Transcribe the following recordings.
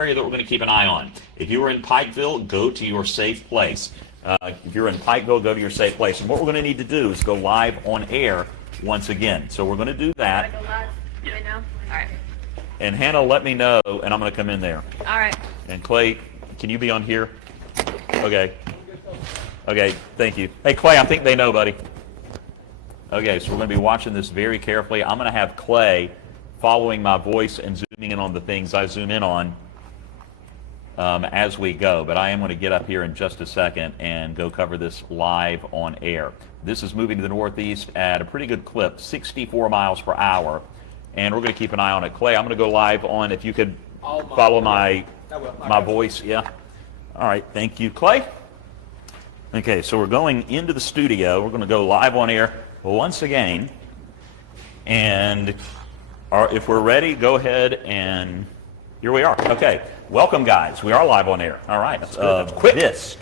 area that we're going to keep an eye on. If you are in Pikeville, go to your safe place. If you're in Pikeville, go to your safe place. And what we're going to need to do is go live on air once again. So we're going to do that. Go live right now? All right. And Hannah, let me know, and I'm going to come in there. All right. And Clay, can you be on here? Okay. Okay, thank you. Hey, Clay, I think they know, buddy. Okay, so we're going to be watching this very carefully. I'm going to have Clay following my voice and zooming in on the things I zoom in on as we go. But I am going to get up here in just a second and go cover this live on air. This is moving to the northeast at a pretty good clip, 64 miles per hour. And we're going to keep an eye on it. Clay, I'm going to go live on, if you could follow my voice. Yeah. All right, thank you, Clay. Okay, so we're going into the studio. We're going to go live on air once again. And if we're ready, go ahead and here we are. Okay, welcome guys. We are live on air. All right. This.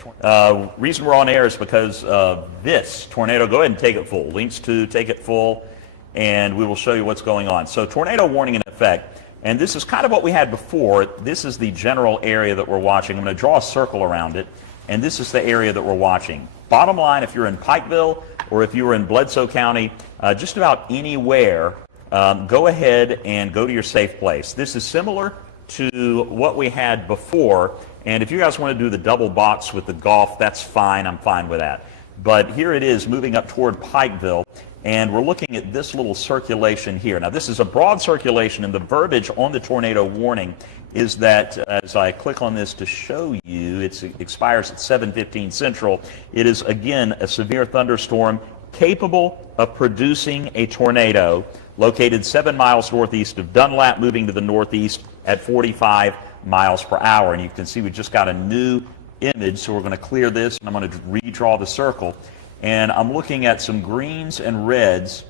Reason we're on air is because of this tornado. Go ahead and take it full. Links to take it full, and we will show you what's going on. So tornado warning in effect, and this is kind of what we had before. This is the general area that we're watching. I'm going to draw a circle around it, and this is the area that we're watching. Bottom line, if you're in Pikeville or if you were in Bledsoe County, just about anywhere, go ahead and go to your safe place. This is similar to what we had before, and if you guys want to do the double box with the golf, that's fine. I'm fine with that. But here it is moving up toward Pikeville, and we're looking at this little circulation here. Now, this is a broad circulation, and the verbiage on the tornado warning is that, as I click on this to show you, it expires at 7:15 Central. It is, again, a severe thunderstorm capable of producing a tornado located 7 miles northeast of Dunlap, moving to the northeast at 45 miles per hour. And you can see we just got a new image, so we're going to clear this, and I'm going to redraw the circle. And I'm looking at some greens and reds,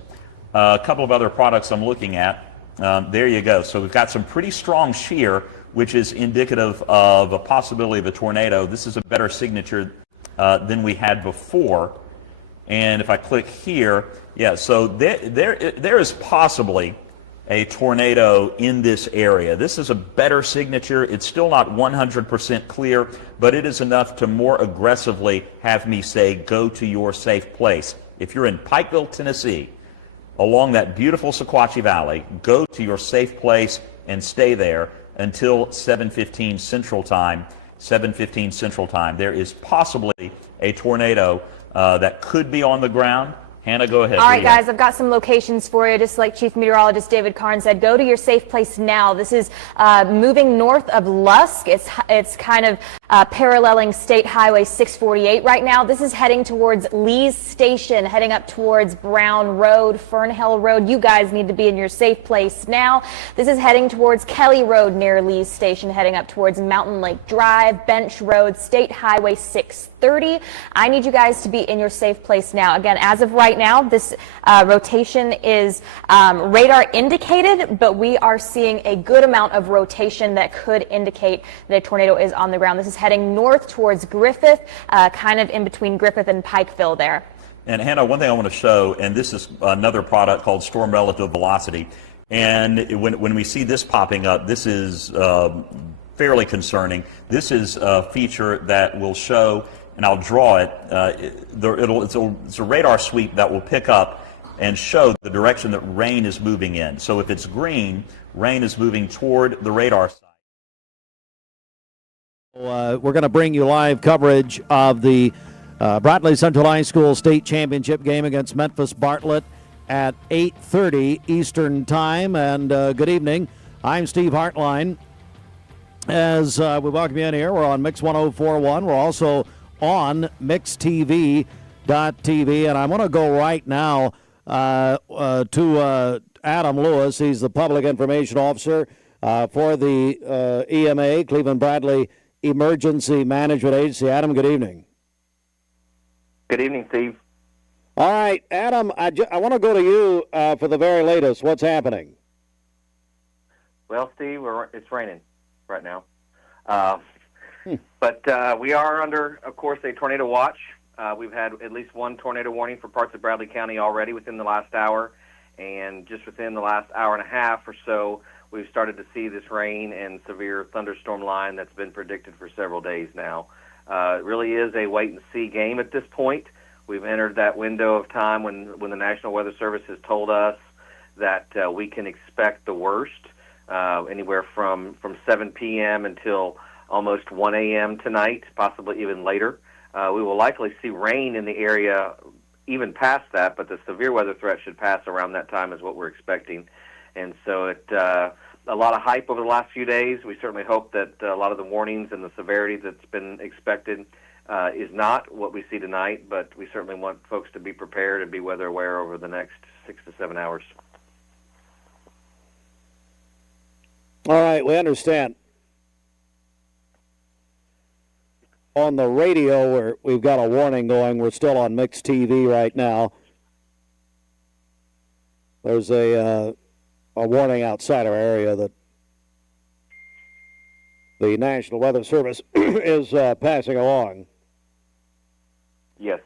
a couple of other products I'm looking at. There you go. So we've got some pretty strong shear, which is indicative of a possibility of a tornado. This is a better signature than we had before. And if I click here, yeah, so there is possibly a tornado in this area. This is a better signature. It's still not 100% clear, but it is enough to more aggressively have me say, go to your safe place. If you're in Pikeville, Tennessee, along that beautiful Sequatchie Valley, go to your safe place and stay there until 7:15 Central Time. 7:15 Central Time. There is possibly a tornado that could be on the ground. Hannah, go ahead. All right, guys, I've got some locations for you. Just like Chief Meteorologist David Karn said, go to your safe place now. This is moving north of Lusk. It's kind of paralleling State Highway 648 right now. This is heading towards Lee's Station, heading up towards Brown Road, Fernhill Road. You guys need to be in your safe place now. This is heading towards Kelly Road near Lee's Station, heading up towards Mountain Lake Drive, Bench Road, State Highway 630. I need you guys to be in your safe place now. Again, as of right now, this rotation is radar indicated, but we are seeing a good amount of rotation that could indicate that a tornado is on the ground. This is heading north towards Griffith, kind of in between Griffith and Pikeville there. And Hannah, one thing I want to show, and this is another product called Storm Relative Velocity, and when we see this popping up, this is fairly concerning. This is a feature that will show, and I'll draw it, it's a radar sweep that will pick up and show the direction that rain is moving in. So if it's green, rain is moving toward the radar side. We're going to bring you live coverage of the Bradley Central High School State Championship game against Memphis Bartlett at 8:30 Eastern Time. And good evening. I'm Steve Hartline. As we welcome you in here, we're on Mix 104.1. We're also on MixTV.tv, and I'm going to go right now to Adam Lewis. He's the Public Information Officer for the EMA, Cleveland Bradley Emergency Management Agency. Adam, good evening. Good evening, Steve. All right, Adam, I want to go to you for the very latest. What's happening? Well, Steve, it's raining right now. But we are under, of course, a tornado watch. We've had at least one tornado warning for parts of Bradley County already within the last hour. and just within the last hour and a half or so, we've started to see this rain and severe thunderstorm line that's been predicted for several days now. It really is a wait-and-see game at this point. We've entered that window of time when the National Weather Service has told us that we can expect the worst, anywhere from 7 p.m. until almost 1 a.m. tonight, possibly even later. We will likely see rain in the area even past that, but the severe weather threat should pass around that time is what we're expecting. And so a lot of hype over the last few days. We certainly hope that a lot of the warnings and the severity that's been expected is not what we see tonight, but we certainly want folks to be prepared and be weather aware over the next 6 to 7 hours. All right, we understand. On the radio, we've got a warning going. We're still on mixed TV right now. There's a warning outside our area that the National Weather Service is passing along. Yes.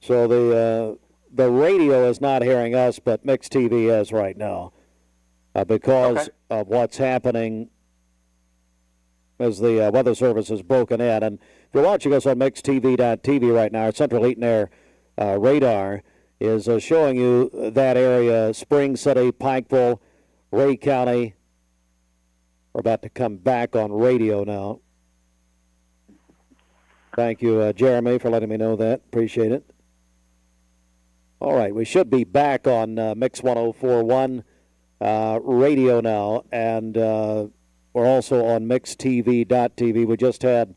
So the radio is not hearing us, but mixed TV is right now because of what's happening as the Weather Service has broken in. And if you're watching us on mixedtv.tv right now, our Central Heat and Air radar is showing you that area, Spring City, Pikeville, Ray County. We're about to come back on radio now. Thank you, Jeremy, for letting me know that. Appreciate it. All right, we should be back on Mix 104.1 radio now, and we're also on mixedtv.tv. We just had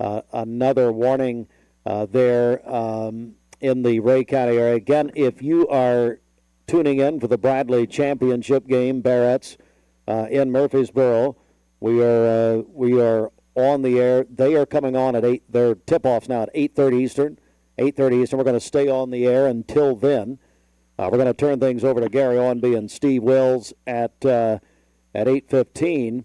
another warning there in the Ray County area. Again, if you are tuning in for the Bradley Championship game, Barrett's in Murfreesboro, we are on the air. They are coming on at 8. Their tip-offs now at 8:30 Eastern. 8:30 Eastern. We're going to stay on the air until then. We're going to turn things over to Gary Owenby and Steve Wills at 8:15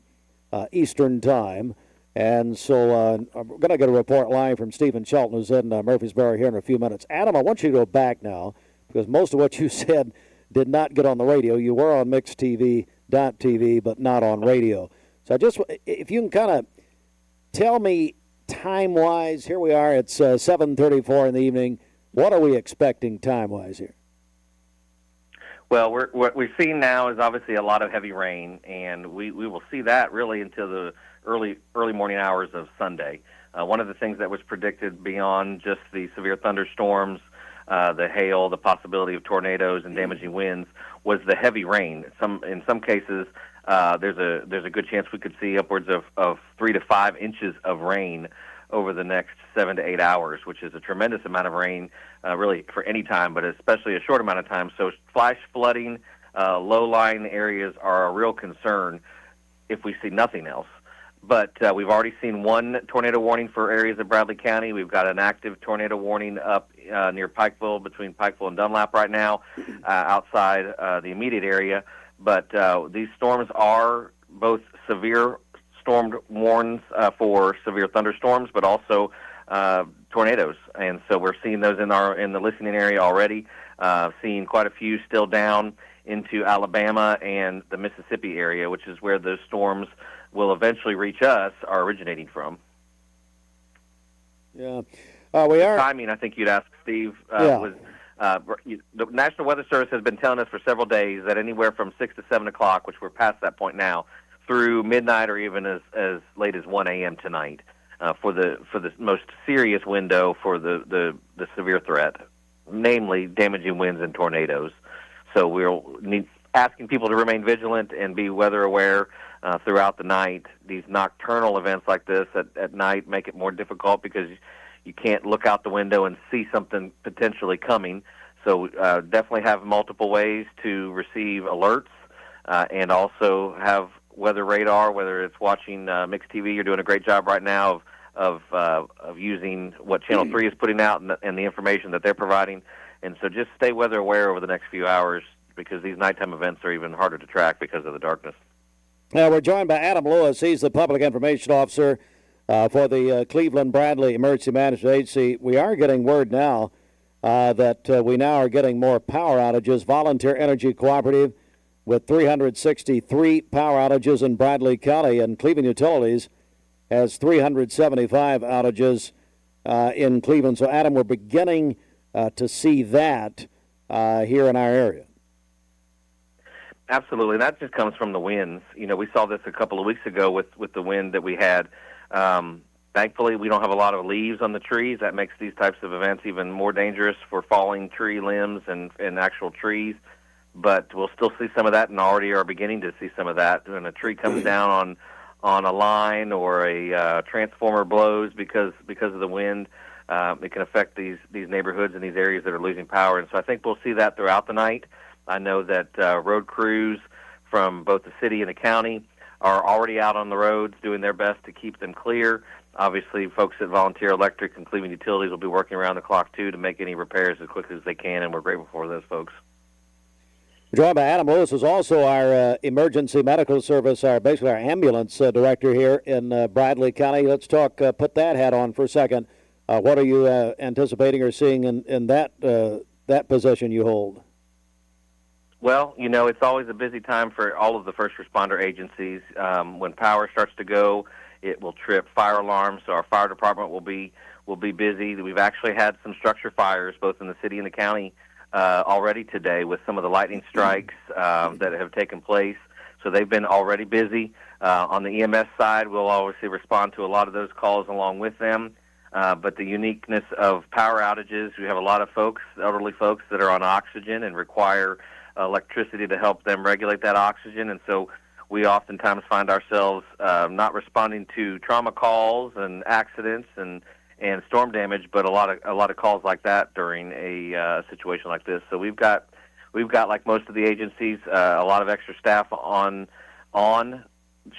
Eastern Time. And so we're going to get a report live from Stephen Shelton, who's in Murfreesboro here in a few minutes. Adam, I want you to go back now because most of what you said did not get on the radio. You were on mixedtv.tv, but not on radio. So if you can kind of tell me time-wise, here we are, it's 7:34 in the evening. What are we expecting time-wise here? Well, what we've seen now is obviously a lot of heavy rain, and we will see that really until the early morning hours of Sunday. One of the things that was predicted beyond just the severe thunderstorms, the hail, the possibility of tornadoes and damaging winds was the heavy rain. In some cases, there's a good chance we could see upwards of 3 to 5 inches of rain over the next 7 to 8 hours, which is a tremendous amount of rain, really for any time, but especially a short amount of time. So flash flooding, low-lying areas are a real concern if we see nothing else. But we've already seen one tornado warning for areas of Bradley County. We've got an active tornado warning up near Pikeville, between Pikeville and Dunlap right now, outside the immediate area. But these storms are both severe storm warns for severe thunderstorms, but also tornadoes. And so we're seeing those in the listening area already, seeing quite a few still down into Alabama and the Mississippi area, which is where those storms will eventually reach us, are originating from. Yeah. We are. Timing, I think you'd ask, Steve, yeah. The National Weather Service has been telling us for several days that anywhere from 6 to 7 o'clock, which we're past that point now, through midnight or even as late as 1 a.m. tonight, for the most serious window for the severe threat, namely damaging winds and tornadoes. So we'll need asking people to remain vigilant and be weather aware throughout the night. These nocturnal events like this at night make it more difficult because you can't look out the window and see something potentially coming. So definitely have multiple ways to receive alerts and also have weather radar, whether it's watching Mixed TV. You're doing a great job right now of using what Channel 3 is putting out and the information that they're providing. And so just stay weather aware over the next few hours because these nighttime events are even harder to track because of the darkness. Now we're joined by Adam Lewis. He's the Public Information Officer for the Cleveland Bradley Emergency Management Agency. We are getting word now that we now are getting more power outages. Volunteer Energy Cooperative with 363 power outages in Bradley County, and Cleveland Utilities has 375 outages in Cleveland. So, Adam, we're beginning to see that here in our area. Absolutely, and that just comes from the winds. We saw this a couple of weeks ago with the wind that we had. Thankfully, we don't have a lot of leaves on the trees. That makes these types of events even more dangerous for falling tree limbs and actual trees. But we'll still see some of that, and already are beginning to see some of that. When a tree comes down on a line or a transformer blows because of the wind, it can affect these neighborhoods and these areas that are losing power. And so I think we'll see that throughout the night. I know that road crews from both the city and the county are already out on the roads doing their best to keep them clear. Obviously, folks at Volunteer Electric and Cleveland Utilities will be working around the clock, too, to make any repairs as quickly as they can, and we're grateful for those folks. We're joined by Adam Lewis, who's also our emergency medical service, basically our ambulance director here in Bradley County. Let's talk, put that hat on for a second. What are you anticipating or seeing in that position you hold? Well, it's always a busy time for all of the first responder agencies. When power starts to go, it will trip fire alarms, so our fire department will be busy. We've actually had some structure fires, both in the city and the county, already today with some of the lightning strikes that have taken place. So they've been already busy. On the EMS side, we'll obviously respond to a lot of those calls along with them. But the uniqueness of power outages, we have a lot of folks, elderly folks, that are on oxygen and require electricity to help them regulate that oxygen. And so we oftentimes find ourselves not responding to trauma calls and accidents and storm damage, but a lot of calls like that during a situation like this. So we've got like most of the agencies, a lot of extra staff on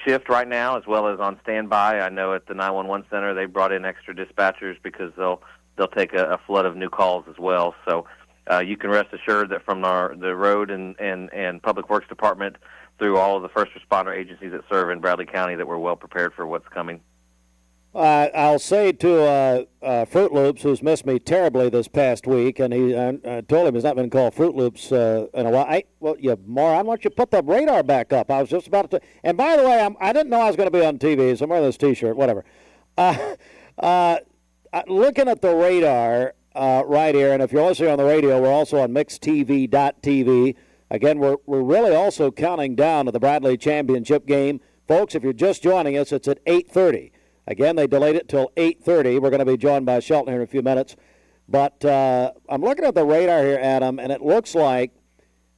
shift right now, as well as on standby. I know at the 911 center they brought in extra dispatchers because they'll take a flood of new calls as well. So you can rest assured that from the road and public works department through all of the first responder agencies that serve in Bradley County that we're well prepared for what's coming. I'll say to Fruit Loops, who's missed me terribly this past week, and I told him he's not been called Fruit Loops in a while. Well, you moron, why don't you put the radar back up? I was just about to. And by the way, I didn't know I was going to be on TV, so I'm wearing this T-shirt, whatever. Looking at the radar right here, and if you're listening on the radio, we're also on mixedtv.tv. Again, we're really also counting down to the Bradley Championship game. Folks, if you're just joining us, it's at 8:30. Again, they delayed it till 8:30. We're going to be joined by Shelton here in a few minutes. But I'm looking at the radar here, Adam, and it looks like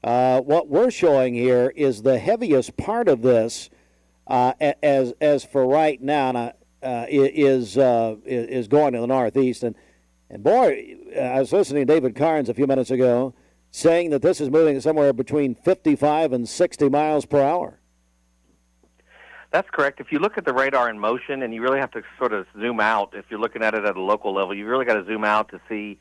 what we're showing here is the heaviest part of this, as for right now, is going to the northeast. And boy, I was listening to David Carnes a few minutes ago saying that this is moving somewhere between 55 and 60 miles per hour. That's correct. If you look at the radar in motion, and you really have to sort of zoom out, if you're looking at it at a local level, you really got to zoom out to see,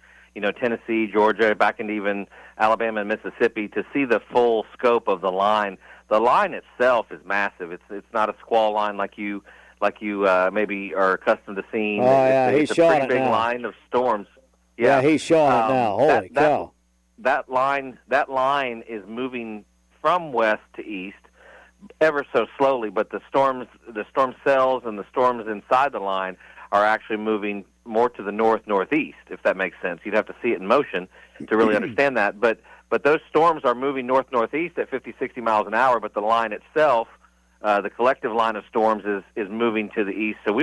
Tennessee, Georgia, back into even Alabama and Mississippi, to see the full scope of the line. The line itself is massive. It's not a squall line like you maybe are accustomed to seeing. Oh, yeah, he's showing it now. It's a pretty big line of storms. Yeah, he's showing it now. Holy cow. That line is moving from west to east ever so slowly, but the storm cells and the storms inside the line are actually moving more to the northeast, if that makes sense. You'd have to see it in motion to really understand that. But those storms are moving northeast at 50, 60 miles an hour, but the line itself, the collective line of storms is moving to the east. So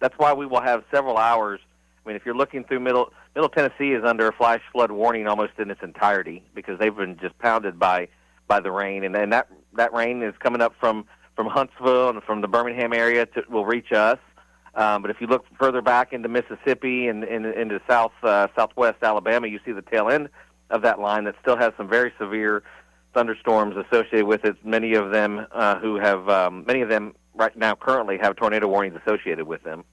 that's why we will have several hours. I mean, if you're looking through Middle Tennessee is under a flash flood warning almost in its entirety because they've been just pounded by the rain, and that rain is coming up from Huntsville and from the Birmingham area will reach us. But if you look further back into Mississippi and into southwest Alabama, you see the tail end of that line that still has some very severe thunderstorms associated with it. Many of them right now currently have tornado warnings associated with them.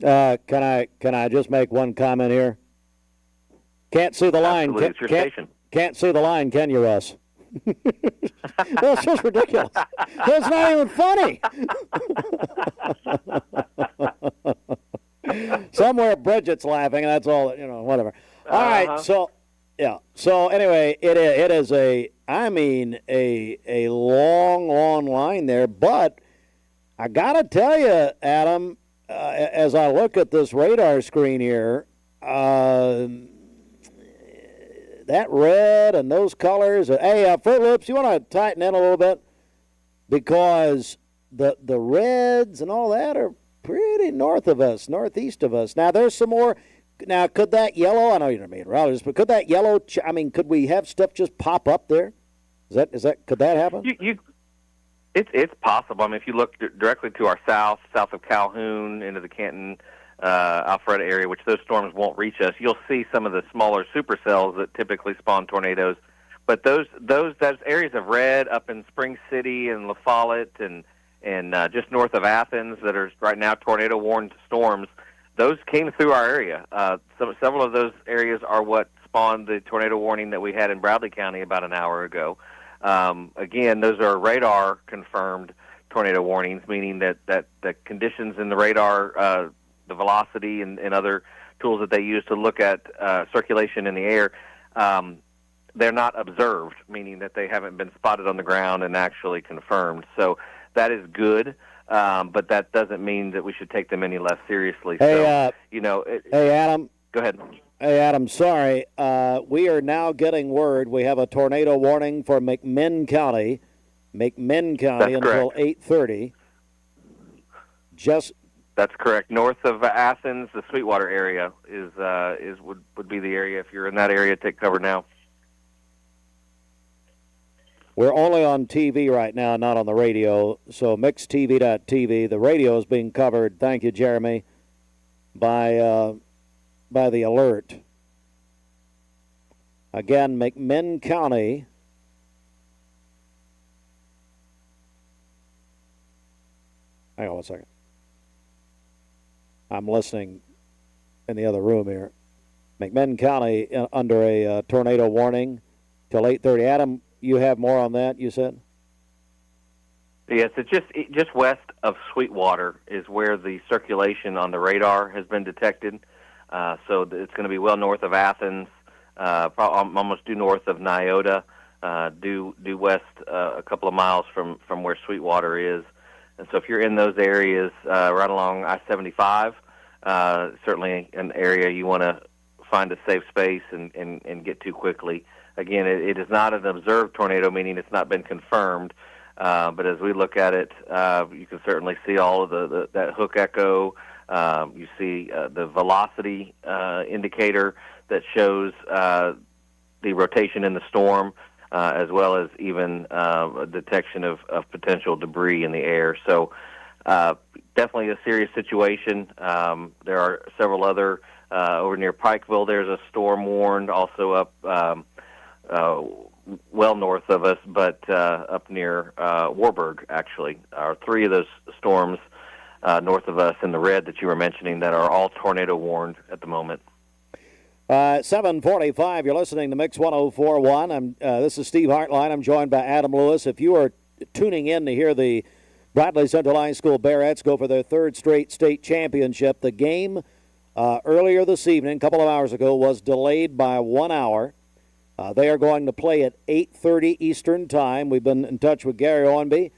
Can I just make one comment here? Can't see the line. Absolutely. It's your station. Can't see the line, can you, Russ? Well, it's just ridiculous. It's not even funny. Somewhere Bridget's laughing, and that's all, whatever. All right, so yeah. So anyway, it is a long line there, but I gotta tell you, Adam, as I look at this radar screen here, that red and those colors. Hey, Fruit Loops, you want to tighten in a little bit because the reds and all that are pretty northeast of us. Now there's some more. Now, could that yellow? I know you're not meteorologist, but could that yellow? Could we have stuff just pop up there? Is that? Could that happen? It's possible. I mean, if you look directly to our south of Calhoun into the Canton, Alpharetta area, which those storms won't reach us, you'll see some of the smaller supercells that typically spawn tornadoes. But those areas of red up in Spring City and La Follette and just north of Athens that are right now tornado-warned storms. Those came through our area. Several of those areas are what spawned the tornado warning that we had in Bradley County about an hour ago. Again, those are radar-confirmed tornado warnings, meaning that the conditions in the radar, the velocity and other tools that they use to look at circulation in the air, they're not observed, meaning that they haven't been spotted on the ground and actually confirmed. So that is good. But that doesn't mean that we should take them any less seriously. Hey, hey, Adam. Go ahead. Hey, Adam, sorry. We are now getting word we have a tornado warning for McMinn County. Until 8:30. That's correct. North of Athens, the Sweetwater area would be the area. If you're in that area, take cover now. We're only on TV right now, not on the radio. So mixtv.tv. The radio is being covered. Thank you, Jeremy. By the alert. Again, McMinn County. Hang on one second. I'm listening in the other room here. McMinn County under a tornado warning till 8:30. Adam, you have more on that, you said? Yes, it's just west of Sweetwater is where the circulation on the radar has been detected. So it's going to be well north of Athens, almost due north of Nyota, due west a couple of miles from where Sweetwater is. And so if you're in those areas right along I-75, certainly an area you want to find a safe space and get to quickly. Again, it is not an observed tornado, meaning it's not been confirmed. But as we look at it, you can certainly see all of that hook echo. You see the velocity indicator that shows the rotation in the storm, as well as even a detection of potential debris in the air. So definitely a serious situation. There are several other over near Pikeville. There's a storm warned, also up well north of us, but up near Warburg, actually, are three of those storms north of us in the red that you were mentioning that are all tornado warned at the moment. 7:45. You're listening to Mix 104.1. This is Steve Hartline. I'm joined by Adam Lewis. If you are tuning in to hear the Bradley Central High School Bearettes go for their third straight state championship, the game earlier this evening, a couple of hours ago, was delayed by 1 hour. They are going to play at 8:30 Eastern Time. We've been in touch with Gary Owenby.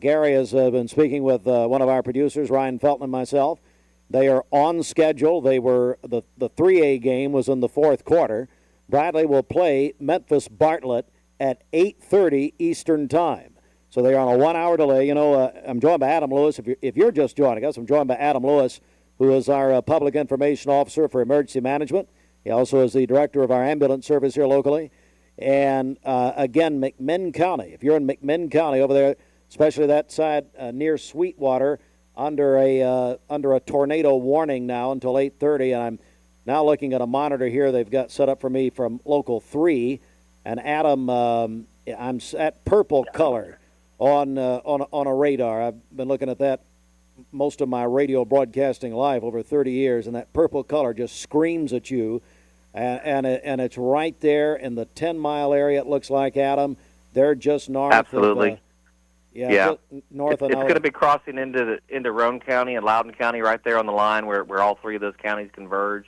Gary has been speaking with one of our producers, Ryan Felton, and myself. They are on schedule. They were the 3A game was in the fourth quarter. Bradley will play Memphis Bartlett at 8:30 Eastern Time. So they are on a 1 hour delay. I'm joined by Adam Lewis. If you're just joining us, I'm joined by Adam Lewis, who is our Public Information Officer for Emergency Management. He also is the director of our ambulance service here locally. And again, McMinn County. If you're in McMinn County over there, especially that side near Sweetwater, under a tornado warning now until 8:30. And I'm now looking at a monitor here they've got set up for me from Local 3. And Adam, I'm at purple color on a radar. I've been looking at that most of my radio broadcasting live over 30 years, and that purple color just screams at you. And it's right there in the 10-mile area, it looks like, Adam. They're just north Absolutely. of... North it's going to be crossing into Roane County and Loudoun County right there on the line where all three of those counties converge.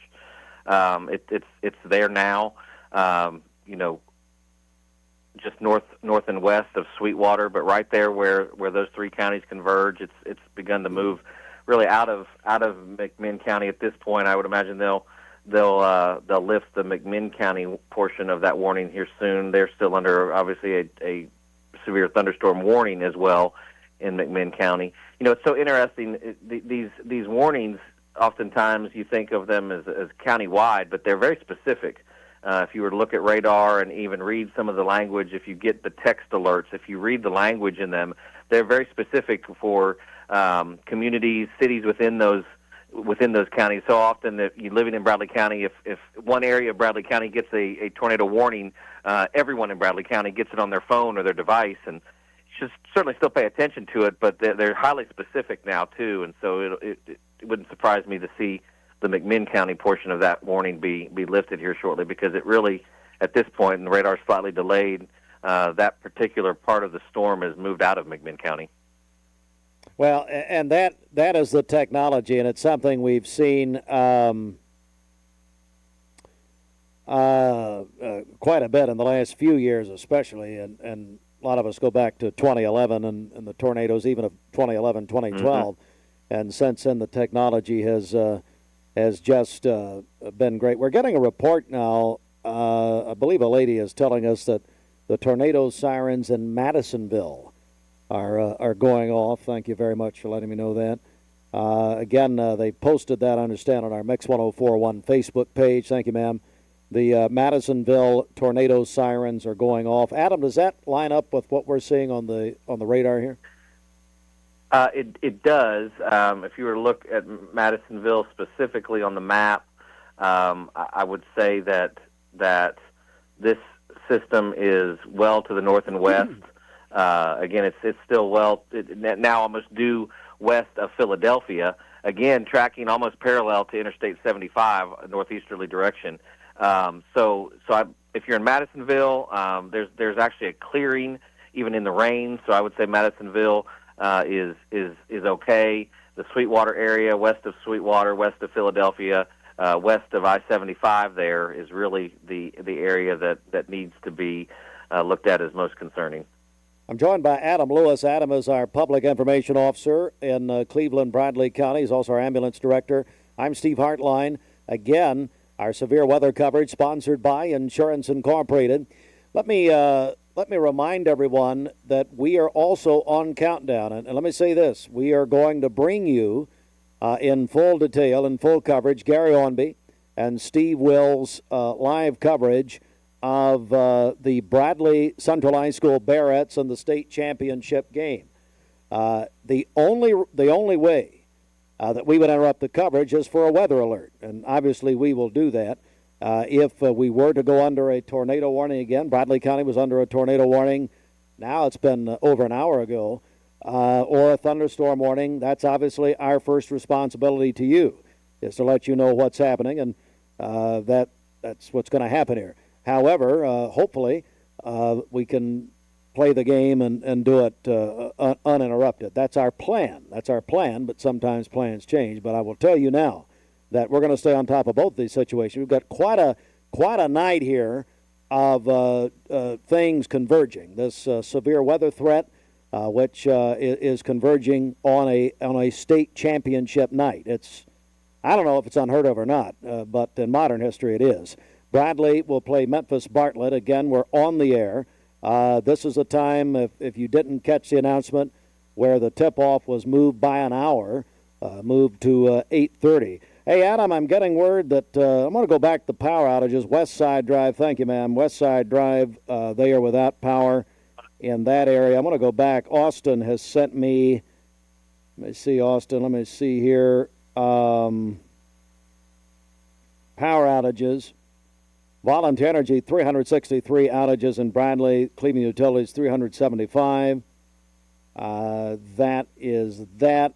It's there now. Just north and west of Sweetwater, but right there where those three counties converge, it's begun to move really out of McMinn County at this point. I would imagine they'll lift the McMinn County portion of that warning here soon. They're still under obviously a severe thunderstorm warning as well in McMinn County. It's so interesting. These warnings, oftentimes you think of them as county-wide, but they're very specific. If you were to look at radar and even read some of the language, if you get the text alerts, if you read the language in them, they're very specific for communities, cities within those counties. So often, if you're living in Bradley County, if one area of Bradley County gets a tornado warning, everyone in Bradley County gets it on their phone or their device, and should certainly still pay attention to it. But they're highly specific now too, and so it wouldn't surprise me to see the McMinn County portion of that warning be lifted here shortly, because it really, at this point, and the radar's slightly delayed, that particular part of the storm has moved out of McMinn County. Well, and that is the technology, and it's something we've seen quite a bit in the last few years, especially, and a lot of us go back to 2011 and the tornadoes, even of 2011, 2012, and since then the technology has just been great. We're getting a report now. I believe a lady is telling us that the tornado sirens in Madisonville are going off. Thank you very much for letting me know that. Again, they posted that, I understand, on our Mix 1041 Facebook page. Thank you, ma'am. The Madisonville tornado sirens are going off. Adam, does that line up with what we're seeing on the radar here? It does. If you were to look at Madisonville specifically on the map, I would say that this system is well to the north and west. Again, it's still now almost due west of Philadelphia. Again, tracking almost parallel to Interstate 75, northeasterly direction. If you're in Madisonville, there's actually a clearing even in the rain. So I would say Madisonville is okay. The Sweetwater area, west of Sweetwater, west of Philadelphia, west of I-75, there is really the area that needs to be looked at as most concerning. I'm joined by Adam Lewis. Adam is our public information officer in Cleveland, Bradley County. He's also our ambulance director. I'm Steve Hartline. Again, our severe weather coverage sponsored by Insurance Incorporated. Let me remind everyone that we are also on countdown. And let me say this. We are going to bring you in full detail, in full coverage, Gary Ornby and Steve Wills' live coverage of the Bradley Central High School Bearettes and the state championship game. The only way that we would interrupt the coverage is for a weather alert, and obviously we will do that. If we were to go under a tornado warning again, Bradley County was under a tornado warning, now it's been over an hour ago, or a thunderstorm warning, that's obviously our first responsibility to you, is to let you know what's happening, and that's what's going to happen here. However, hopefully, we can play the game and do it uninterrupted. That's our plan. But sometimes plans change. But I will tell you now that we're going to stay on top of both these situations. We've got quite a night here of things converging. This severe weather threat, which is converging on a state championship night. I don't know if it's unheard of or not, but in modern history it is. Bradley will play Memphis Bartlett. Again, we're on the air. This is a time, if you didn't catch the announcement, where the tip-off was moved by an hour, moved to 8:30. Hey, Adam, I'm getting word that I'm going to go back to power outages. West Side Drive, thank you, ma'am. West Side Drive, they are without power in that area. I'm going to go back. Austin has sent me, let me see, Austin, let me see here, power outages. Volunteer Energy, 363 outages in Bradley. Cleveland Utilities, 375. That is that.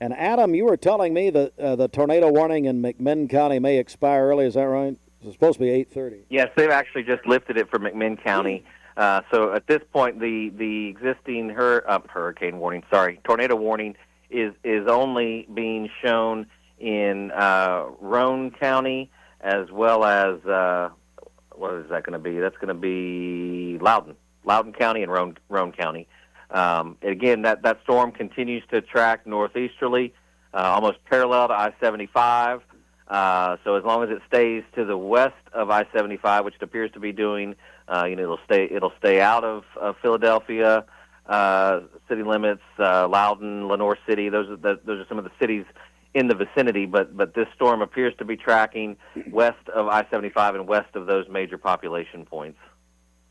And, Adam, you were telling me that the tornado warning in McMinn County may expire early. Is that right? It's supposed to be 8:30. Yes, they've actually just lifted it for McMinn County. So at this point, the existing tornado warning is only being shown in Roane County, as well as what is that going to be? That's going to be Loudoun County and Roane County. Again, that storm continues to track northeasterly, almost parallel to I-75. So as long as it stays to the west of I-75, which it appears to be doing, it'll stay out of Philadelphia city limits, Loudoun, Lenoir City. Those are some of the cities in the vicinity. But this storm appears to be tracking west of I-75 and west of those major population points.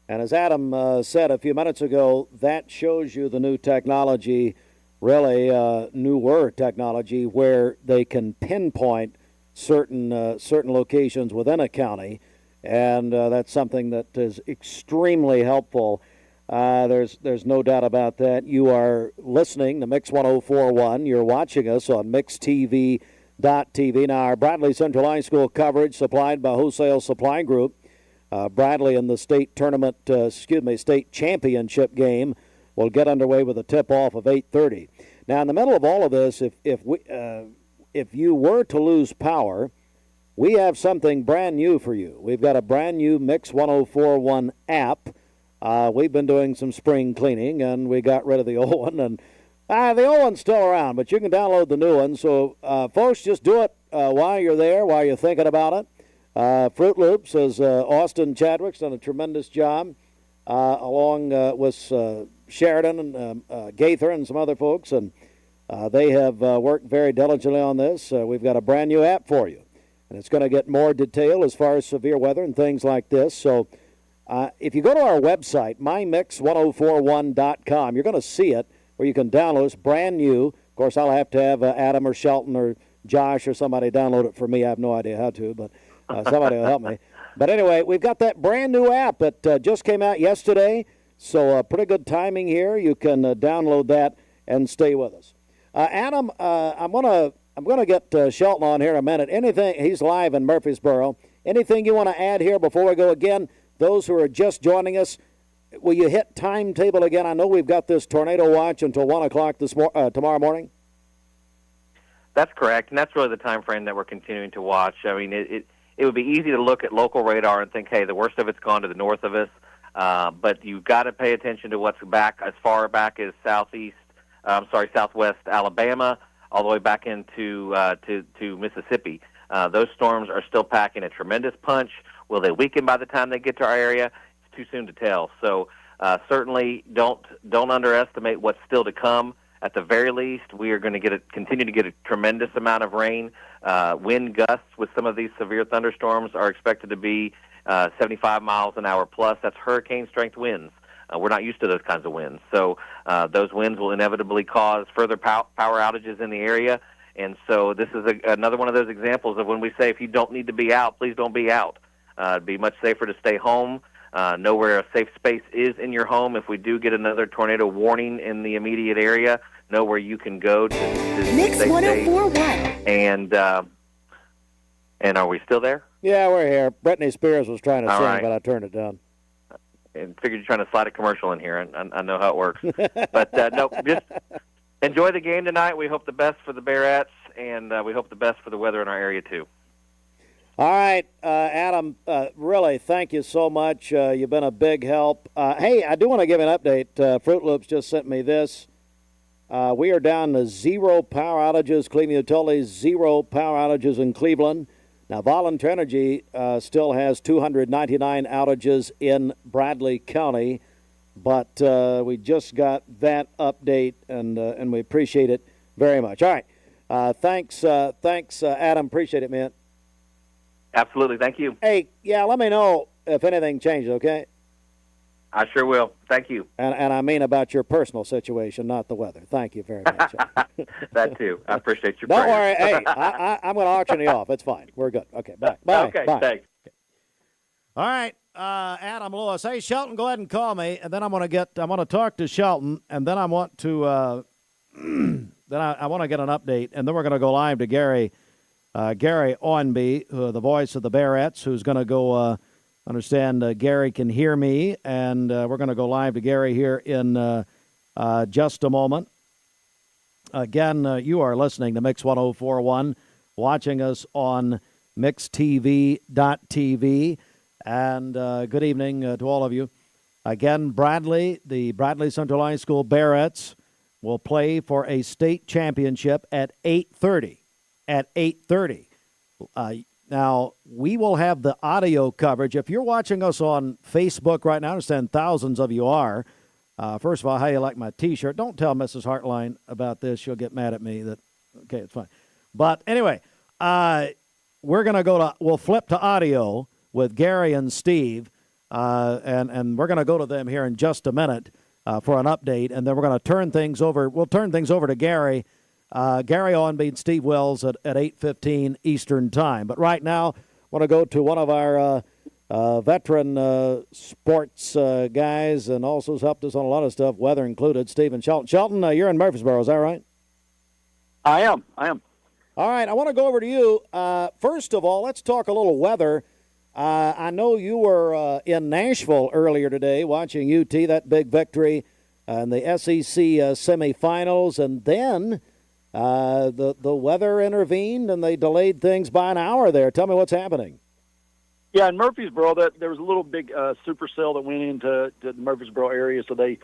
And as Adam said a few minutes ago, that shows you the new technology, really newer technology, where they can pinpoint certain locations within a county, and that's something that is extremely helpful. There's no doubt about that. You are listening to Mix 104.1. You're watching us on MixTV.tv. Now, our Bradley Central High School coverage supplied by Wholesale Supply Group. Bradley in the state championship game will get underway with a tip-off of 8:30. Now, in the middle of all of this, if you were to lose power, we have something brand new for you. We've got a brand new Mix 104.1 app. We've been doing some spring cleaning, and we got rid of the old one. And the old one's still around, but you can download the new one. So, folks, just do it while you're there, while you're thinking about it. Fruit Loops, as Austin Chadwick's done a tremendous job, along with Sheridan and Gaither and some other folks, and they have worked very diligently on this. We've got a brand new app for you, and it's going to get more detail as far as severe weather and things like this. So if you go to our website, mymix1041.com, you're going to see it where you can download it. It's brand new. Of course, I'll have to have Adam or Shelton or Josh or somebody download it for me. I have no idea how to, but somebody will help me. But anyway, we've got that brand new app that just came out yesterday, so pretty good timing here. You can download that and stay with us. Adam, I'm gonna get Shelton on here in a minute. Anything? He's live in Murfreesboro. Anything you want to add here before we go? Again, those who are just joining us, will you hit timetable again? I know we've got this tornado watch until 1 o'clock tomorrow morning. That's correct, and that's really the time frame that we're continuing to watch. I mean, it would be easy to look at local radar and think, hey, the worst of it's gone to the north of us, but you've got to pay attention to what's back as far back as southwest Alabama, all the way back into to Mississippi. Those storms are still packing a tremendous punch. Will they weaken by the time they get to our area? It's too soon to tell. So certainly don't underestimate what's still to come. At the very least, we are going to continue to get a tremendous amount of rain. Wind gusts with some of these severe thunderstorms are expected to be 75 miles an hour plus. That's hurricane-strength winds. We're not used to those kinds of winds. So those winds will inevitably cause further power outages in the area. And so this is another one of those examples of when we say if you don't need to be out, please don't be out. It'd be much safer to stay home. Know where a safe space is in your home. If we do get another tornado warning in the immediate area, know where you can go to Mix stay 104.1. And are we still there? Yeah, we're here. Britney Spears was trying to All sing, right. but I turned it down. And figured you're trying to slide a commercial in here. I know how it works. But no, just enjoy the game tonight. We hope the best for the Bearettes, and we hope the best for the weather in our area too. All right, Adam, really, thank you so much. You've been a big help. Hey, I do want to give an update. Fruit Loops just sent me this. We are down to 0 power outages. Cleveland Utilities, 0 power outages in Cleveland. Now, Volunteer Energy still has 299 outages in Bradley County, but we just got that update, and we appreciate it very much. All right, thanks, Adam. Appreciate it, man. Absolutely. Thank you. Hey, yeah, let me know if anything changes, okay? I sure will. Thank you. And I mean about your personal situation, not the weather. Thank you very much. That too. I appreciate your Don't prayers. worry. Hey, I'm going to auction you off. It's fine. We're good. Okay, bye. Bye. Okay, Bye. thanks. All right, Adam Lewis. Hey, Shelton, go ahead and call me, and then I'm going to talk to Shelton, and then I want to I want to get an update, and then we're going to go live to Gary Owenby, the voice of the Bearettes, who's going to go. Understand Gary can hear me, and we're going to go live to Gary here in just a moment. Again, you are listening to Mix 104.1 watching us on mixtv.tv. And good evening to all of you. Again, the Bradley Central High School Barretts will play for a state championship at 8:30. At 8:30. Now, we will have the audio coverage. If you're watching us on Facebook right now, I understand thousands of you are. First of all, how you like my T-shirt? Don't tell Mrs. Hartline about this. She'll get mad at me. Okay, it's fine. But anyway, we'll flip to audio with Gary and Steve, and we're going to go to them here in just a minute for an update, and then we're going to turn things over. We'll turn things over to Gary. Gary Owenby, Steve Wells at 8:15 Eastern Time. But right now, I want to go to one of our veteran sports guys, and also has helped us on a lot of stuff, weather included, Stephen Shelton. Shelton, you're in Murfreesboro, is that right? I am. All right, I want to go over to you. First of all, let's talk a little weather. I know you were in Nashville earlier today watching UT, that big victory in the SEC semifinals, and then the weather intervened and they delayed things by an hour there. Tell me what's happening. Yeah, in Murfreesboro, there was a little big supercell that went into the Murfreesboro area, so they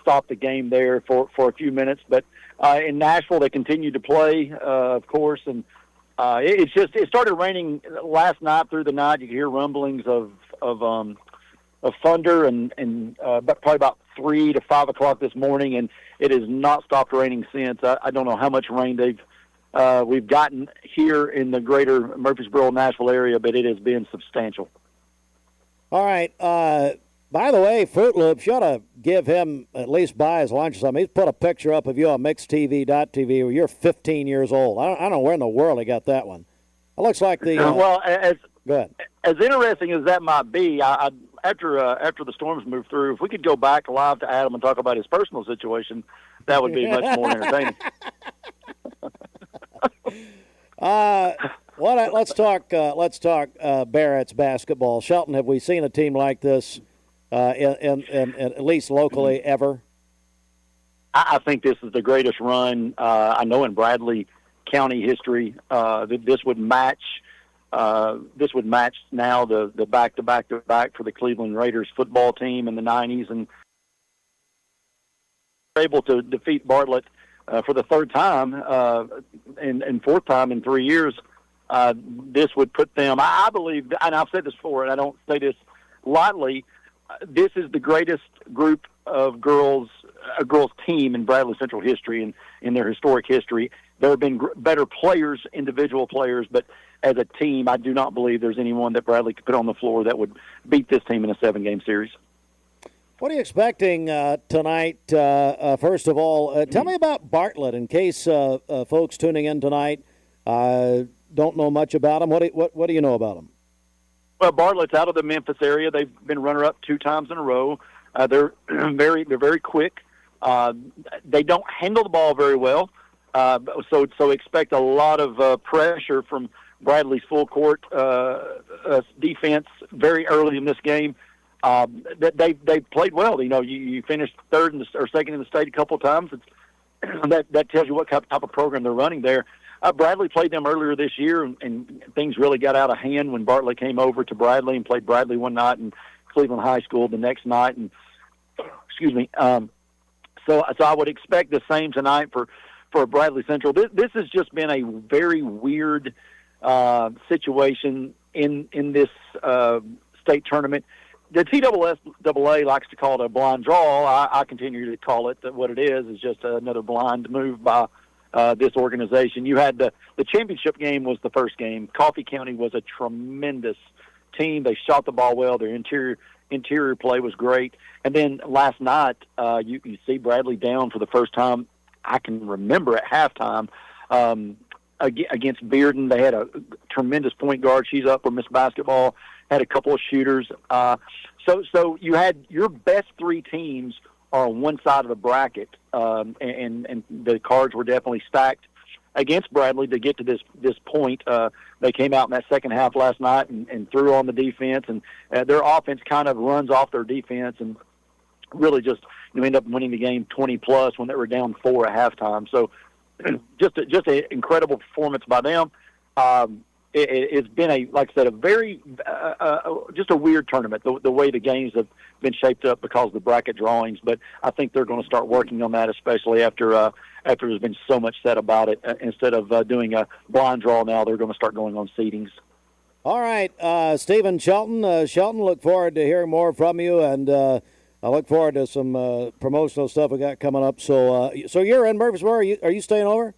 stopped the game there for a few minutes. But in Nashville, they continued to play, of course, and it started raining last night through the night. You could hear rumblings of thunder, and probably about 3 to 5 o'clock this morning, and it has not stopped raining since. I don't know how much rain we've gotten here in the greater Murfreesboro, Nashville area, but it has been substantial. All right. By the way, Fruit Loops, you ought to give him at least buy his lunch or something. He's put a picture up of you on mixtv.tv where you're 15 years old. I don't know where in the world he got that one. It looks like the well, go ahead. As interesting as that might be, after the storms moved through, if we could go back live to Adam and talk about his personal situation, that would be much more entertaining. Let's talk Barrett's basketball. Shelton, have we seen a team like this in at least locally ever? I think this is the greatest run I know in Bradley County history. This would match now the back-to-back for the Cleveland Raiders football team in the 90s, and able to defeat Bartlett for the third time and fourth time in 3 years. This would put them, I believe, and I've said this before, and I don't say this lightly, this is the greatest group of girls team in Bradley Central history and in their historic history. There have been better players, individual players, but as a team, I do not believe there's anyone that Bradley could put on the floor that would beat this team in a 7-game series. What are you expecting tonight? First of all, tell me about Bartlett in case folks tuning in tonight don't know much about them. What do you know about them? Well, Bartlett's out of the Memphis area. They've been runner-up 2 times in a row. They're very quick. They don't handle the ball very well, so expect a lot of pressure from Bradley's full court defense very early in this game. They played well. You know, you finished third or second in the state a couple of times. That tells you what type of program they're running there. Bradley played them earlier this year, and things really got out of hand when Bartlett came over to Bradley and played Bradley one night and Cleveland High School the next night. And so I would expect the same tonight for Bradley Central. This has just been a very weird situation in this state tournament. The TSSAA likes to call it a blind draw. I continue to call it that what it is just another blind move by this organization. You had the championship game was the first game. Coffee County was a tremendous team. They shot the ball well. Their interior play was great. And then last night, you see Bradley down for the first time I can remember at halftime against Bearden. They had a tremendous point guard. She's up for Miss Basketball. Had a couple of shooters. So you had your best 3 teams are on one side of the bracket, and the cards were definitely stacked against Bradley to get to this point. They came out in that second half last night and threw on the defense, and their offense kind of runs off their defense and really just end up winning the game 20-plus when they were down 4 at halftime. So just an incredible performance by them. It's been like I said, a very just a weird tournament. The way the games have been shaped up because of the bracket drawings, but I think they're going to start working on that, especially after there's been so much said about it. Instead of doing a blind draw now, they're going to start going on seedings. All right, Stephen Shelton. Shelton, look forward to hearing more from you, and I look forward to some promotional stuff we got coming up. So you're in Murfreesboro. Are you staying over?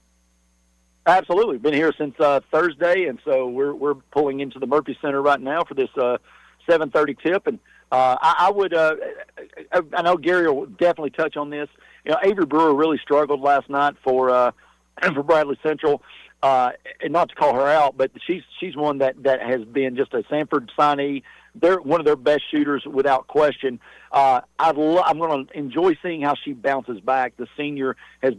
Absolutely. Been here since Thursday, and so we're pulling into the Murphy Center right now for this 7:30 tip. And I would I know Gary will definitely touch on this. You know, Avery Brewer really struggled last night for Bradley Central. And not to call her out, but she's one that has been just a Sanford signee. They're one of their best shooters without question. I'm going to enjoy seeing how she bounces back. The senior has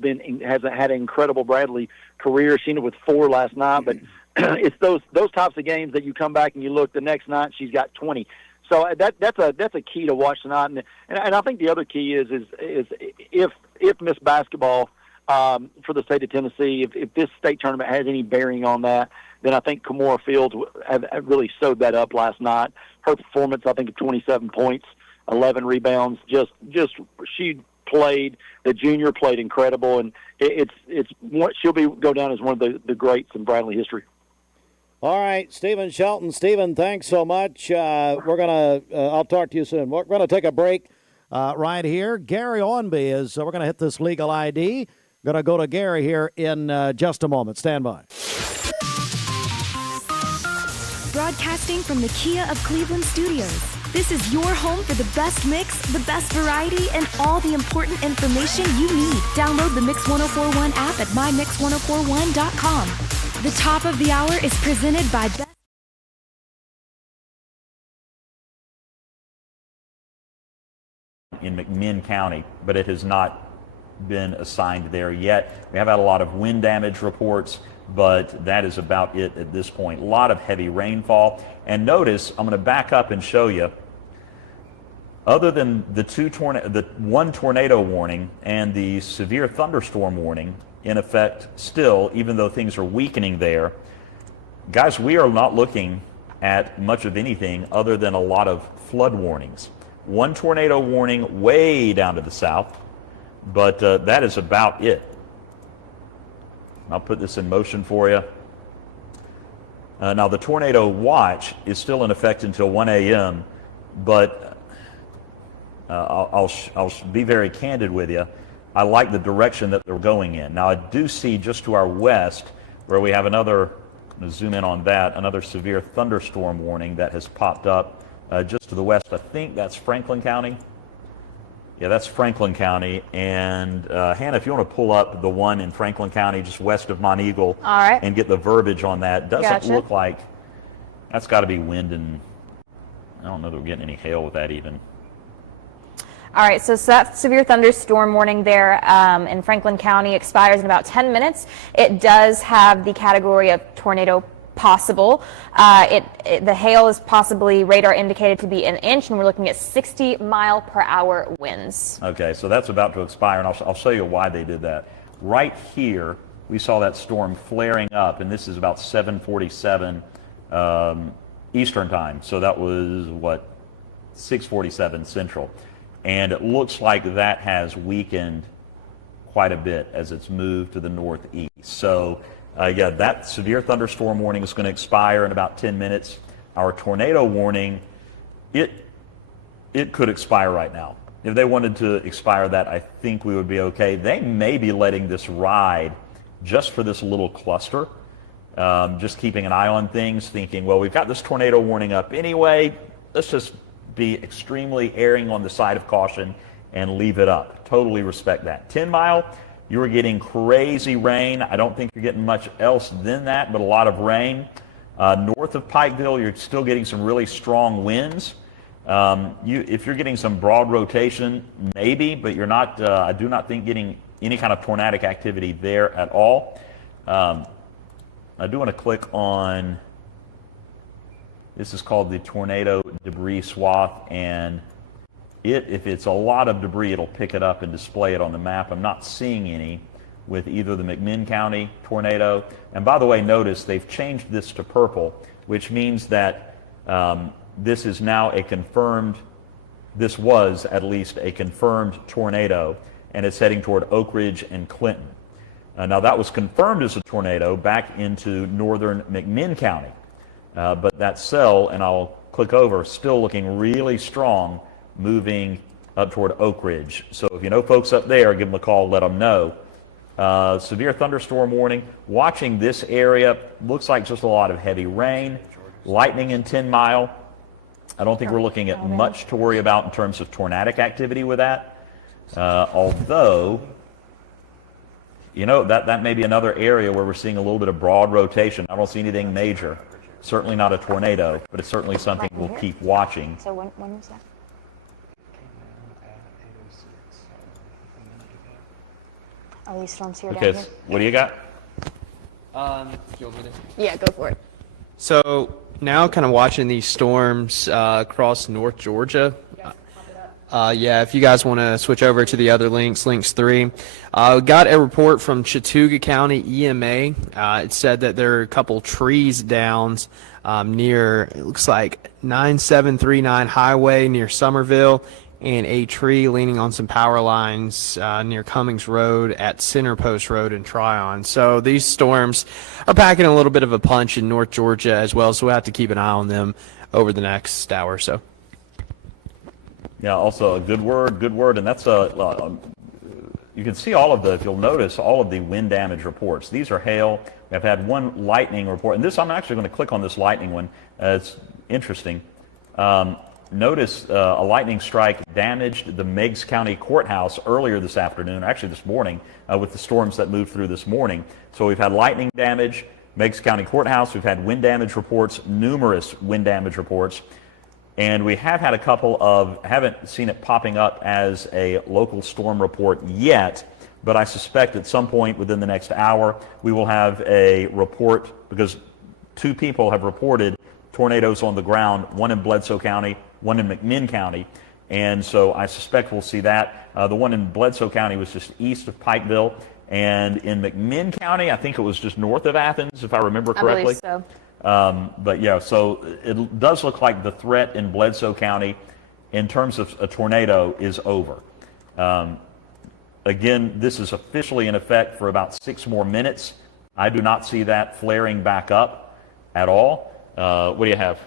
had an incredible Bradley career. She ended with 4 last night, but it's those types of games that you come back and you look the next night she's got 20. So that's a key to watch tonight. And I think the other key is if Miss Basketball for the state of Tennessee, if this state tournament has any bearing on that, then I think Kamora Fields have really sewed that up last night. Her performance, I think, of 27 points, 11 rebounds, just she played. The junior played incredible, and she'll go down as one of the greats in Bradley history. All right, Stephen Shelton. Stephen, thanks so much. I'll talk to you soon. We're gonna take a break right here. Gary Owenby is. We're gonna hit this legal ID. Gonna go to Gary here in just a moment. Stand by. Broadcasting from the Kia of Cleveland studios. This is your home for the best mix, the best variety, and all the important information you need. Download the Mix 1041 app at mymix1041.com. The top of the hour is presented by Best. In McMinn County, but it has not been assigned there yet. We have had a lot of wind damage reports, but that is about it at this point. A lot of heavy rainfall. And notice, I'm going to back up and show you, other than the one tornado warning and the severe thunderstorm warning in effect still, even though things are weakening there, guys, we are not looking at much of anything other than a lot of flood warnings. One tornado warning way down to the south, but that is about it. I'll put this in motion for you. Now, the tornado watch is still in effect until 1 a.m., but I'll be very candid with you. I like the direction that they're going in. Now, I do see just to our west where we have another, I'm going to zoom in on that, another severe thunderstorm warning that has popped up just to the west. I think that's Franklin County. Yeah, that's Franklin County. And Hannah, if you want to pull up the one in Franklin County just west of Monteagle, all right, and get the verbiage on that. Doesn't look like that's got to be wind, and I don't know that we're getting any hail with that even. All right, so that severe thunderstorm warning there in Franklin County expires in about 10 minutes. It does have the category of tornado possible. The hail is possibly radar indicated to be 1 inch, and we're looking at 60-mile-per-hour winds. Okay, so that's about to expire, and I'll show you why they did that. Right here, we saw that storm flaring up, and this is about 7:47 Eastern time. So that was, 6:47 Central. And it looks like that has weakened quite a bit as it's moved to the northeast. So, yeah, that severe thunderstorm warning is going to expire in about 10 minutes. Our tornado warning, it could expire right now. If they wanted to expire that, I think we would be okay. They may be letting this ride just for this little cluster, just keeping an eye on things, thinking, well, we've got this tornado warning up anyway. Let's just be extremely erring on the side of caution and leave it up. Totally respect that. 10 Mile, you are getting crazy rain. I don't think you're getting much else than that, but a lot of rain. North of Pikeville, you're still getting some really strong winds. If you're getting some broad rotation, maybe, but you're not, I do not think getting any kind of tornadic activity there at all. I do want to click on, this is called the tornado debris swath, and if it's a lot of debris, it'll pick it up and display it on the map. I'm not seeing any. with either the McMinn County tornado. And by the way, notice they've changed this to purple, which means that this is now a confirmed, this was at least a confirmed tornado, and it's heading toward Oak Ridge and Clinton. Now that was confirmed as a tornado back into northern McMinn County, but that cell, and I'll click over, still looking really strong, moving up toward Oak Ridge. So if you know folks up there, give them a call, let them know. Severe thunderstorm warning. Watching this area, looks like just a lot of heavy rain, lightning in 10 Mile. I don't think we're looking at much to worry about in terms of tornadic activity with that. Although, you know, that may be another area where we're seeing a little bit of broad rotation. I don't see anything major. Certainly not a tornado, but it's certainly something we'll keep watching. So when was that? Are these storms here down Okay, here? what do you got? Do you want me to? Yeah, go for it. So now kind of watching these storms across North Georgia. Yeah, if you guys want to switch over to the other links 3. Got a report from Chattooga County EMA. It said that there are a couple trees down near, it looks like 9739 Highway near Somerville, and a tree leaning on some power lines near Cummings Road at Center Post Road in Tryon. So these storms are packing a little bit of a punch in North Georgia as well, so we'll have to keep an eye on them over the next hour or so. Yeah, also a good word, and that's you can see all of the, if you'll notice, all of the wind damage reports. These are hail. I've had one lightning report, and this, I'm actually going to click on this lightning one. It's interesting. Notice a lightning strike damaged the Meigs County Courthouse earlier this afternoon, actually this morning, with the storms that moved through this morning. So we've had lightning damage, Meigs County Courthouse. We've had wind damage reports, numerous wind damage reports. And we have had a couple of, haven't seen it popping up as a local storm report yet, but I suspect at some point within the next hour we will have a report, because 2 people have reported tornadoes on the ground, one in Bledsoe County, one in McMinn County, and so I suspect we'll see that. The one in Bledsoe County was just east of Pikeville, and in McMinn County, I think it was just north of Athens, if I remember correctly. I believe so. But yeah, so it does look like the threat in Bledsoe County in terms of a tornado is over. Again, this is officially in effect for about 6 more minutes. I do not see that flaring back up at all. What do you have?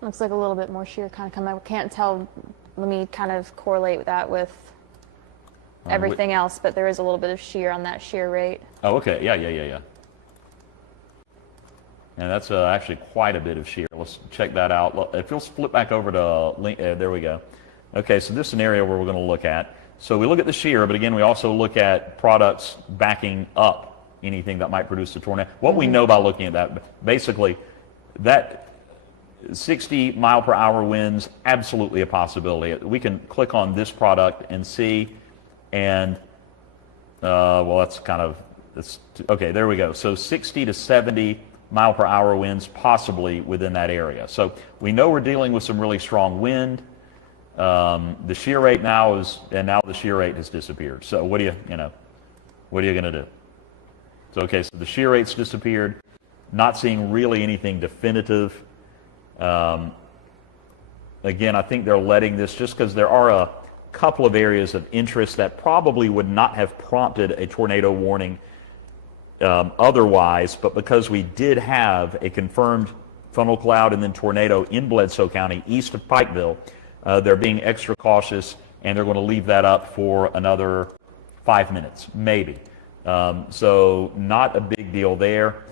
Looks like a little bit more shear kind of coming. I can't tell. Let me kind of correlate that with everything else, but there is a little bit of shear on that shear rate. Oh, okay. Yeah. And that's actually quite a bit of shear. Let's check that out. If you'll flip back over to link, there we go. Okay, so this is an area where we're going to look at. So we look at the shear, but again, we also look at products backing up anything that might produce a tornado. What we know by looking at that, basically, that 60 mile per hour winds, absolutely a possibility. We can click on this product and see, and well, that's kind of, okay, there we go. So 60 to 70 mile per hour winds possibly within that area. So we know we're dealing with some really strong wind. The shear rate now is, and now the shear rate has disappeared. So what are you going to do? So okay, so the shear rate's disappeared. Not seeing really anything definitive. Again, I think they're letting this, just because there are a couple of areas of interest that probably would not have prompted a tornado warning otherwise, but because we did have a confirmed funnel cloud and then tornado in Bledsoe County east of Pikeville, they're being extra cautious, and they're going to leave that up for another 5 minutes, maybe. So not a big deal there.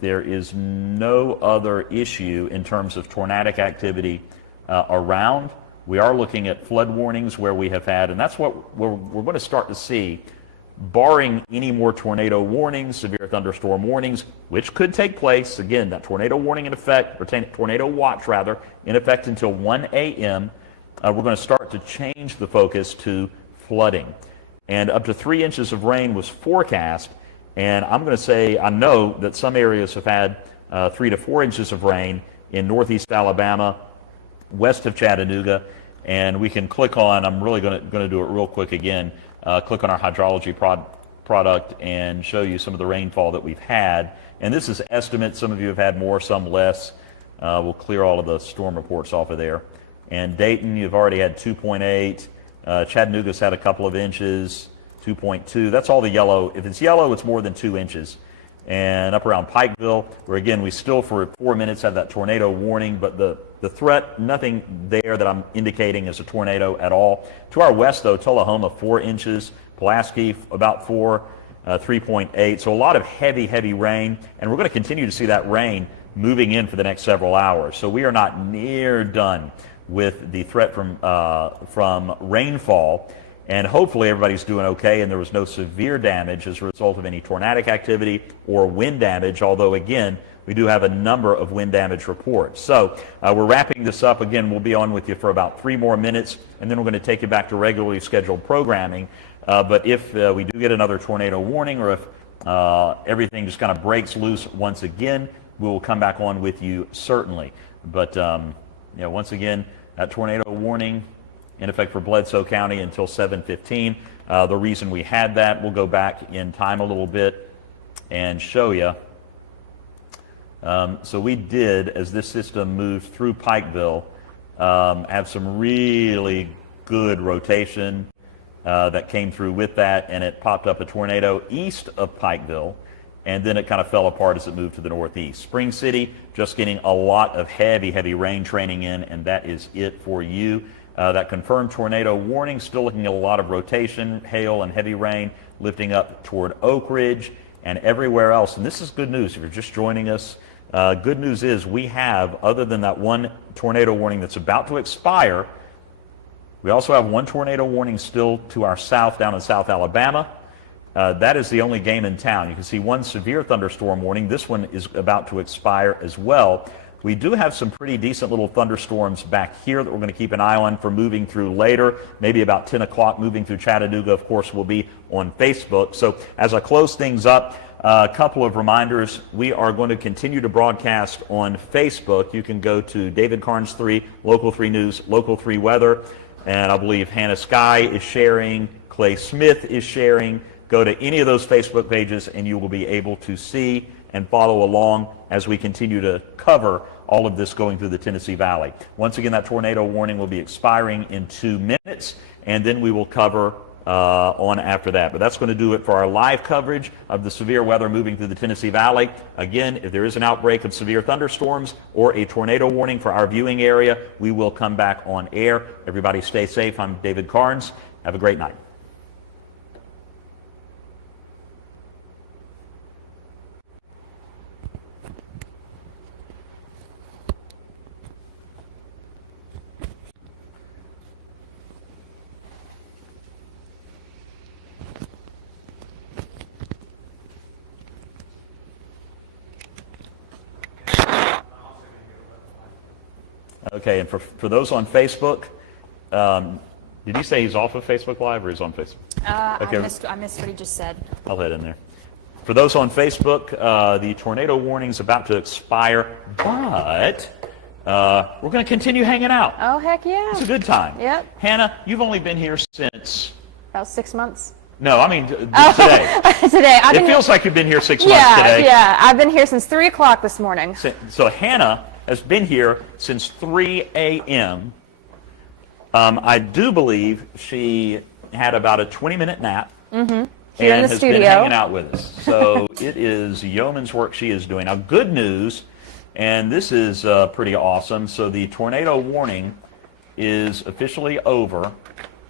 There is no other issue in terms of tornadic activity around. We are looking at flood warnings where we have had, and that's what we're going to start to see, barring any more tornado warnings, severe thunderstorm warnings, which could take place. Again, that tornado warning in effect, or tornado watch rather, in effect until 1 a.m. We're going to start to change the focus to flooding. And up to 3 inches of rain was forecast. And I'm going to say, I know that some areas have had 3 to 4 inches of rain in northeast Alabama, west of Chattanooga. And we can click on, I'm really going to do it real quick again, click on our hydrology product and show you some of the rainfall that we've had. And this is estimate. Some of you have had more, some less. We'll clear all of the storm reports off of there. And Dayton, you've already had 2.8. Chattanooga's had a couple of inches, 2.2. That's all the yellow. If it's yellow, it's more than 2 inches. And up around Pikeville, where again, we still for 4 minutes have that tornado warning, but the threat, nothing there that I'm indicating is a tornado at all. To our west, though, Tullahoma, 4 inches. Pulaski, about 4, 3.8. So a lot of heavy, heavy rain, and we're going to continue to see that rain moving in for the next several hours. So we are not near done with the threat from rainfall. And hopefully everybody's doing okay and there was no severe damage as a result of any tornadic activity or wind damage, although again, we do have a number of wind damage reports. So we're wrapping this up. Again, we'll be on with you for about 3 more minutes, and then we're going to take you back to regularly scheduled programming. But if we do get another tornado warning, or if everything just kind of breaks loose once again, we will come back on with you certainly. But once again, that tornado warning in effect for Bledsoe County until 7:15. The reason we had that, we'll go back in time a little bit and show you. So we did, as this system moved through Pikeville, have some really good rotation that came through with that, and it popped up a tornado east of Pikeville, and then it kind of fell apart as it moved to the northeast. Spring City, just getting a lot of heavy, heavy rain training in, and that is it for you. That confirmed tornado warning, still looking at a lot of rotation, hail and heavy rain, lifting up toward Oak Ridge and everywhere else. And this is good news if you're just joining us. Good news is we have, other than that one tornado warning that's about to expire, we also have one tornado warning still to our south down in South Alabama. That is the only game in town. You can see one severe thunderstorm warning. This one is about to expire as well. We do have some pretty decent little thunderstorms back here that we're going to keep an eye on for moving through later, maybe about 10 o'clock moving through Chattanooga. Of course, will be on Facebook. So as I close things up, a couple of reminders. We are going to continue to broadcast on Facebook. You can go to David Carnes 3, Local 3 News, Local 3 Weather, and I believe Hannah Sky is sharing, Clay Smith is sharing. Go to any of those Facebook pages and you will be able to see and follow along as we continue to cover all of this going through the Tennessee Valley. Once again, that tornado warning will be expiring in 2 minutes, and then we will cover on after that. But that's going to do it for our live coverage of the severe weather moving through the Tennessee Valley. Again, if there is an outbreak of severe thunderstorms or a tornado warning for our viewing area, we will come back on air. Everybody stay safe. I'm David Carnes. Have a great night. Okay, and for those on Facebook, did you say he's off of Facebook Live or he's on Facebook? Okay. I missed what he just said. I'll head in there. For those on Facebook, the tornado warning's about to expire, but we're going to continue hanging out. Oh, heck yeah. It's a good time. Yep. Hannah, you've only been here since... About 6 months. No, I mean today. Today. It feels like you've been here 6 months today. Yeah, I've been here since 3 o'clock this morning. So Hannah has been here since 3 a.m. I do believe she had about a 20-minute nap. Mm-hmm. Here and in the has studio. been hanging out with us. So it is yeoman's work she is doing. Now, good news, and this is pretty awesome. So the tornado warning is officially over,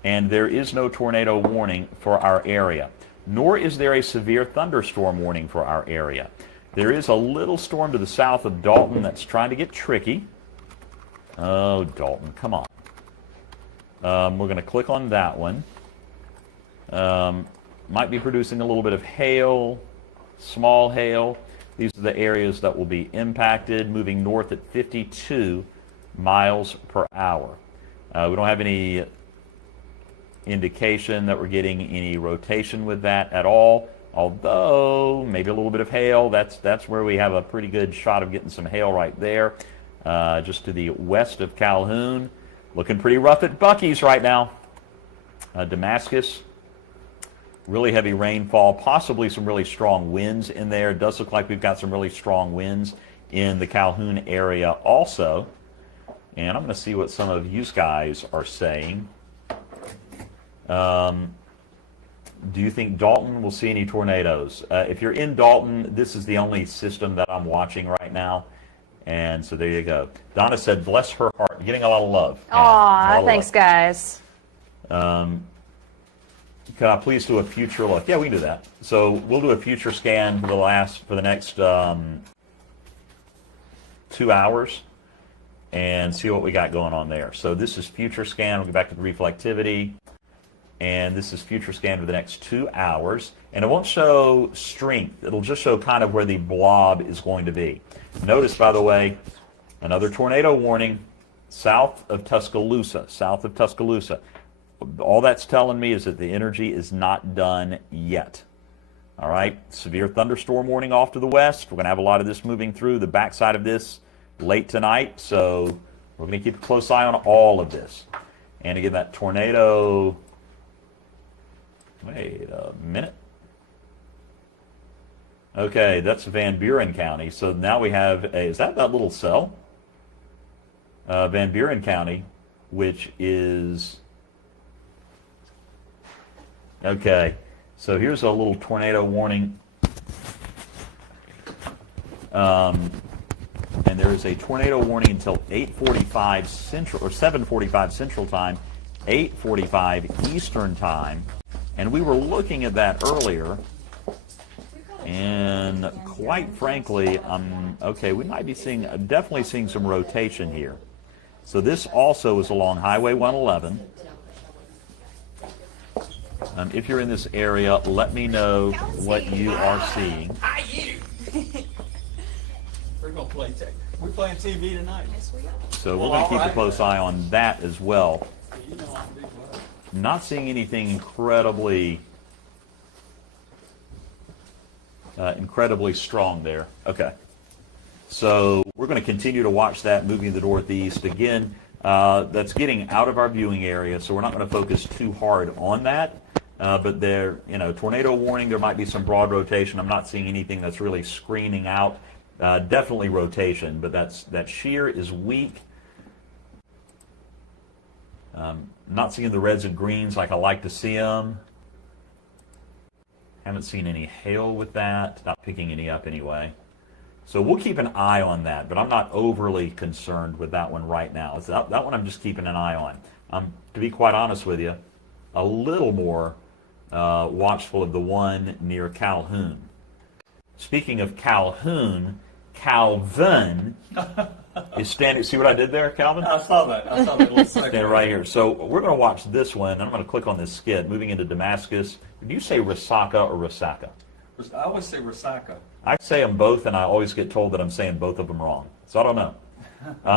and there is no tornado warning for our area. Nor is there a severe thunderstorm warning for our area. There is a little storm to the south of Dalton that's trying to get tricky. Oh, Dalton, come on. We're going to click on that one. Might be producing a little bit of hail, small hail. These are the areas that will be impacted, moving north at 52 miles per hour. We don't have any indication that we're getting any rotation with that at all, although maybe a little bit of hail. That's where we have a pretty good shot of getting some hail right there, just to the west of Calhoun. Looking pretty rough at Buc-ee's right now. Damascus, really heavy rainfall, possibly some really strong winds in there. It does look like we've got some really strong winds in the Calhoun area also. And I'm going to see what some of you guys are saying. Do you think Dalton will see any tornadoes? If you're in Dalton, this is the only system that I'm watching right now. And so there you go. Donna said, bless her heart. Getting a lot of love. Aw, thanks, guys. Can I please do a future look? Yeah, we can do that. So we'll do a future scan for the next 2 hours and see what we got going on there. So this is future scan. We'll go back to the reflectivity. And this is future scan for the next 2 hours. And it won't show strength. It'll just show kind of where the blob is going to be. Notice, by the way, another tornado warning south of Tuscaloosa. South of Tuscaloosa. All that's telling me is that the energy is not done yet. All right, severe thunderstorm warning off to the west. We're going to have a lot of this moving through the backside of this late tonight. So we're going to keep a close eye on all of this. And again, that tornado... Wait a minute. Okay, that's Van Buren County. So now we have is that little cell? Van Buren County, which is... Okay, so here's a little tornado warning. And there is a tornado warning until 8:45 Central, or 7:45 Central Time, 8:45 Eastern Time. And we were looking at that earlier, and quite frankly, okay, we might be definitely seeing some rotation here. So this also is along Highway 111. If you're in this area, let me know what you are seeing. We're going to play tech. We're playing TV tonight. So we're going to keep a close eye on that as well. Not seeing anything incredibly strong there. Okay. So we're going to continue to watch that moving to the northeast. Again, that's getting out of our viewing area, so we're not going to focus too hard on that. But there, tornado warning, there might be some broad rotation. I'm not seeing anything that's really screening out. Definitely rotation, but that shear is weak. Not seeing the reds and greens like I like to see them. Haven't seen any hail with that. Not picking any up anyway. So we'll keep an eye on that, but I'm not overly concerned with that one right now. So that one I'm just keeping an eye on. To be quite honest with you, a little more watchful of the one near Calhoun. Speaking of Calhoun, Calvin is standing. See what I did there, Calvin? I saw that. Standing right here. So we're going to watch this one. And I'm going to click on this skid. Moving into Damascus. Do you say Resaca or Resaca? I always say Resaca. I say them both, and I always get told that I'm saying both of them wrong. So I don't know.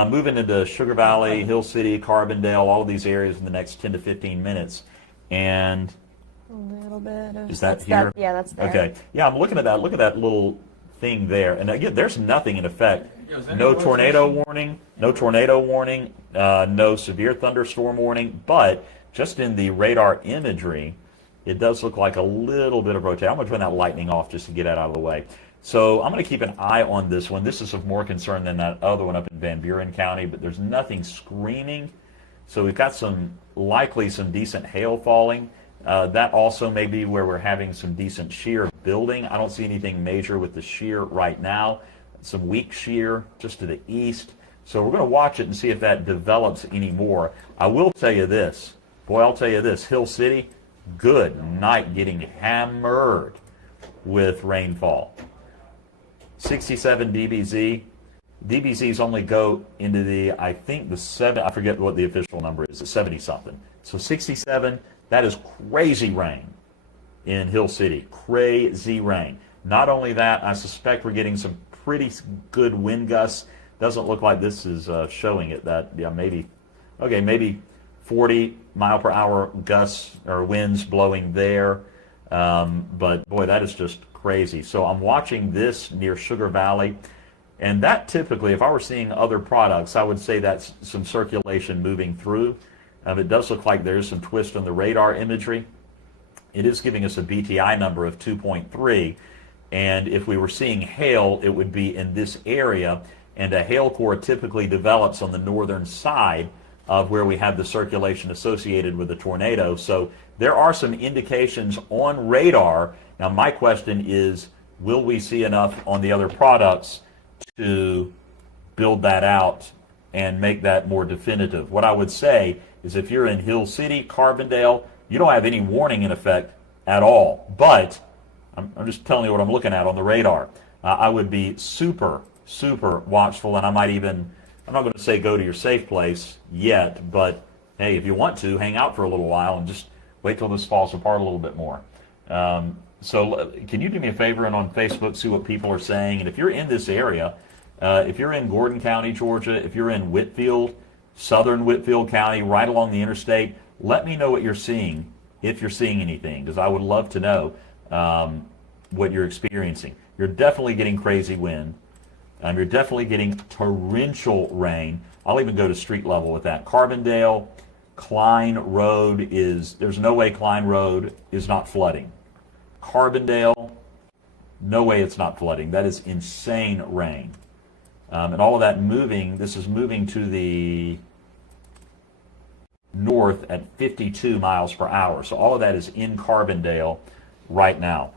Moving into Sugar Valley, Hill City, Carbondale, all of these areas in the next 10 to 15 minutes. And a little bit of... Is that here? Yeah, that's there. Okay. Yeah, I'm looking at that. Look at that little thing there. And again, there's nothing in effect. No tornado warning, no severe thunderstorm warning, but just in the radar imagery, it does look like a little bit of rotation. I'm going to turn that lightning off just to get that out of the way. So I'm going to keep an eye on this one. This is of more concern than that other one up in Van Buren County, but there's nothing screaming. So we've got likely some decent hail falling. That also may be where we're having some decent shear building. I don't see anything major with the shear right now. Some weak shear just to the east. So we're going to watch it and see if that develops any more. I will tell you this. Boy, I'll tell you this. Hill City, good night, getting hammered with rainfall. 67 dBz. dBzs only go into I forget what the official number is, it's 70-something. So 67, that is crazy rain in Hill City. Crazy rain. Not only that, I suspect we're getting some pretty good wind gusts. Doesn't look like this is showing it. That maybe 40 mile per hour gusts or winds blowing there. But boy, that is just crazy. So I'm watching this near Sugar Valley, and that typically, if I were seeing other products, I would say that's some circulation moving through. It does look like there's some twist on the radar imagery. it is giving us a BTI number of 2.3. And if we were seeing hail, it would be in this area. And a hail core typically develops on the northern side of where we have the circulation associated with the tornado. So there are some indications on radar. Now, my question is, will we see enough on the other products to build that out and make that more definitive? What I would say is if you're in Hill City, Carbondale, you don't have any warning in effect at all. But I'm just telling you what I'm looking at on the radar. I would be super watchful, and I'm not going to say go to your safe place yet, but hey, if you want to, hang out for a little while and just wait till this falls apart a little bit more. So can you do me a favor and on Facebook see what people are saying? And if you're in this area, if you're in Gordon County, Georgia, if you're in Whitfield, southern Whitfield County, right along the interstate, let me know what you're seeing, if you're seeing anything, because I would love to know what you're experiencing. You're definitely getting crazy wind. You're definitely getting torrential rain. I'll even go to street level with that. Carbondale, Klein Road there's no way Klein Road is not flooding. Carbondale, no way it's not flooding. That is insane rain. And all of that this is moving to the north at 52 miles per hour. So all of that is in Carbondale right now.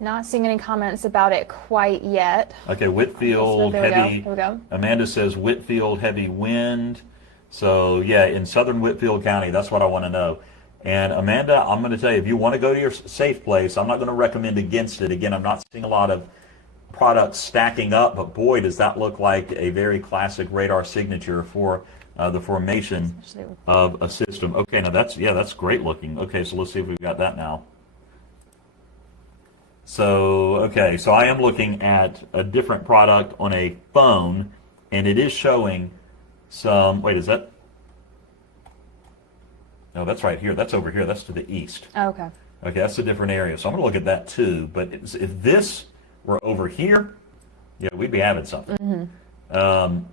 Not seeing any comments about it quite yet. Okay, Whitfield, heavy. There we go. Amanda says Whitfield, heavy wind. So, yeah, in southern Whitfield County, that's what I want to know. And Amanda, I'm going to tell you, if you want to go to your safe place, I'm not going to recommend against it. Again, I'm not seeing a lot of products stacking up, but boy, does that look like a very classic radar signature for the formation of a system. Okay, now that's great looking. Okay, so let's see if we've got that now. So, okay, so I am looking at a different product on a phone, and it is showing some, wait, is that? No, that's right here. That's over here. That's to the east. Oh, okay. Okay, that's a different area. So I'm going to look at that too. But if this were over here, yeah, we'd be having something. Mm-hmm.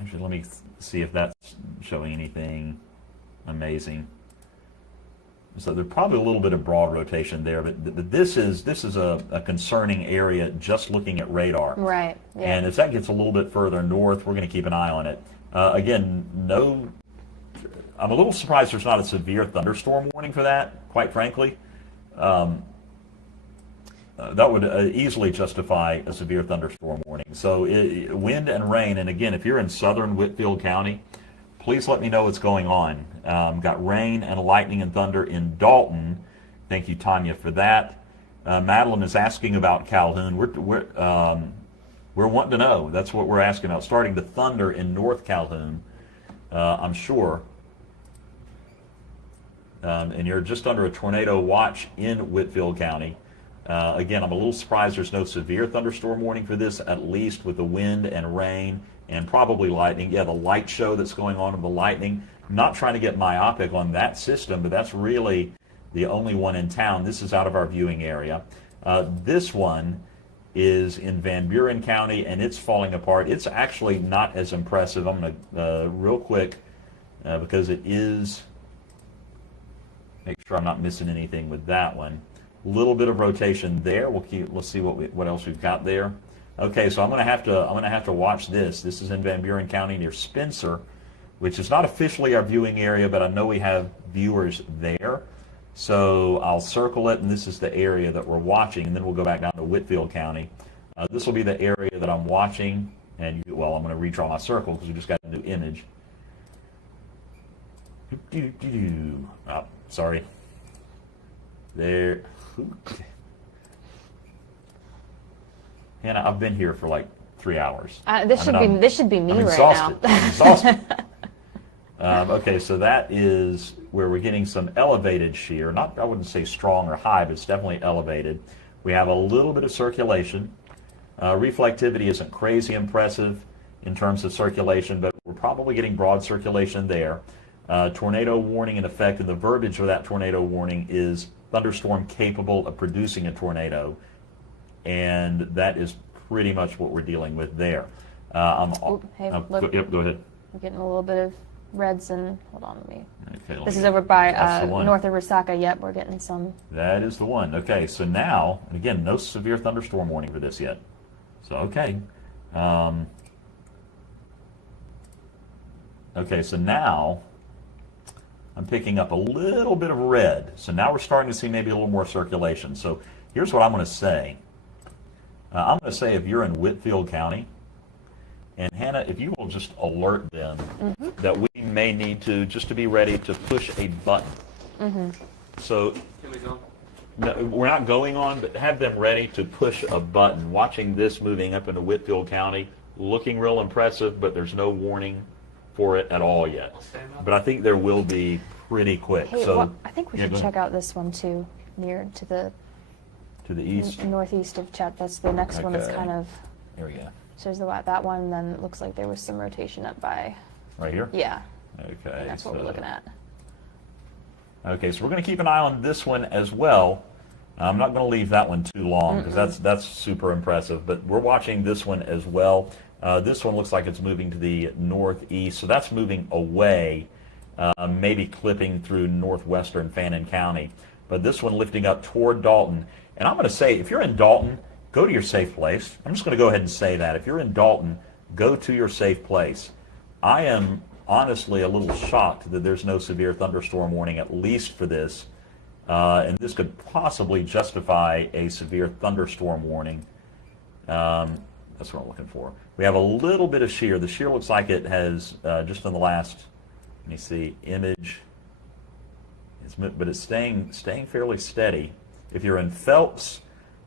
Actually, let me see if that's showing anything amazing. So there's probably a little bit of broad rotation there, but this is a concerning area just looking at radar. Right. Yeah. And if that gets a little bit further north, we're going to keep an eye on it. Again, I'm a little surprised there's not a severe thunderstorm warning for that, quite frankly. That would easily justify a severe thunderstorm warning. So wind and rain, and again, if you're in southern Whitfield County, please let me know what's going on. Got rain and lightning and thunder in Dalton. Thank you, Tanya, for that. Madeline is asking about Calhoun. We're wanting to know. That's what we're asking about. Starting to thunder in North Calhoun, I'm sure. And you're just under a tornado watch in Whitfield County. Again, I'm a little surprised there's no severe thunderstorm warning for this, at least with the wind and rain and probably lightning. Yeah, the light show that's going on with the lightning. Not trying to get myopic on that system, but that's really the only one in town. This is out of our viewing area. This one is in Van Buren County, and it's falling apart. It's actually not as impressive. I'm going to, real quick, because it is, make sure I'm not missing anything with that one. A little bit of rotation there. Let's see what else we've got there. Okay, so I'm going to have to watch this. This is in Van Buren County near Spencer, which is not officially our viewing area, but I know we have viewers there. So I'll circle it, and this is the area that we're watching, and then we'll go back down to Whitfield County. This will be the area that I'm watching, and I'm going to redraw my circle because we just got a new image. Oh, sorry. There. Hannah, I've been here for like 3 hours. This should be me I'm right exhausted. now. I'm exhausted. Okay, so that is where we're getting some elevated shear. I wouldn't say strong or high, but it's definitely elevated. We have a little bit of circulation. Reflectivity isn't crazy impressive in terms of circulation, but we're probably getting broad circulation there. Tornado warning in effect, and the verbiage of that tornado warning is thunderstorm capable of producing a tornado. And that is pretty much what we're dealing with there. Hey, look. Yep, go ahead. We're getting a little bit of Reds and, hold on, Okay, this is over by That's the one. north of Resaca. Yep, we're getting some. That is the one. Okay, so now, and again, no severe thunderstorm warning for this yet. So, okay. Okay, so now I'm picking up a little bit of red. So now we're starting to see maybe a little more circulation. So here's what I'm going to say. I'm going to say if you're in Whitfield County, and Hannah, if you will just alert them that we may need to, just to be ready to push a button. So Can we go? no, we're not going on, but have them ready to push a button. Watching this moving up into Whitfield County, looking real impressive, but there's no warning for it at all yet. But I think there will be pretty quick. Hey, So well, I think we yeah, should go check ahead. out this one too, near to the To the east. northeast of Chat. That's the next one. That's Okay. kind of Here we go. shows that one. And then it looks like there was some rotation up by. Right here? Yeah, Okay. and that's what we're looking at. Okay, so we're going to keep an eye on this one as well. I'm not going to leave that one too long because that's super impressive. But we're watching this one as well. This one looks like it's moving to the northeast, so that's moving away, maybe clipping through northwestern Fannin County. But this one lifting up toward Dalton. And I'm going to say, if you're in Dalton, go to your safe place. I'm just going to go ahead and say that. If you're in Dalton, go to your safe place. I am honestly a little shocked that there's no severe thunderstorm warning, at least for this. And this could possibly justify a severe thunderstorm warning. That's what I'm looking for. We have a little bit of shear. The shear looks like it has, just in the last, let me see, image, but it's staying fairly steady. If you're in Phelps,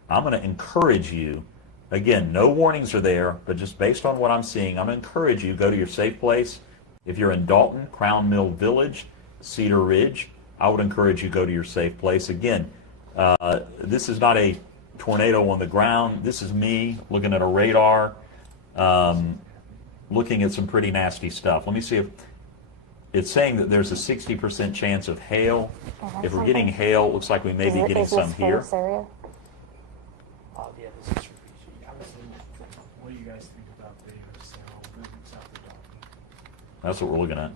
I'm going to encourage you, again, no warnings are there, but just based on what I'm seeing, I'm going to encourage you, go to your safe place. If you're in Dalton, Crown Mill Village, Cedar Ridge, I would encourage you go to your safe place. Again, this is not a tornado on the ground. This is me looking at a radar, looking at some pretty nasty stuff. Let me see if it's saying that there's a 60% chance of hail. If we're getting hail, it looks like we may be getting some here. Area? Oh, yeah, this is What do you guys think about the moving south of Dalton? That's what we're looking at.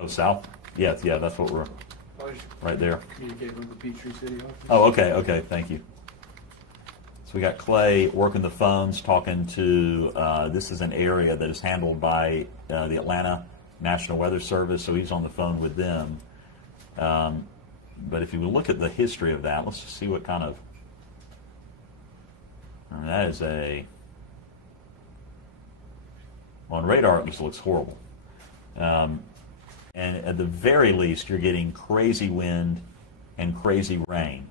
Oh, south? Yeah, that's what we're, I was right there. communicating with the Peachtree City office. Oh, okay, thank you. So we got Clay working the phones, talking to, this is an area that is handled by the Atlanta National Weather Service, so he's on the phone with them. But if you look at the history of that, let's just see what kind of, that is on radar it just looks horrible. And at the very least, you're getting crazy wind and crazy rain.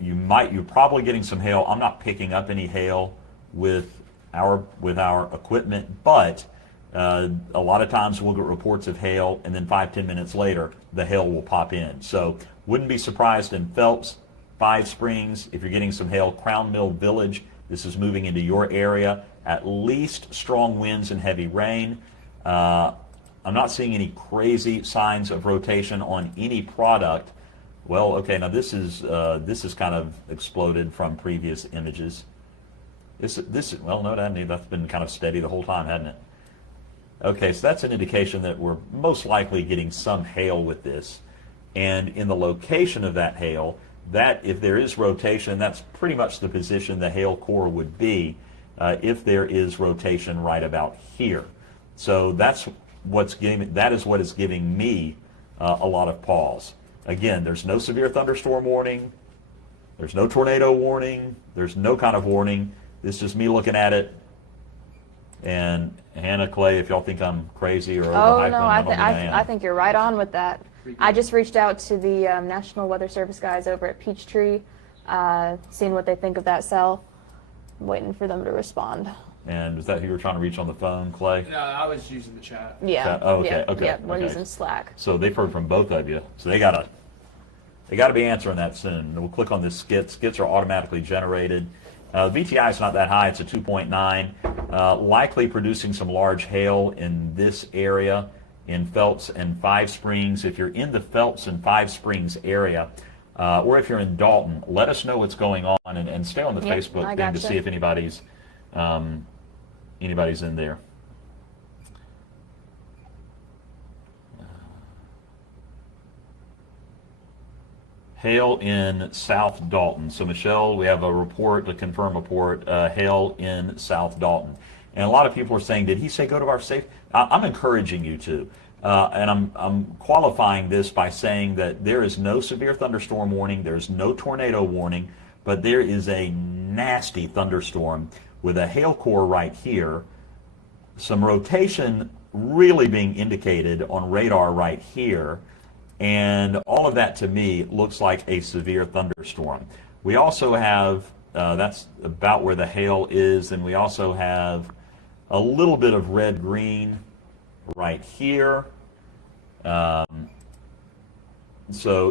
You're probably getting some hail. I'm not picking up any hail with our equipment, but a lot of times we'll get reports of hail, and then 5-10 minutes later, the hail will pop in. So wouldn't be surprised in Phelps, Five Springs, if you're getting some hail. Crown Mill Village, this is moving into your area. At least strong winds and heavy rain. I'm not seeing any crazy signs of rotation on any product. Well, okay, now this is kind of exploded from previous images. Well, no, that's been kind of steady the whole time, hasn't it? Okay, so that's an indication that we're most likely getting some hail with this. And in the location of that hail, that if there is rotation, that's pretty much the position the hail core would be if there is rotation right about here. So that is what is giving me a lot of pause. Again, there's no severe thunderstorm warning. There's no tornado warning. There's no kind of warning. This is just me looking at it. And Hannah, Clay, if y'all think I'm crazy or overhyping, No, I don't think I am. I think you're right on with that. I just reached out to the National Weather Service guys over at Peachtree, seeing what they think of that cell. I'm waiting for them to respond. And is that who you were trying to reach on the phone, Clay? No, I was using the chat. Yeah. Oh, okay, yeah, okay, Yeah, we're okay. using Slack. So they've heard from both of you. So they gotta be answering that soon. And we'll click on this skit. Skits are automatically generated. VTI is not that high. It's a 2.9. Likely producing some large hail in this area in Phelps and Five Springs. If you're in the Phelps and Five Springs area, or if you're in Dalton, let us know what's going on and stay on the Yep, Facebook I thing to gotcha. see if anybody's in there. Hail in South Dalton. So Michelle, we have a report, a confirmed report, hail in South Dalton. And a lot of people are saying, did he say go to our safe? I'm encouraging you to. And I'm qualifying this by saying that there is no severe thunderstorm warning, there's no tornado warning, but there is a nasty thunderstorm with a hail core right here, some rotation really being indicated on radar right here, and all of that to me looks like a severe thunderstorm. We also have, that's about where the hail is, and we also have a little bit of red-green right here. So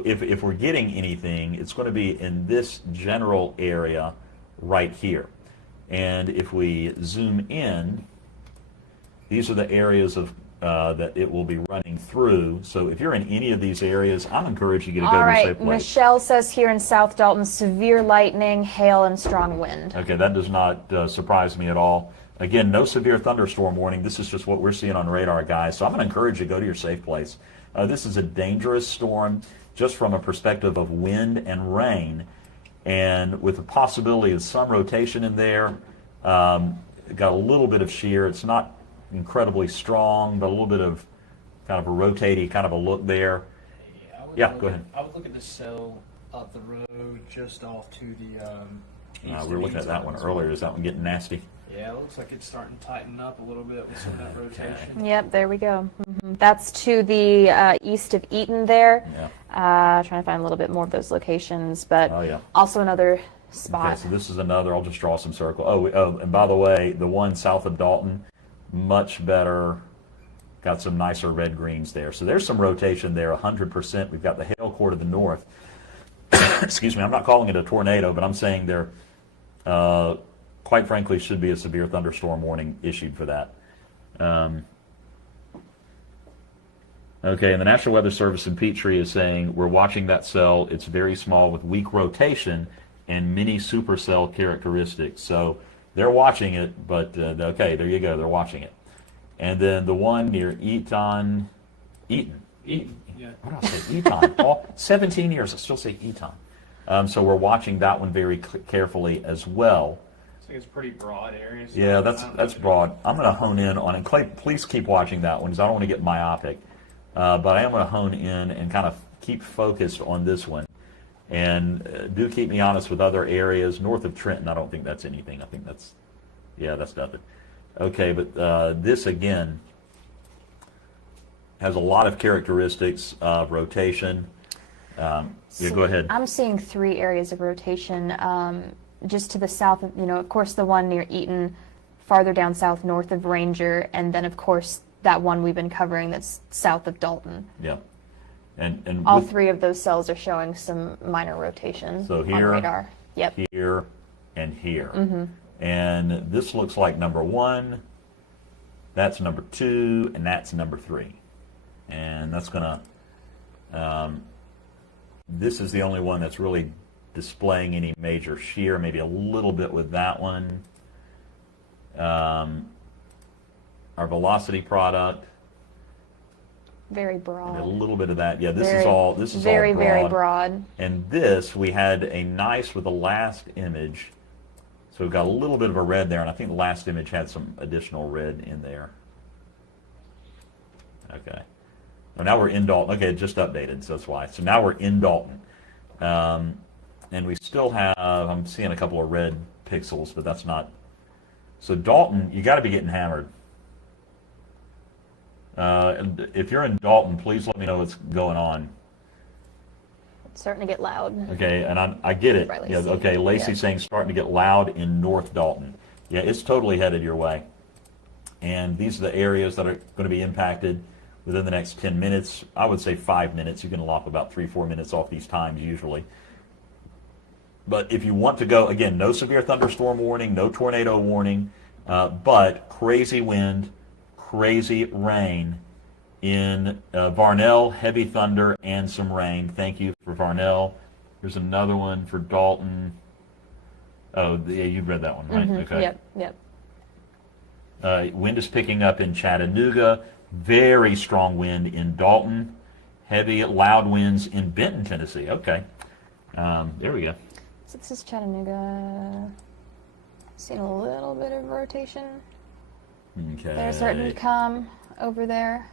if we're getting anything, it's going to be in this general area right here. And if we zoom in, these are the areas of that it will be running through. So if you're in any of these areas, I'm encouraging you to go to a safe place. Michelle says here in South Dalton, severe lightning, hail, and strong wind. Okay, that does not surprise me at all. Again, no severe thunderstorm warning. This is just what we're seeing on radar, guys. So I'm going to encourage you to go to your safe place. This is a dangerous storm just from a perspective of wind and rain. And with the possibility of some rotation in there, got a little bit of shear. It's not incredibly strong, but a little bit of kind of a rotaty kind of a look there. Yeah, go ahead. I would look at the cell up the road just off to the east. We were looking at that one earlier. Is that one getting nasty? Yeah, it looks like it's starting to tighten up a little bit with some of that rotation. Yep, there we go. That's to the east of Eaton there. Yeah. Trying to find a little bit more of those locations, but Oh, yeah. also another spot. Okay, so this is another. I'll just draw some circle. Oh, and by the way, the one south of Dalton, much better. Got some nicer red greens there. So there's some rotation there, 100%. We've got the hail core to the north. Excuse me, I'm not calling it a tornado, but I'm saying there, quite frankly, should be a severe thunderstorm warning issued for that. Okay, and the National Weather Service in Peachtree is saying we're watching that cell. It's very small with weak rotation and many supercell characteristics. So they're watching it, but okay, there you go. They're watching it. And then the one near Eaton. Yeah. What did I say? Eaton. All 17 years, I still say Eaton. So we're watching that one very carefully as well. I think it's pretty broad area. So Yeah, that's broad. I'm going to hone in on it. Clay, please keep watching that one because I don't want to get myopic. But I am going to hone in and kind of keep focused on this one. And do keep me honest with other areas. North of Trenton, I don't think that's anything. I think that's nothing. Okay, but this, again, has a lot of characteristics of rotation. Yeah, go ahead. I'm seeing 3 areas of rotation. Just to the south, of course, the one near Eaton, farther down south, north of Ranger, and then, of course, that one we've been covering that's south of Dalton. Yeah. And all 3 of those cells are showing some minor rotation so on here, radar. Yep. Here, and here. And this looks like number 1, that's number 2, and that's number 3. And that's going to, this is the only one that's really displaying any major shear, maybe a little bit with that one. Our velocity product, very broad. a little bit of that. Yeah, this very, is all broad. very broad. And this, we had a nice with the last image. So we've got a little bit of a red there, and I think the last image had some additional red in there. Okay. Well, now we're in Dalton. Okay, it just updated, so that's why. So now we're in Dalton. And we still have, I'm seeing a couple of red pixels, but that's not. So Dalton, you got to be getting hammered. And if you're in Dalton, please let me know what's going on. It's starting to get loud. Okay, and I get it. Right, Yeah, Lacey. okay, Lacey's Yeah. saying starting to get loud in North Dalton. Yeah, it's totally headed your way. And these are the areas that are going to be impacted within the next 10 minutes. I would say 5 minutes. You can lop about 3-4 minutes off these times usually. But if you want to go, again, no severe thunderstorm warning, no tornado warning, but crazy wind, crazy rain in Varnell, heavy thunder and some rain. Thank you for Varnell. Here's another one for Dalton. Oh, yeah, you read that one, right? Okay. Yep. Wind is picking up in Chattanooga. Very strong wind in Dalton. Heavy, loud winds in Benton, Tennessee. Okay. There we go. So this is Chattanooga. Seeing a little bit of rotation. Okay. They're starting to come over there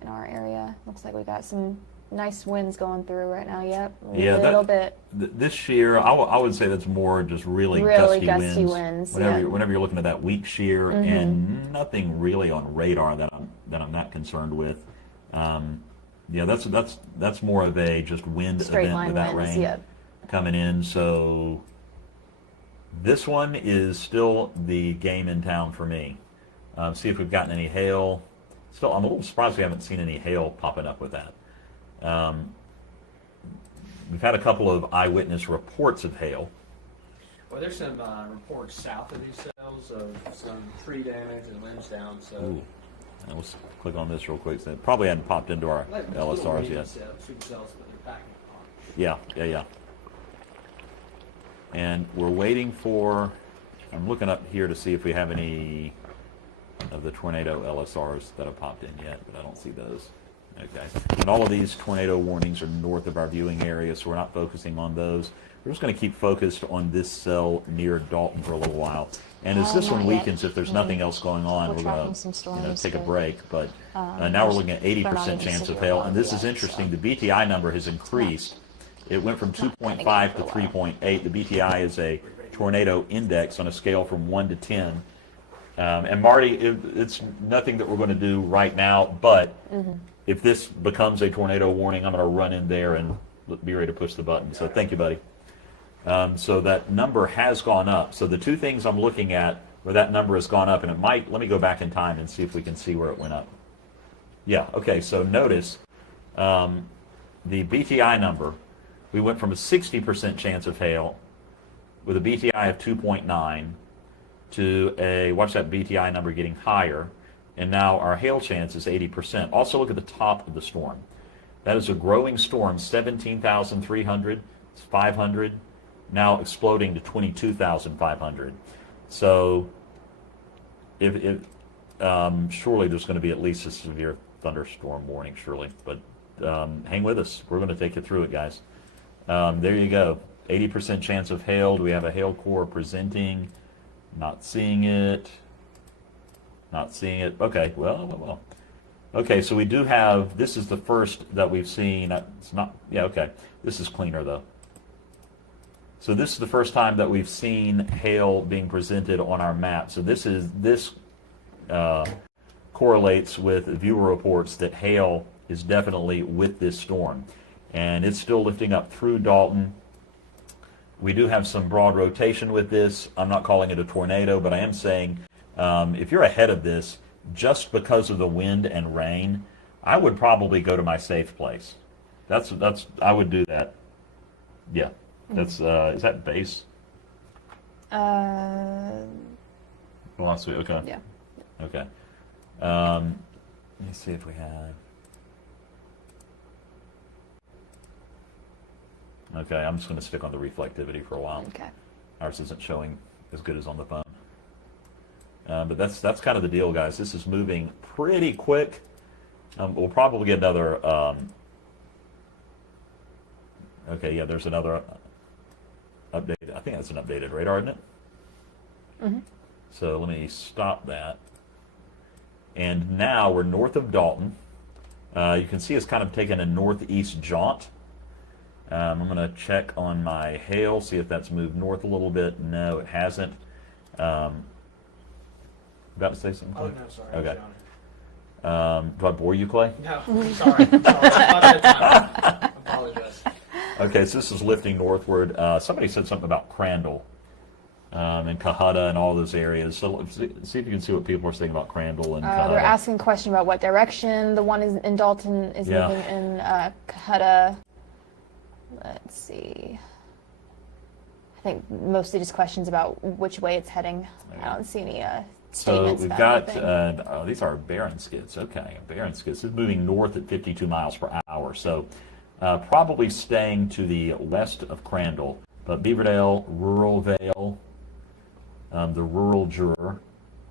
in our area. Looks like we got some nice winds going through right now. Yep, a Yeah, little bit. This year, I would say that's more just really gusty winds. Whenever you're looking at that weak shear, and nothing really on radar that I'm not concerned with. Yeah, that's more of a just wind Straight event line with that winds, rain yep. coming in. So this one is still the game in town for me. See if we've gotten any hail. Still, I'm a little surprised we haven't seen any hail popping up with that. We've had a couple of eyewitness reports of hail. Well, there's some reports south of these cells of some tree damage and limbs down. So Ooh. Now let's click on this real quick. So it probably hadn't popped into our like LSRs yet. Super cells, but they're packing on. Yeah. And we're waiting for, I'm looking up here to see if we have any of the tornado LSRs that have popped in yet, but I don't see those. Okay. And all of these tornado warnings are north of our viewing area, so we're not focusing on those. We're just going to keep focused on this cell near Dalton for a little while. And as this one weakens, if there's nothing else going on, we're going to take a break. But now we're looking at 80% chance of hail. And this is interesting. The BTI number has increased. It went from 2.5 to 3.8. The BTI is a tornado index on a scale from 1 to 10. And Marty, it's nothing that we're going to do right now, but if this becomes a tornado warning, I'm going to run in there and be ready to push the button. So thank you, buddy. So that number has gone up. So the two things I'm looking at where that number has gone up, and it might, let me go back in time and see if we can see where it went up. Yeah, okay, so notice the BTI number, we went from a 60% chance of hail with a BTI of 2.9 to a, watch that BTI number getting higher, and now our hail chance is 80%. Also look at the top of the storm. That is a growing storm, 17,300, it's 500, now exploding to 22,500. So if surely there's going to be at least a severe thunderstorm warning, surely. But hang with us. We're going to take you through it, guys. There you go. 80% chance of hail. Do we have a hail core presenting? Not seeing it. Not seeing it. Okay, well. Okay, so we do have, this is the first that we've seen. It's not, yeah, okay. This is cleaner, though. So this is the first time that we've seen hail being presented on our map. So this correlates with viewer reports that hail is definitely with this storm. And it's still lifting up through Dalton. We do have some broad rotation with this. I'm not calling it a tornado, but I am saying if you're ahead of this, just because of the wind and rain, I would probably go to my safe place. That's I would do that. Yeah. That's is that base? Philosophy. Okay. Yeah. Okay. Let me see if we have. Okay, I'm just going to stick on the reflectivity for a while. Okay. Ours isn't showing as good as on the phone. But that's kind of the deal, guys. This is moving pretty quick. We'll probably get another. Okay, yeah, there's another update. I think that's an updated radar, isn't it? Mm-hmm. So let me stop that. And now we're north of Dalton. You can see it's kind of taking a northeast jaunt. I'm going to check on my hail, see if that's moved north a little bit. No, it hasn't. About to say something? Oh, no, sorry. Okay. Do I bore you, Clay? No, sorry. I apologize. Okay, so this is lifting northward. Somebody said something about Crandall and Cohutta and all those areas. So see if you can see what people are saying about Crandall and Cohutta. They're asking a question about what direction the one is in Dalton is moving in Cohutta. Let's see. I think mostly just questions about which way it's heading. Okay. I don't see any statements so we've about got, these are barren skids. Okay, barren skids. It's moving north at 52 miles per hour. So probably staying to the west of Crandall. But Beaverdale, Rural Vale, the rural juror,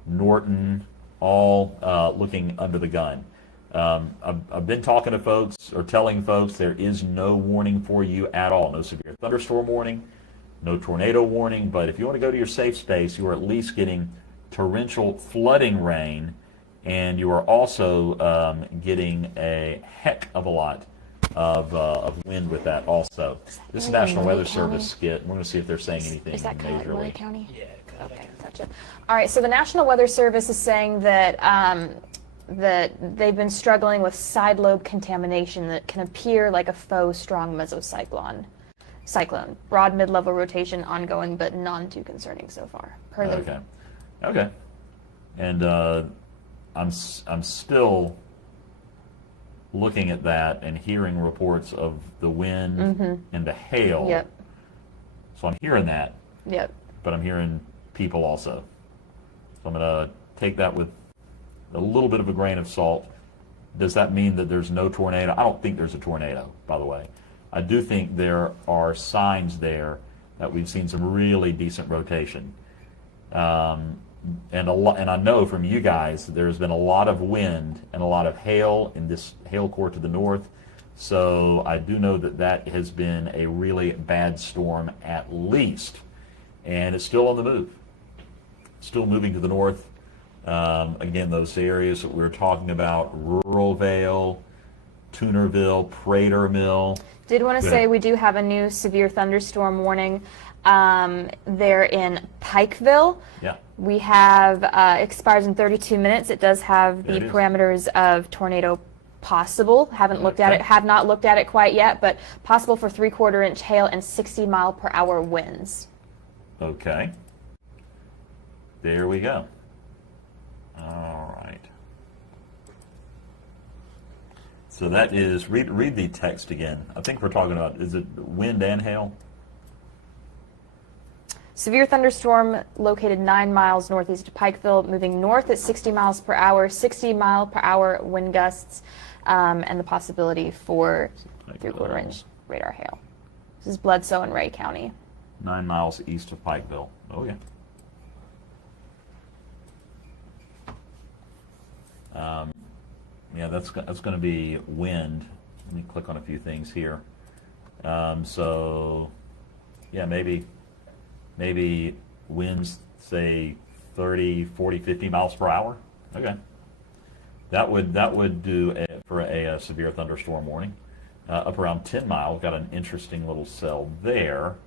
Norton, all looking under the gun. I've been talking to folks or telling folks there is no warning for you at all. No severe thunderstorm warning, no tornado warning. But if you want to go to your safe space, you are at least getting torrential flooding rain, and you are also getting a heck of a lot of wind with that also. This is National Weather Service skit. We're going to see if they're saying anything Is that kind of Lake majorly. County? Yeah. Okay, gotcha. All right, so the National Weather Service is saying that that they've been struggling with side lobe contamination that can appear like a faux strong mesocyclone. Broad mid-level rotation ongoing, but none too concerning so far. Okay. And I'm still looking at that and hearing reports of the wind and the hail. Yep. So I'm hearing that, Yep. but I'm hearing people also. So I'm going to take that with a little bit of a grain of salt. Does that mean that there's no tornado? I don't think there's a tornado, by the way. I do think there are signs there that we've seen some really decent rotation. And I know from you guys that there's been a lot of wind and a lot of hail in this hail core to the north. So I do know that that has been a really bad storm at least. And it's still on the move. Still moving to the north. Again, those areas that we were talking about, Rural Vale, Tunerville, Prater Mill. Did want to say we do have a new severe thunderstorm warning there in Pikeville. Yeah. We have expires in 32 minutes. It does have the There it is. parameters of tornado possible. Haven't looked at it. Have not looked at it quite yet, but possible for 3/4 inch hail and 60 mile per hour winds. Okay. There we go. All right. So that is, read the text again. I think we're talking about, is it wind and hail? Severe thunderstorm located 9 miles northeast of Pikeville, moving north at 60 miles per hour, 60 mile per hour wind gusts, and the possibility for 3/4 inch radar hail. This is Bledsoe and Ray County. 9 miles east of Pikeville. Oh, yeah. Yeah, that's going to be wind. Let me click on a few things here. So, yeah, maybe winds, say 30, 40, 50 miles per hour. Okay. That would do for a severe thunderstorm warning. Up around 10 miles, got an interesting little cell there.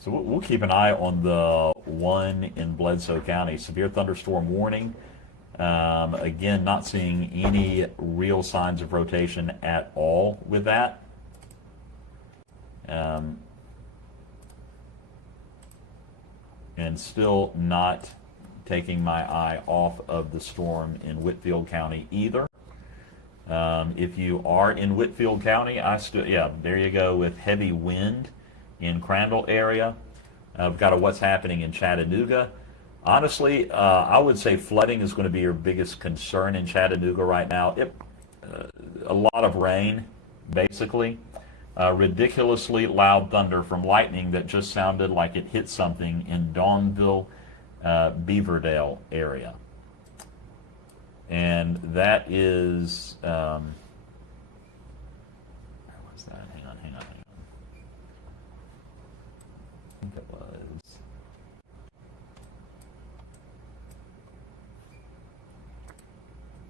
So we'll keep an eye on the one in Bledsoe County. Severe thunderstorm warning. Again, not seeing any real signs of rotation at all with that. And still not taking my eye off of the storm in Whitfield County either. If you are in Whitfield County, there you go with heavy wind in Crandall area. I've got a what's happening in Chattanooga. Honestly, I would say flooding is going to be your biggest concern in Chattanooga right now. A lot of rain, basically. Ridiculously loud thunder from lightning that just sounded like it hit something in Dawnville, Beaverdale area. And that is... what's that? Hang on. I think it was...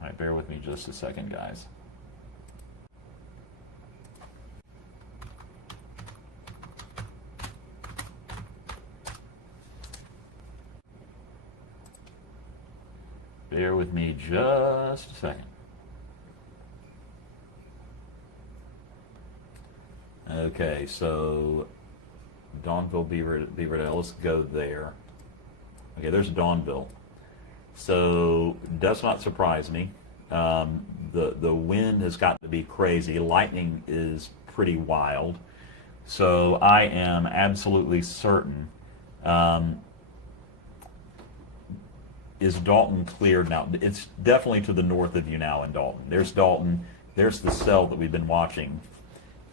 All right, bear with me just a second, guys. Bear with me just a second. Okay, so Dawnville, Beaverdale, let's go there. Okay, there's Dawnville. So, does not surprise me. The wind has got to be crazy. Lightning is pretty wild. So, I am absolutely certain. Is Dalton cleared now? It's definitely to the north of you now in Dalton. There's Dalton. There's the cell that we've been watching.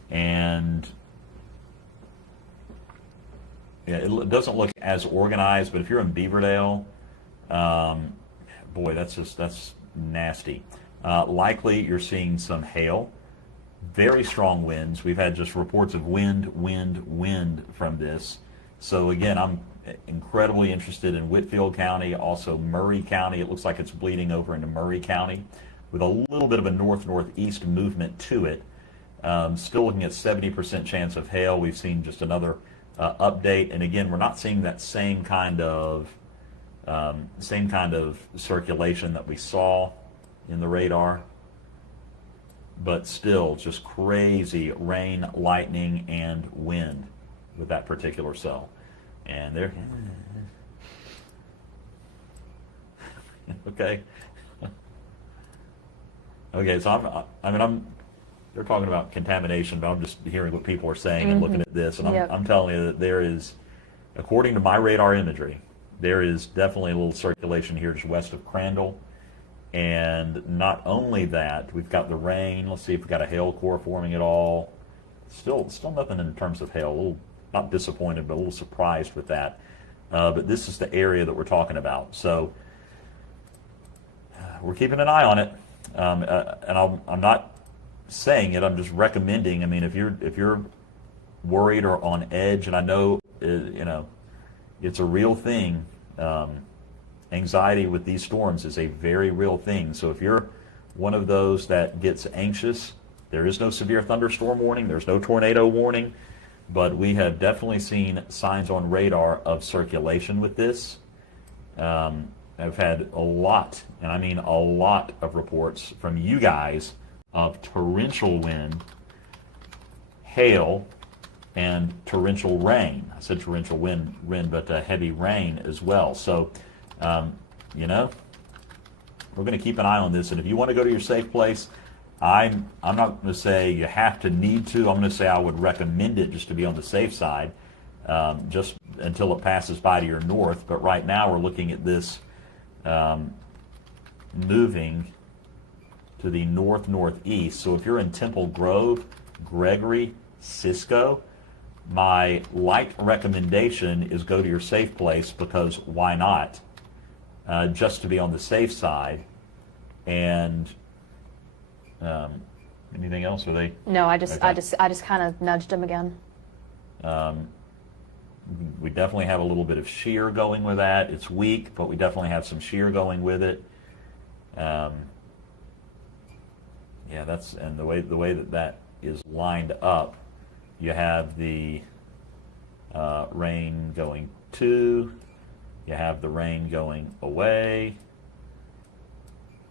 And yeah, it doesn't look as organized, but if you're in Beaverdale, boy, that's nasty. Likely you're seeing some hail, very strong winds. We've had just reports of wind from this. So again, I'm incredibly interested in Whitfield County, also Murray County. It looks like it's bleeding over into Murray County with a little bit of a north-northeast movement to it. Still looking at 70% chance of hail. We've seen just another update, and again, we're not seeing that same kind of circulation that we saw in the radar, but still just crazy rain, lightning, and wind with that particular cell. And there, okay. Okay, so they're talking about contamination, but I'm just hearing what people are saying and looking at this, and I'm telling you that there is, according to my radar imagery, there is definitely a little circulation here just west of Crandall. And not only that, we've got the rain. Let's see if we've got a hail core forming at all. Still nothing in terms of hail. A little, not disappointed, but a little surprised with that. But this is the area that we're talking about. So we're keeping an eye on it. And I'm not saying it. I'm just recommending. I mean, if you're worried or on edge, and I know it's a real thing. Anxiety with these storms is a very real thing. So if you're one of those that gets anxious, there is no severe thunderstorm warning, there's no tornado warning, but we have definitely seen signs on radar of circulation with this. I've had a lot, and I mean a lot of reports from you guys of torrential wind, hail, and torrential rain. I said torrential wind, but heavy rain as well. So we're going to keep an eye on this, and if you want to go to your safe place, I'm not going to say you have to need to. I'm going to say I would recommend it just to be on the safe side, just until it passes by to your north. But right now we're looking at this moving to the north-northeast. So if you're in Temple Grove, Gregory, Cisco, my light recommendation is go to your safe place, because why not? Just to be on the safe side. And anything else? Are they? No, I just kind of nudged him again. We definitely have a little bit of shear going with that. It's weak, but we definitely have some shear going with it. That's, and the way that is lined up, you have the rain going to, you have the rain going away,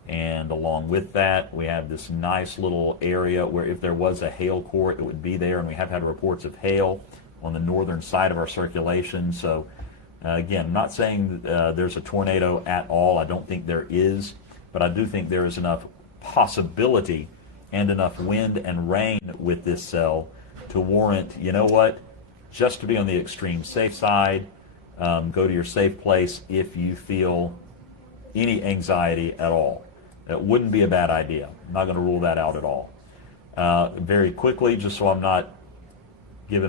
and along with that, we have this nice little area where if there was a hail core, it would be there, and we have had reports of hail on the northern side of our circulation. So again, I'm not saying there's a tornado at all. I don't think there is, but I do think there is enough possibility and enough wind and rain with this cell to warrant, just to be on the extreme safe side. Go to your safe place if you feel any anxiety at all. It wouldn't be a bad idea. I'm not going to rule that out at all. Very quickly, just so I'm not giving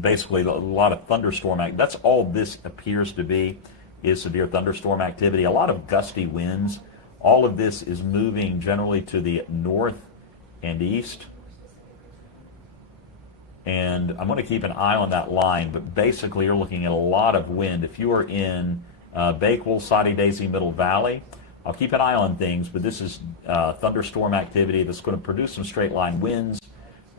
basically a lot of thunderstorm activity. That's all this appears to be, is severe thunderstorm activity. A lot of gusty winds. All of this is moving generally to the north and east. And I'm going to keep an eye on that line, but basically you're looking at a lot of wind. If you are in Bakewell, Soddy Daisy, Middle Valley, I'll keep an eye on things, but this is thunderstorm activity that's going to produce some straight line winds.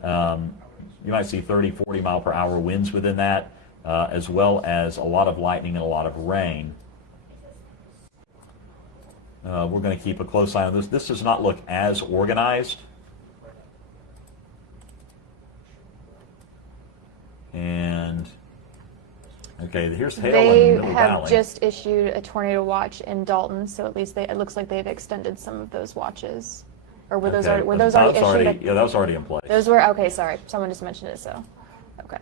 You might see 30, 40 mile per hour winds within that, as well as a lot of lightning and a lot of rain. We're going to keep a close eye on this. This does not look as organized. And okay, here's hail in the Middle Valley. They have just issued a tornado watch in Dalton, so at least it looks like they've extended some of those watches. Or were those already issued? Yeah, that was already in place. Those were okay. Sorry, someone just mentioned it. So, okay.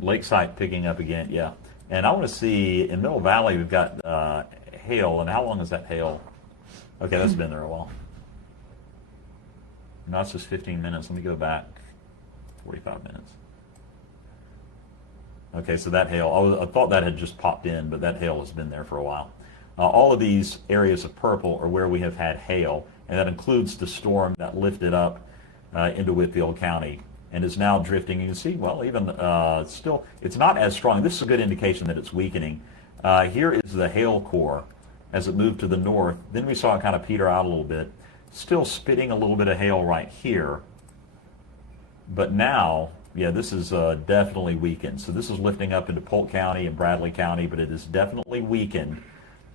Lakeside picking up again, yeah. And I want to see in Middle Valley we've got hail. And how long is that hail? Okay, that's been there a while. No, it's just 15 minutes. Let me go back 45 minutes. Okay, so that hail, I thought that had just popped in, but that hail has been there for a while. All of these areas of purple are where we have had hail, and that includes the storm that lifted up into Whitfield County and is now drifting. You can see, well, even still, it's not as strong. This is a good indication that it's weakening. Here is the hail core as it moved to the north. Then we saw it kind of peter out a little bit. Still spitting a little bit of hail right here. But now, yeah, this is definitely weakened. So this is lifting up into Polk County and Bradley County, but it is definitely weakened,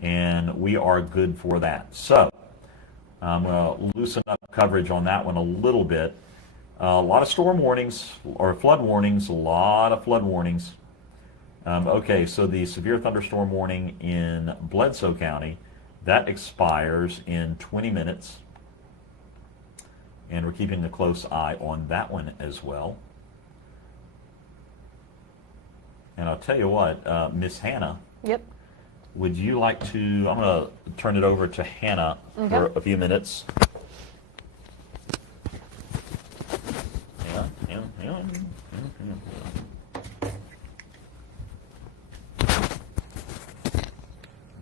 and we are good for that. So I'm going to loosen up coverage on that one a little bit. A lot of storm warnings, or flood warnings, a lot of flood warnings. Okay, so the severe thunderstorm warning in Bledsoe County, that expires in 20 minutes. And we're keeping a close eye on that one as well. And I'll tell you what, Miss Hannah. Yep. Would you like to, I'm going to turn it over to Hannah for a few minutes.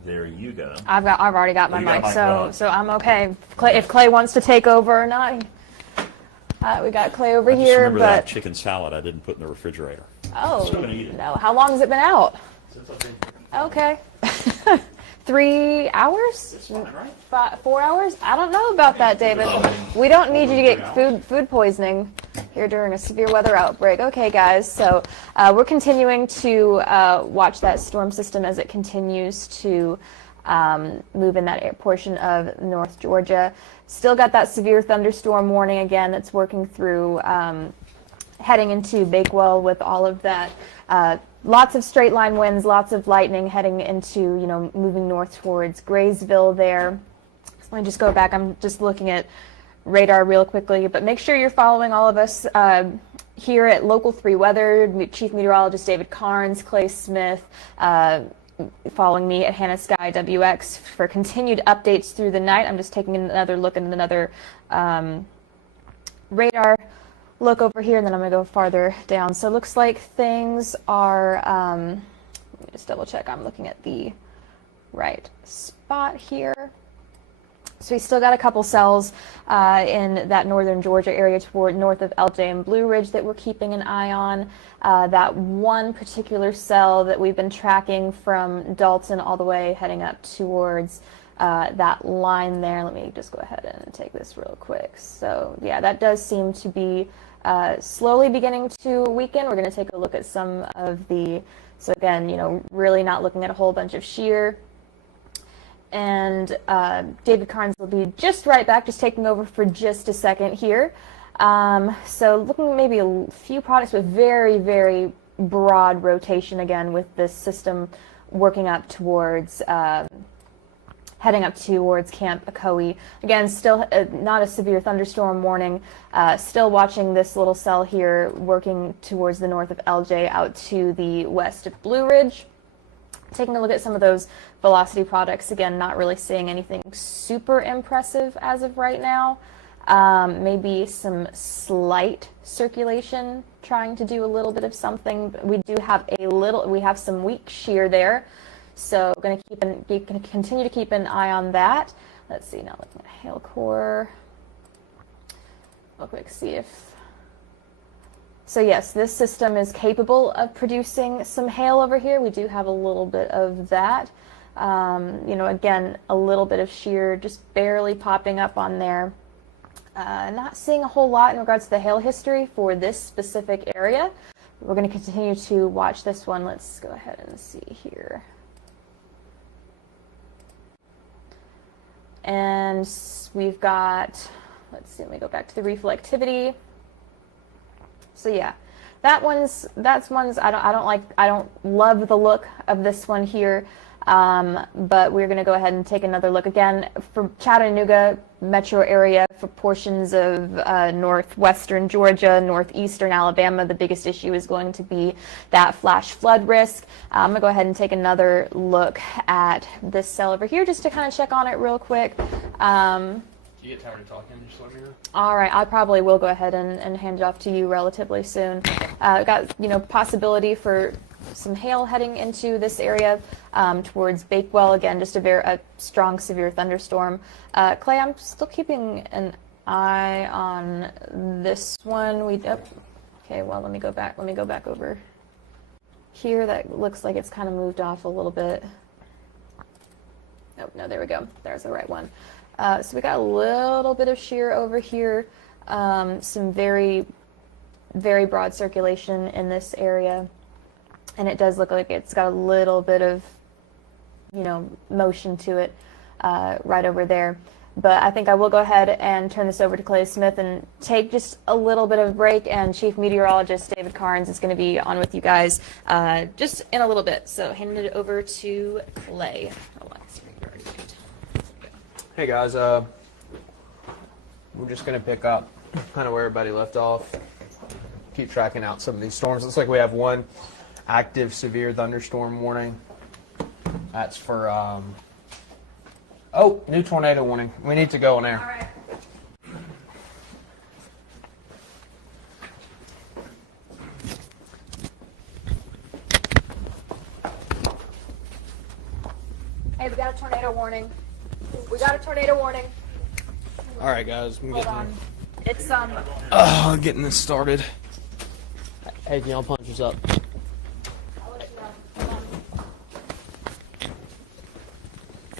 There you go. I've already got my You got mic, mic, so right. so I'm okay. If Clay wants to take over or not, we got Clay over I just here. remember But that chicken salad I didn't put in the refrigerator. oh Still gonna eat it. no, how long has it been out? Since I've been Okay, 3 hours? It's fine, right? 4 hours? I don't know about that, David. We don't need you to get food poisoning here during a severe weather outbreak. Okay, guys, so we're continuing to watch that storm system as it continues to move in that portion of North Georgia. Still got that severe thunderstorm warning again that's working through, heading into Bakewell with all of that. Lots of straight line winds, lots of lightning heading into, moving north towards Graysville there. So let me just go back. I'm just looking at radar real quickly, but make sure you're following all of us here at Local 3 Weather, Chief Meteorologist David Carnes, Clay Smith, following me at Hannah Sky WX for continued updates through the night. I'm just taking another look at another radar look over here, and then I'm going to go farther down. So it looks like things are, let me just double check I'm looking at the right spot here. So we still got a couple cells in that northern Georgia area toward north of LJ and Blue Ridge that we're keeping an eye on. That one particular cell that we've been tracking from Dalton all the way heading up towards that line there. Let me just go ahead and take this real quick. So yeah, that does seem to be slowly beginning to weaken. We're going to take a look at some of the, so again, really not looking at a whole bunch of shear. And David Carnes will be just right back, just taking over for just a second here. So looking at maybe a few products with very, very broad rotation again with this system working up towards, heading up towards Camp Ocoee. Again, still not a severe thunderstorm warning. Still watching this little cell here working towards the north of LJ out to the west of Blue Ridge. Taking a look at some of those velocity products, again, not really seeing anything super impressive as of right now. Maybe some slight circulation, trying to do a little bit of something. We do have we have some weak shear there, so going to continue to keep an eye on that. Let's see, now looking at hail core. Real quick, see if. So yes, this system is capable of producing some hail over here. We do have a little bit of that. Again, a little bit of shear just barely popping up on there. Not seeing a whole lot in regards to the hail history for this specific area. We're going to continue to watch this one. Let's go ahead and see here. And we've got, let's see, let me go back to the reflectivity. So yeah, that's ones I don't love the look of this one here, but we're going to go ahead and take another look again for Chattanooga metro area, for portions of northwestern Georgia, northeastern Alabama. The biggest issue is going to be that flash flood risk. I'm going to go ahead and take another look at this cell over here just to kind of check on it real quick. you get tired of talking, just let me know. All right, I probably will go ahead and hand it off to you relatively soon. Got possibility for some hail heading into this area towards Bakewell. Again, just a strong, severe thunderstorm. Clay, I'm still keeping an eye on this one. Okay, well, let me go back. Let me go back over here. That looks like it's kind of moved off a little bit. Oh, no, there we go. There's the right one. So we got a little bit of shear over here. Some very, very broad circulation in this area. And it does look like it's got a little bit of, motion to it right over there. But I think I will go ahead and turn this over to Clay Smith and take just a little bit of a break. And Chief Meteorologist David Carnes is going to be on with you guys just in a little bit. So handing it over to Clay. Hold on. Hey guys, we're just going to pick up kind of where everybody left off. Keep tracking out some of these storms. Looks like we have one active severe thunderstorm warning. That's for, new tornado warning. We need to go on air. All right. Hey, we got a tornado warning. We got a tornado warning. All right, guys. Hold on. It's Getting this started. Hey, can y'all punch us up? I'll let you know. Hold on.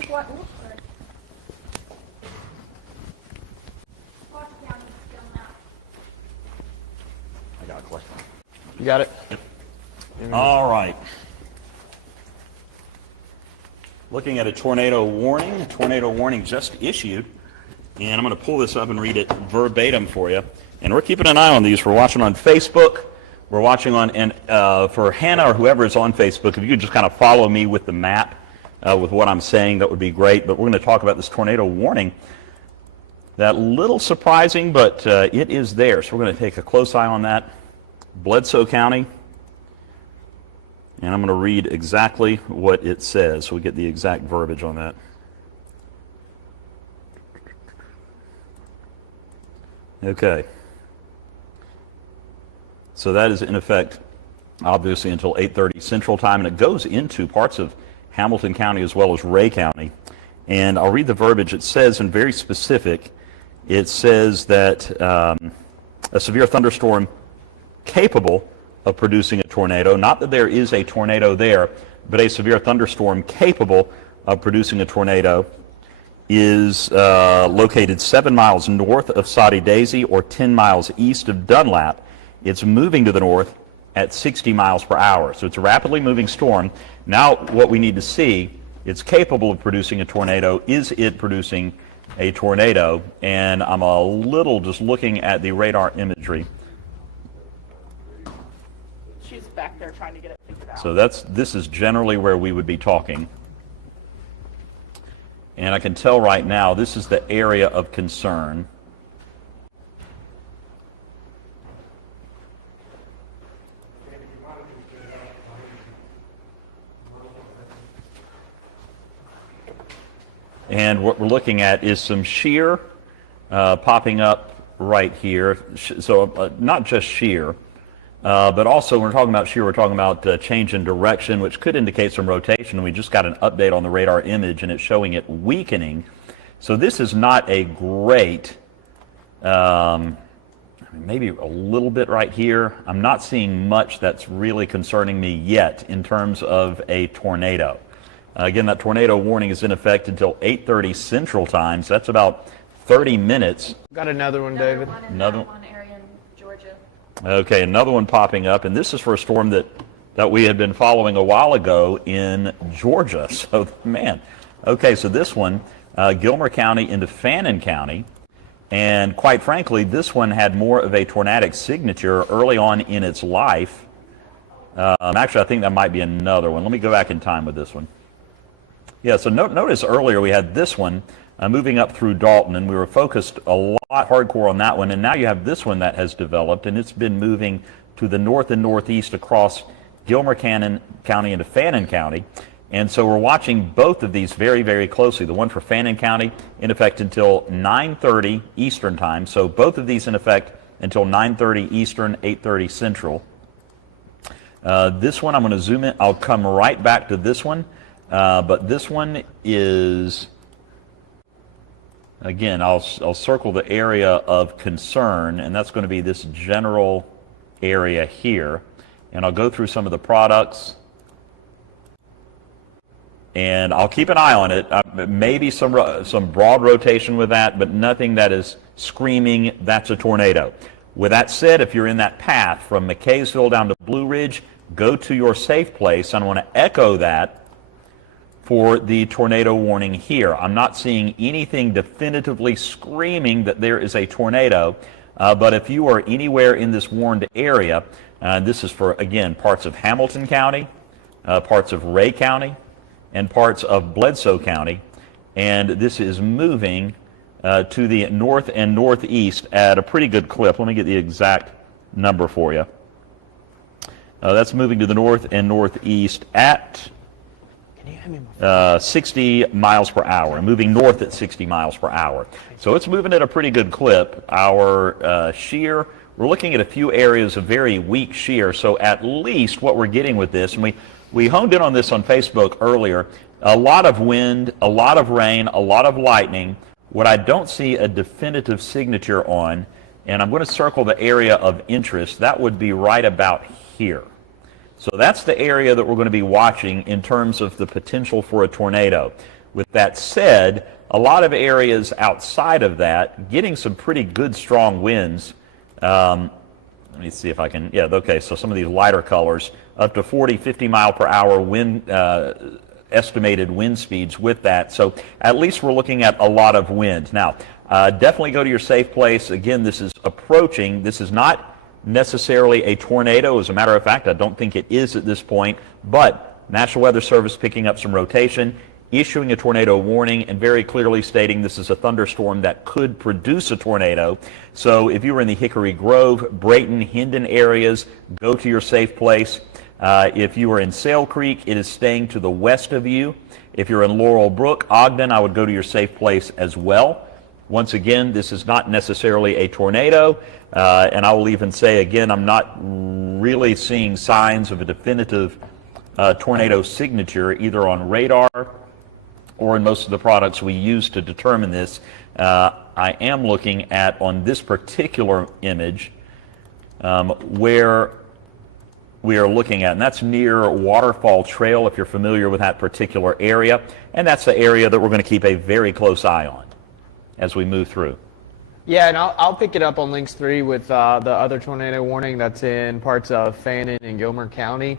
What? I got a question. You got it? All right. Looking at a tornado warning just issued, and I'm going to pull this up and read it verbatim for you. And we're keeping an eye on these. We're watching on Facebook. We're watching on, and for Hannah or whoever is on Facebook, if you could just kind of follow me with the map with what I'm saying, that would be great. But we're going to talk about this tornado warning. That little surprising, but it is there. So we're going to take a close eye on that. Bledsoe County. And I'm going to read exactly what it says so we get the exact verbiage on that. Okay. So that is in effect, obviously, until 8:30 Central Time, and it goes into parts of Hamilton County as well as Ray County. And I'll read the verbiage. It says, and very specific, it says that a severe thunderstorm capable of producing a tornado, not that there is a tornado there, but a severe thunderstorm capable of producing a tornado is located 7 miles north of Soddy Daisy or 10 miles east of Dunlap. It's moving to the north at 60 miles per hour. So it's a rapidly moving storm. Now what we need to see, it's capable of producing a tornado. Is it producing a tornado? And I'm a little just looking at the radar imagery. She's back there trying to get it figured out. So this is generally where we would be talking. And I can tell right now this is the area of concern. And what we're looking at is some shear popping up right here. So not just shear, but also when we're talking about shear, we're talking about change in direction, which could indicate some rotation. We just got an update on the radar image, and it's showing it weakening. So this is not a great, maybe a little bit right here. I'm not seeing much that's really concerning me yet in terms of a tornado. Again, that tornado warning is in effect until 8:30 Central Time, so that's about 30 minutes. Got another one, David. Another one area in Georgia. Okay, another one popping up, and this is for a storm that we had been following a while ago in Georgia. So, man. Okay, so this one, Gilmer County into Fannin County, and quite frankly, this one had more of a tornadic signature early on in its life. Actually, I think that might be another one. Let me go back in time with this one. Yeah, so notice earlier we had this one moving up through Dalton, and we were focused a lot hardcore on that one, and now you have this one that has developed, and it's been moving to the north and northeast across Gilmer County into Fannin County. And so we're watching both of these very, very closely. The one for Fannin County in effect until 9:30 Eastern time. So both of these in effect until 9:30 Eastern, 8:30 Central. This one I'm going to zoom in. I'll come right back to this one. But this one is, again, I'll circle the area of concern, and that's going to be this general area here. And I'll go through some of the products. And I'll keep an eye on it. Maybe some broad rotation with that, but nothing that is screaming, that's a tornado. With that said, if you're in that path from McKaysville down to Blue Ridge, go to your safe place. I want to echo that for the tornado warning here. I'm not seeing anything definitively screaming that there is a tornado, but if you are anywhere in this warned area, this is for, again, parts of Hamilton County, parts of Ray County, and parts of Bledsoe County, and this is moving to the north and northeast at a pretty good clip. Let me get the exact number for you. That's moving to the north and northeast at 60 miles per hour, moving north at 60 miles per hour. So it's moving at a pretty good clip. Our shear, we're looking at a few areas of very weak shear, so at least what we're getting with this, and we honed in on this on Facebook earlier, a lot of wind, a lot of rain, a lot of lightning. What I don't see a definitive signature on, and I'm going to circle the area of interest, that would be right about here. So that's the area that we're going to be watching in terms of the potential for a tornado. With that said, a lot of areas outside of that getting some pretty good strong winds. Let me see if I can, yeah, okay, so some of these lighter colors, up to 40, 50 mile per hour wind, estimated wind speeds with that. So at least we're looking at a lot of wind. Now, definitely go to your safe place. Again, this is approaching. This is not necessarily a tornado. As a matter of fact, I don't think it is at this point, but National Weather Service picking up some rotation, issuing a tornado warning, and very clearly stating this is a thunderstorm that could produce a tornado. So if you were in the Hickory Grove, Brayton, Hendon areas, go to your safe place. If you are in Sale Creek, it is staying to the west of you. If you're in Laurel Brook, Ogden, I would go to your safe place as well. Once again, this is not necessarily a tornado, and I will even say again, I'm not really seeing signs of a definitive tornado signature either on radar or in most of the products we use to determine this. I am looking at, on this particular image, where we are looking at, and that's near Waterfall Trail, if you're familiar with that particular area, and that's the area that we're going to keep a very close eye on as we move through. Yeah, and I'll pick it up on Links 3 with the other tornado warning that's in parts of Fannin and Gilmer County.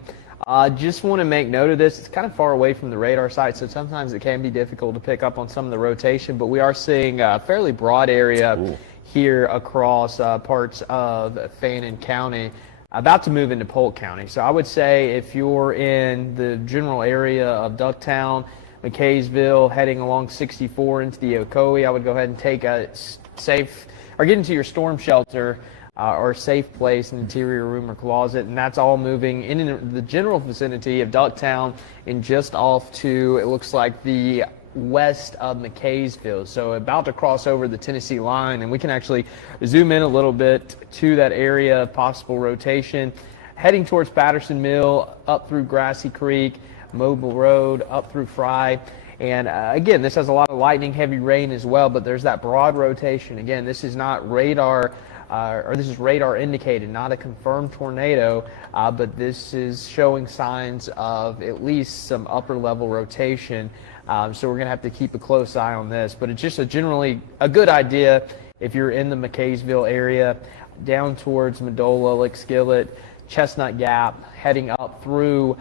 Just want to make note of this. It's kind of far away from the radar site, so sometimes it can be difficult to pick up on some of the rotation, but we are seeing a fairly broad area here across parts of Fannin County, about to move into Polk County. So I would say if you're in the general area of Ducktown, McKaysville, heading along 64 into the Ocoee, I would go ahead and take a safe, or get into your storm shelter or safe place, an interior room or closet, and that's all moving in the general vicinity of Ducktown and just off to, it looks like, the west of McKaysville. So about to cross over the Tennessee line, and we can actually zoom in a little bit to that area of possible rotation, heading towards Patterson Mill, up through Grassy Creek, Mobile Road, up through Fry. And again, this has a lot of lightning, heavy rain as well, but there's that broad rotation. Again, this is not radar, or this is radar indicated, not a confirmed tornado, but this is showing signs of at least some upper level rotation. So we're going to have to keep a close eye on this, but it's just generally a good idea if you're in the McKaysville area, down towards Medola, Lake Skillet, Chestnut Gap, heading up through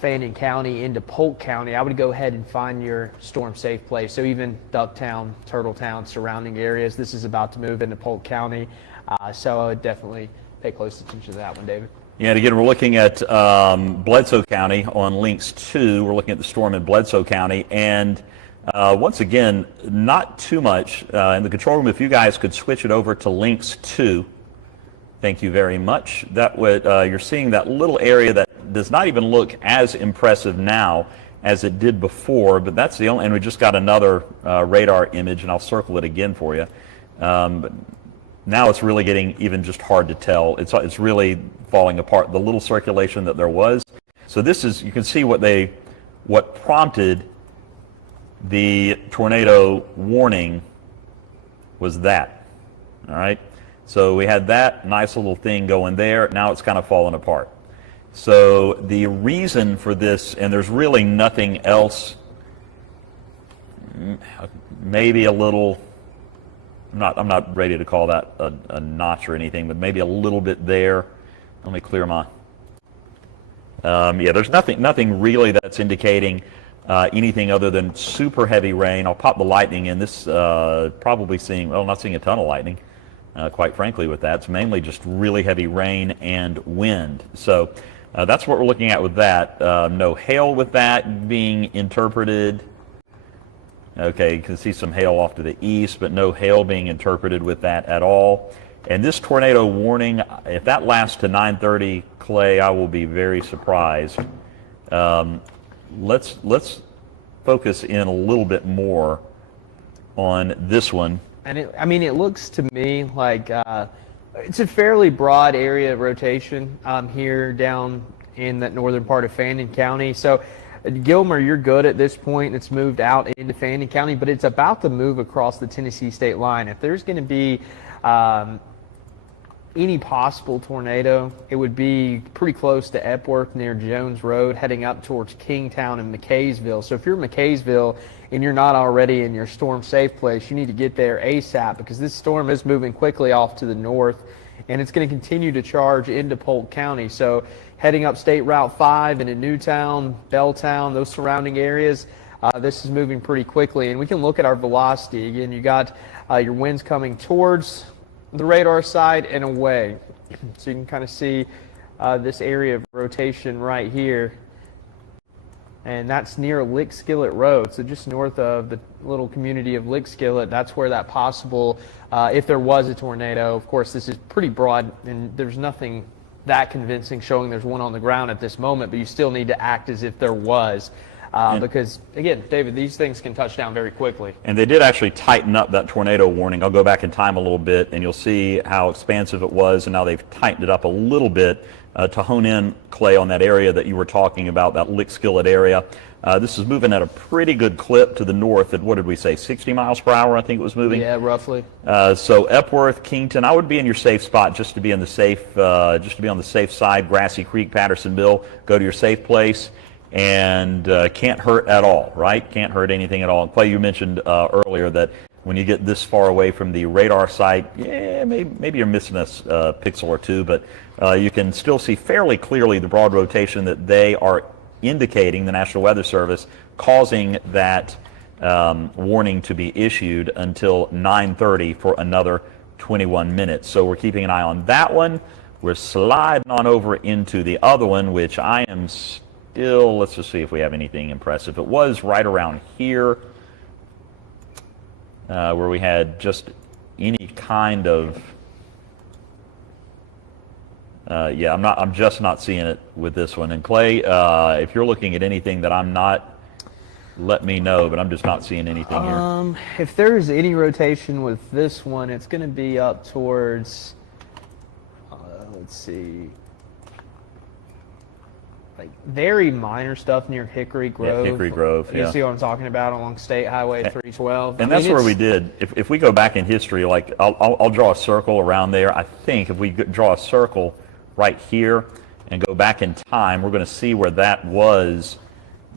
Fannin County into Polk County. I would go ahead and find your storm safe place. So even Ducktown, Turtletown, surrounding areas, this is about to move into Polk County. So I would definitely pay close attention to that one, David. Yeah, and again, we're looking at Bledsoe County on Links 2. We're looking at the storm in Bledsoe County. And once again, not too much. In the control room, if you guys could switch it over to Links 2. Thank you very much. That would, you're seeing that little area that does not even look as impressive now as it did before, but that's the only, and we just got another radar image, and I'll circle it again for you. But now it's really getting even just hard to tell. It's really falling apart. The little circulation that there was. So this is, you can see what prompted the tornado warning was that. All right. So we had that nice little thing going there. Now it's kind of falling apart. So the reason for this, and there's really nothing else, maybe a little, I'm not ready to call that a notch or anything, but maybe a little bit there. Let me clear my, yeah, there's nothing really that's indicating anything other than super heavy rain. I'll pop the lightning in. This probably seeing, well, not seeing a ton of lightning, quite frankly, with that. It's mainly just really heavy rain and wind. So that's what we're looking at with that. No hail with that being interpreted. Okay, you can see some hail off to the east, but no hail being interpreted with that at all. And this tornado warning, if that lasts to 9:30, Clay, I will be very surprised. Let's focus in a little bit more on this one. And it looks to me like it's a fairly broad area of rotation here down in that northern part of Fannin County. So Gilmer, you're good at this point. It's moved out into Fannin County, but it's about to move across the Tennessee state line. If there's going to be any possible tornado, it would be pretty close to Epworth near Jones Road, heading up towards Kingtown and McKaysville. So if you're in McKaysville and you're not already in your storm safe place, you need to get there ASAP, because this storm is moving quickly off to the north, and it's going to continue to charge into Polk County. So heading up State Route 5 into Newtown, Belltown, those surrounding areas, this is moving pretty quickly. And we can look at our velocity. Again, you got your winds coming towards the radar side and away. So you can kind of see this area of rotation right here. And that's near Lick Skillet Road. So just north of the little community of Lick Skillet, that's where that possible, if there was a tornado. Of course, this is pretty broad, and there's nothing that convincing showing there's one on the ground at this moment, but you still need to act as if there was. Because, again, David, these things can touch down very quickly. And they did actually tighten up that tornado warning. I'll go back in time a little bit, and you'll see how expansive it was, and now they've tightened it up a little bit to hone in, Clay, on that area that you were talking about, that Lick Skillet area. This is moving at a pretty good clip to the north at, what did we say, 60 miles per hour, I think it was moving? Yeah, roughly. So Epworth, Kington, I would be in your safe spot just to be in the safe, just to be on the safe side. Grassy Creek, Pattersonville, go to your safe place. And can't hurt at all, right? Can't hurt anything at all. And Clay, you mentioned earlier that when you get this far away from the radar site, yeah, maybe you're missing a pixel or two, but you can still see fairly clearly the broad rotation that they are indicating, the National Weather Service, causing that warning to be issued until 9:30 for another 21 minutes. So we're keeping an eye on that one. We're sliding on over into the other one, which I am still, let's just see if we have anything impressive. It was right around here where we had just any kind of, yeah, I'm just not seeing it with this one. And Clay, if you're looking at anything that I'm not, let me know, but I'm just not seeing anything here. If there's any rotation with this one, it's going to be up towards, let's see, like very minor stuff near Hickory Grove. Yeah, Hickory Grove, You yeah. see what I'm talking about along State Highway 312. And that's where we did. If we go back in history, like I'll draw a circle around there. I think if we draw a circle right here and go back in time, we're going to see where that was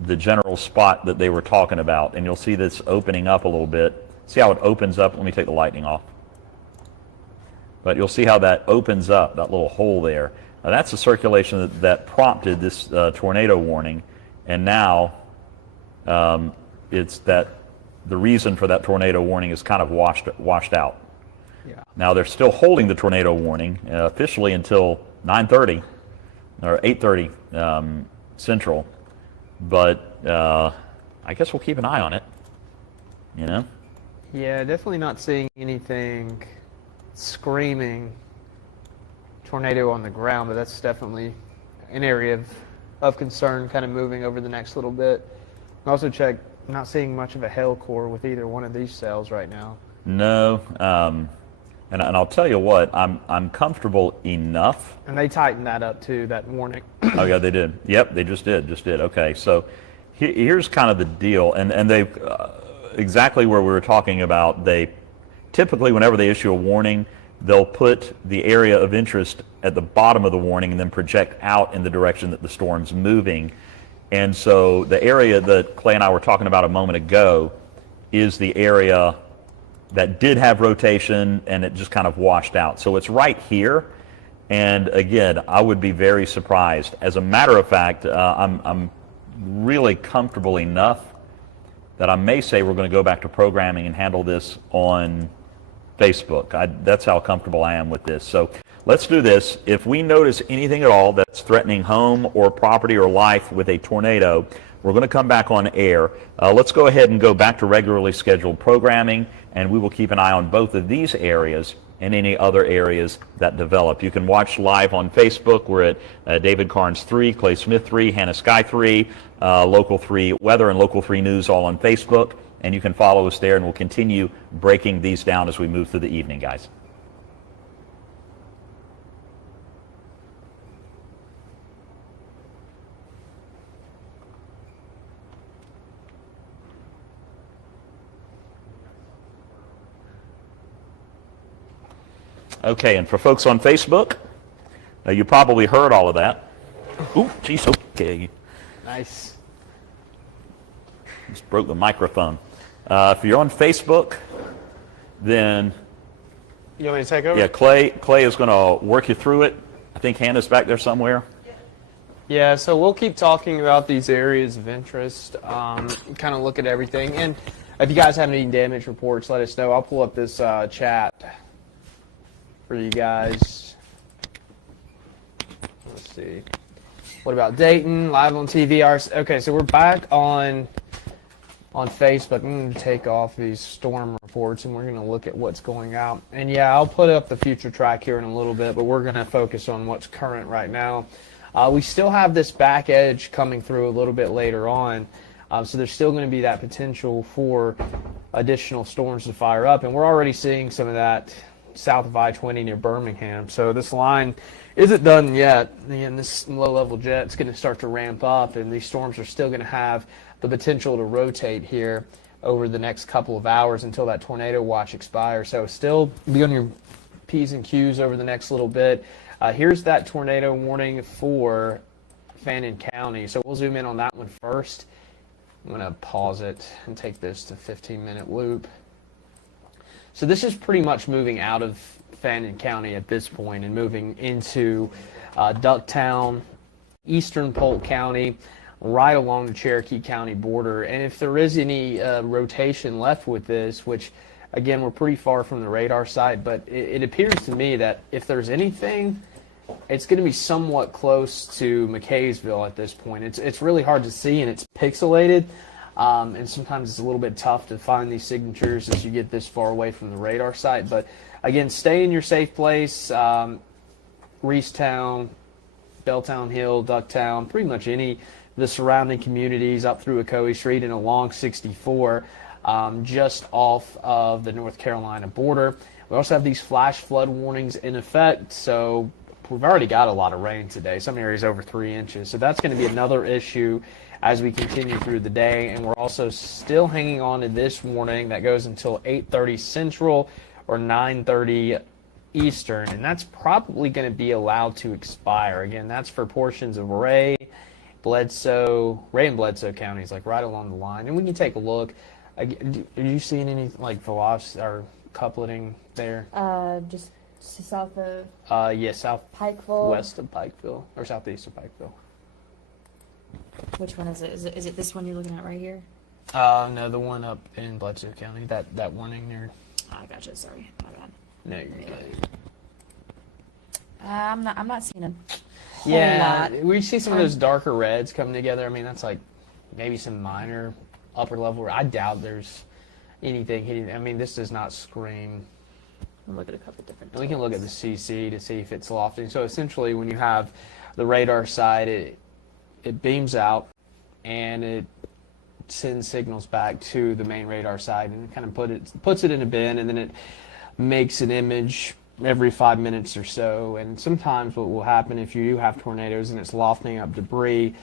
the general spot that they were talking about. And you'll see this opening up a little bit. See how it opens up? Let me take the lightning off. But you'll see how that opens up, that little hole there. Now, that's the circulation that prompted this tornado warning, and now it's that the reason for that tornado warning is kind of washed out. Yeah. Now they're still holding the tornado warning officially until 9:30 or 8:30 Central, but I guess we'll keep an eye on it. You know? Yeah, definitely not seeing anything screaming tornado on the ground, but that's definitely an area of concern kind of moving over the next little bit. Also check, not seeing much of a hail core with either one of these cells right now. No, and I'll tell you what, I'm comfortable enough. And they tightened that up too, that warning. Oh yeah, they did. Yep, they just did. Okay, so here's kind of the deal, and they exactly where we were talking about. They typically, whenever they issue a warning, they'll put the area of interest at the bottom of the warning and then project out in the direction that the storm's moving. And so the area that Clay and I were talking about a moment ago is the area that did have rotation and it just kind of washed out. So it's right here. And again, I would be very surprised. As a matter of fact, I'm really comfortable enough that I may say we're going to go back to programming and handle this on Facebook. That's how comfortable I am with this. So let's do this. If we notice anything at all that's threatening home or property or life with a tornado, we're going to come back on air. Let's go ahead and go back to regularly scheduled programming, and we will keep an eye on both of these areas and any other areas that develop. You can watch live on Facebook. We're at David Carnes 3, Clay Smith 3, Hannah Sky 3, Local 3 Weather, and Local 3 News all on Facebook. And you can follow us there, and we'll continue breaking these down as we move through the evening, guys. Okay, and for folks on Facebook, you probably heard all of that. Ooh, geez, okay. Nice. Just broke the microphone. If you're on Facebook, then You want me to take over? yeah, Clay is going to work you through it. I think Hannah's back there somewhere. Yeah, so we'll keep talking about these areas of interest, kind of look at everything. And if you guys have any damage reports, let us know. I'll pull up this chat for you guys. Let's see. What about Dayton? Live on TV. Okay, so we're back on Facebook. I'm going to take off these storm reports, and we're going to look at what's going out. And yeah, I'll put up the future track here in a little bit, but we're going to focus on what's current right now. We still have this back edge coming through a little bit later on, so there's still going to be that potential for additional storms to fire up, and we're already seeing some of that south of I-20 near Birmingham. So this line isn't done yet. Again, this low-level jet's going to start to ramp up, and these storms are still going to have the potential to rotate here over the next couple of hours until that tornado watch expires. So still be on your P's and Q's over the next little bit. Here's that tornado warning for Fannin County. So we'll zoom in on that one first. I'm going to pause it and take this to 15-minute loop. So this is pretty much moving out of Fannin County at this point and moving into Ducktown, eastern Polk County, right along the Cherokee County border. And if there is any rotation left with this, which again, we're pretty far from the radar site, but it appears to me that if there's anything, it's going to be somewhat close to McKaysville at this point. It's really hard to see, and it's pixelated, and sometimes it's a little bit tough to find these signatures as you get this far away from the radar site. But again, stay in your safe place. Reestown, Belltown Hill, Ducktown, pretty much any of the surrounding communities up through Ocoee Street and along 64. Just off of the North Carolina border. We also have these flash flood warnings in effect, so we've already got a lot of rain today, some areas over 3 inches. So that's going to be another issue as we continue through the day, and we're also still hanging on to this warning that goes until 8:30 Central or 9:30 Eastern, and that's probably going to be allowed to expire. Again, that's for portions of Ray and Bledsoe counties, like right along the line. And we can take a look. Are you seeing any like velocity or coupleting there? Just south of South Pikeville. west of Pikeville or southeast of Pikeville. Which one is it? Is it this one you're looking at right here? No, the one up in Bledsoe County. That warning there. Oh, I gotcha. Sorry, my bad. No, you're good. I'm not seeing a whole Yeah, lot. we see some of those darker reds coming together. I mean, that's like maybe some minor upper level. I doubt there's anything hitting. I mean, this does not scream. We'll look at a couple different. We can look at the CC to see if it's lofting. So essentially, when you have the radar side, it beams out and it sends signals back to the main radar site and kind of puts it in a bin, and then it makes an image every 5 minutes or so. And sometimes what will happen if you do have tornadoes and it's lofting up debris,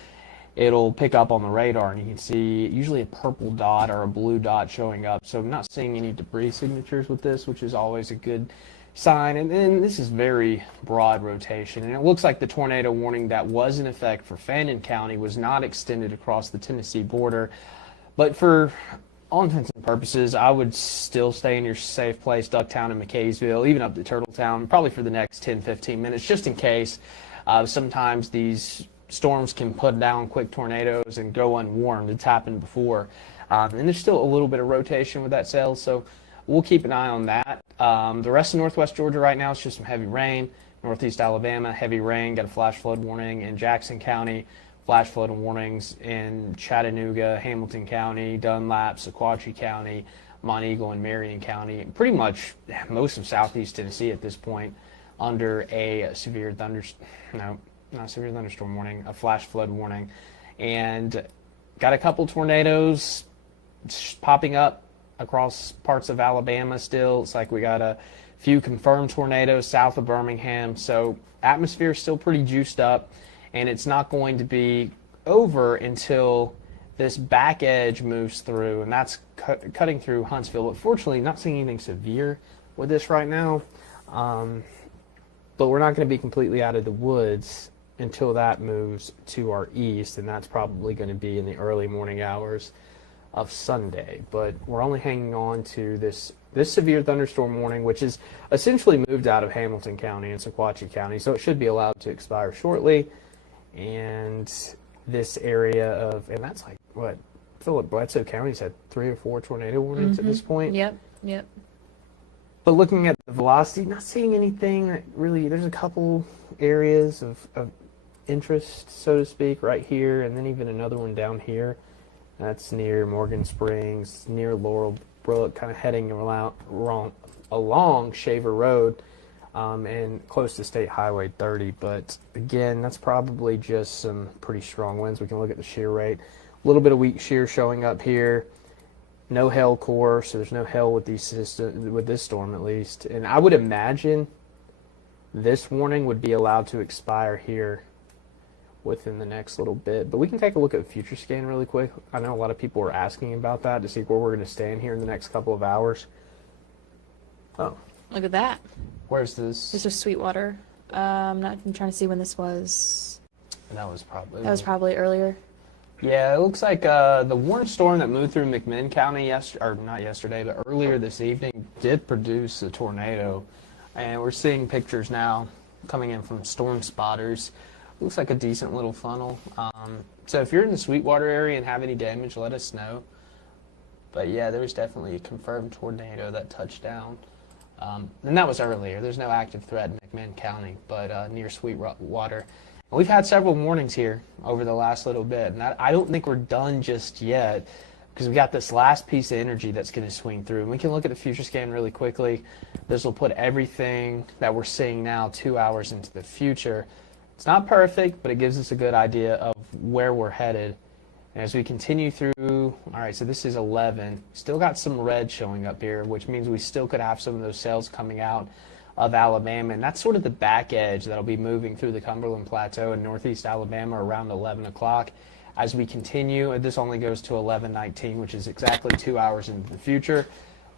it'll pick up on the radar, and you can see usually a purple dot or a blue dot showing up. So I'm not seeing any debris signatures with this, which is always a good sign. And then this is very broad rotation, and it looks like the tornado warning that was in effect for Fannin County was not extended across the Tennessee border. But for all intents and purposes, I would still stay in your safe place, Ducktown and McKaysville, even up to Turtletown, probably for the next 10-15 minutes, just in case. Sometimes these storms can put down quick tornadoes and go unwarned. It's happened before. And there's still a little bit of rotation with that cell, so we'll keep an eye on that. The rest of northwest Georgia right now is just some heavy rain. Northeast Alabama, heavy rain, got a flash flood warning in Jackson County, flash flood warnings in Chattanooga, Hamilton County, Dunlap, Sequatchie County, Monteagle, and Marion County. Pretty much most of southeast Tennessee at this point under a severe not a severe thunderstorm warning, a flash flood warning. And got a couple tornadoes popping up across parts of Alabama still. It's like we got a few confirmed tornadoes south of Birmingham. So atmosphere is still pretty juiced up, and it's not going to be over until this back edge moves through, and that's cutting through Huntsville. But fortunately, not seeing anything severe with this right now. But we're not going to be completely out of the woods until that moves to our east, and that's probably going to be in the early morning hours of Sunday. But we're only hanging on to this severe thunderstorm warning, which is essentially moved out of Hamilton County and Sequatchie County, so it should be allowed to expire shortly. And this area of, and that's like what Philip Bledsoe County's had 3 or 4 tornado warnings at this point. Yep. But looking at the velocity, not seeing anything that really, there's a couple areas of interest, so to speak, right here, and then even another one down here. That's near Morgan Springs, near Laurel Brook, kind of heading along Shaver Road and close to State Highway 30. But again, that's probably just some pretty strong winds. We can look at the shear rate. A little bit of weak shear showing up here. No hail core, so there's no hail with this storm at least. And I would imagine this warning would be allowed to expire here within the next little bit. But we can take a look at the future scan really quick. I know a lot of people are asking about that to see where we're going to stand here in the next couple of hours. Oh. Look at that. Where's this? This is Sweetwater. I'm trying to see when this was. That was probably earlier. Yeah, it looks like the warm storm that moved through McMinn County not yesterday, but earlier this evening did produce a tornado. And we're seeing pictures now coming in from storm spotters. Looks like a decent little funnel. So if you're in the Sweetwater area and have any damage, let us know. But yeah, there was definitely a confirmed tornado that touched down. And that was earlier. There's no active threat in McMinn County, but near Sweetwater. And we've had several warnings here over the last little bit, and I don't think we're done just yet because we got this last piece of energy that's going to swing through. And we can look at the future scan really quickly. This will put everything that we're seeing now 2 hours into the future. It's not perfect, but it gives us a good idea of where we're headed. And as we continue through, all right, so this is 11. Still got some red showing up here, which means we still could have some of those cells coming out of Alabama. And that's sort of the back edge that'll be moving through the Cumberland Plateau in northeast Alabama around 11 o'clock. As we continue, this only goes to 11:19, which is exactly 2 hours into the future.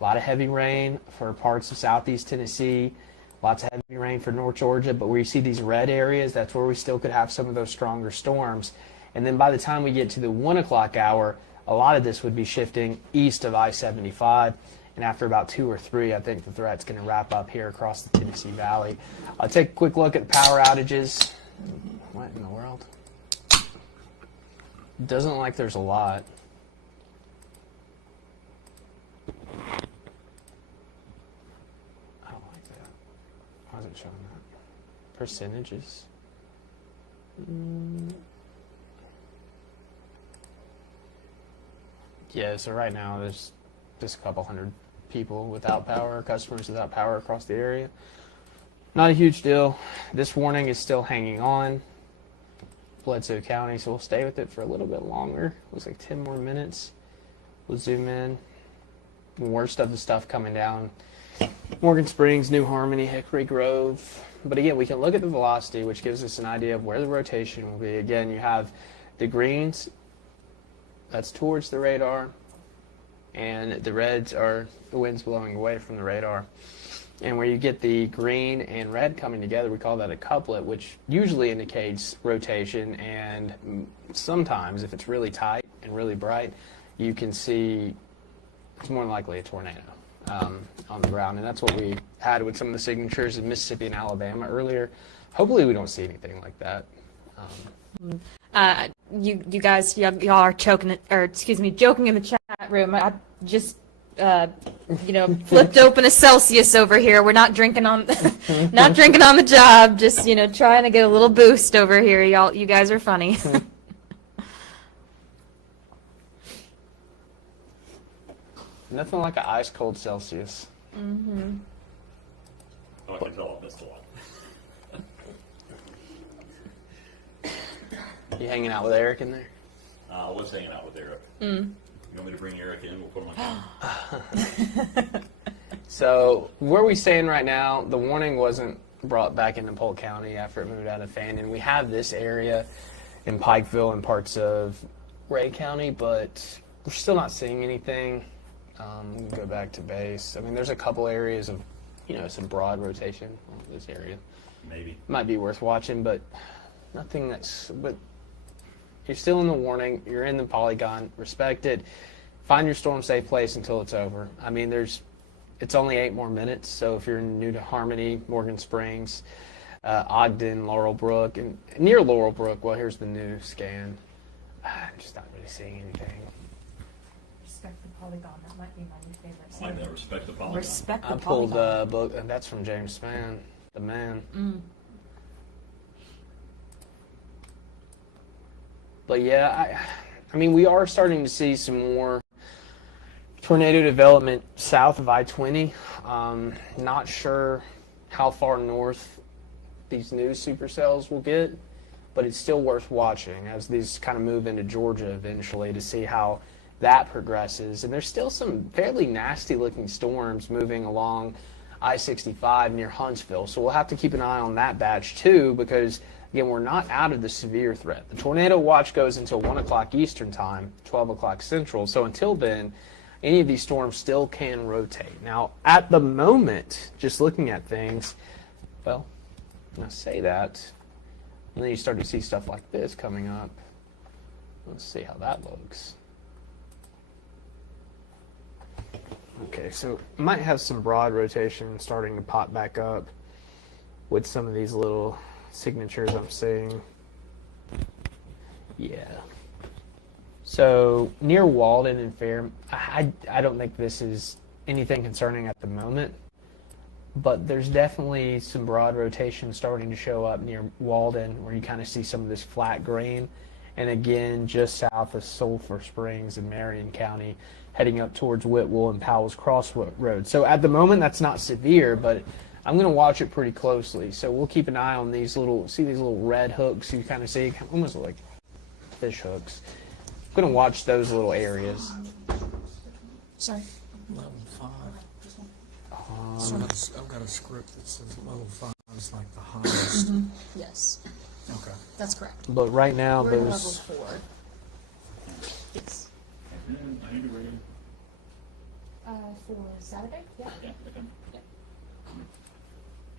A lot of heavy rain for parts of southeast Tennessee. Lots of heavy rain for North Georgia, but where you see these red areas, that's where we still could have some of those stronger storms. And then by the time we get to the 1 o'clock hour, a lot of this would be shifting east of I-75. And after about 2 or 3, I think the threat's going to wrap up here across the Tennessee Valley. I'll take a quick look at power outages. What in the world? Doesn't look like there's a lot. I don't like that. Why is it showing that? Percentages. Yeah, so right now there's just a couple hundred people without power, customers without power across the area. Not a huge deal. This warning is still hanging on. Bledsoe County, so we'll stay with it for a little bit longer. Looks like 10 more minutes. We'll zoom in. Worst of the stuff coming down. Morgan Springs, New Harmony, Hickory Grove. But again, we can look at the velocity, which gives us an idea of where the rotation will be. Again, you have the greens, that's towards the radar, and the reds are the winds blowing away from the radar. And where you get the green and red coming together, we call that a couplet, which usually indicates rotation. And sometimes, if it's really tight and really bright, you can see it's more than likely a tornado on the ground. And that's what we had with some of the signatures in Mississippi and Alabama earlier. Hopefully we don't see anything like that. You guys, y'all are joking in the chat room. I just, flipped open a Celsius over here. We're not drinking on, not drinking on the job. Just, trying to get a little boost over here. You guys are funny. Nothing like an ice cold Celsius. Mm-hmm. Oh, I can tell I missed a lot. You hanging out with Eric in there? I was hanging out with Eric. You want me to bring Eric in? We'll put him on. So where we stand right now, the warning wasn't brought back into Polk County after it moved out of Fannin. We have this area in Pikeville and parts of Ray County, but we're still not seeing anything. We can go back to base. I mean, there's a couple areas of, some broad rotation in this area. Maybe. Might be worth watching, but nothing but you're still in the warning. You're in the polygon. Respect it. Find your storm safe place until it's over. I mean, it's only 8 more minutes, so if you're new to Harmony, Morgan Springs, Ogden, Laurel Brook, and near Laurel Brook, well, here's the new scan. I'm just not really seeing anything. Respect the polygon. That might be my new favorite. I like that. Respect the polygon. Respect the I pulled polygon. a book, and that's from James Spann, the man. But yeah, I mean, we are starting to see some more tornado development south of I-20. Not sure how far north these new supercells will get, but it's still worth watching as these kind of move into Georgia eventually to see how that progresses. And there's still some fairly nasty looking storms moving along I-65 near Huntsville. So we'll have to keep an eye on that batch too, because again, we're not out of the severe threat. The tornado watch goes until 1 o'clock Eastern time, 12 o'clock Central. So until then, any of these storms still can rotate. Now, at the moment, just looking at things, well, I say that, and then you start to see stuff like this coming up. Let's see how that looks. Okay, so might have some broad rotation starting to pop back up with some of these little signatures I'm seeing. Yeah. So near Walden and Fair, I don't think this is anything concerning at the moment, but there's definitely some broad rotation starting to show up near Walden where you kind of see some of this flat grain, and again just south of Sulphur Springs in Marion County heading up towards Whitwell and Powell's Crossroads. So at the moment that's not severe, but I'm going to watch it pretty closely. So we'll keep an eye on these these little red hooks you kind of see, almost like fish hooks. I'm going to watch those little areas. Sorry. Level 5. I've got a script that says level 5 is like the highest. Yes, Okay. that's correct. But right now We're in those... level 4. Yes. For Saturday? Yeah.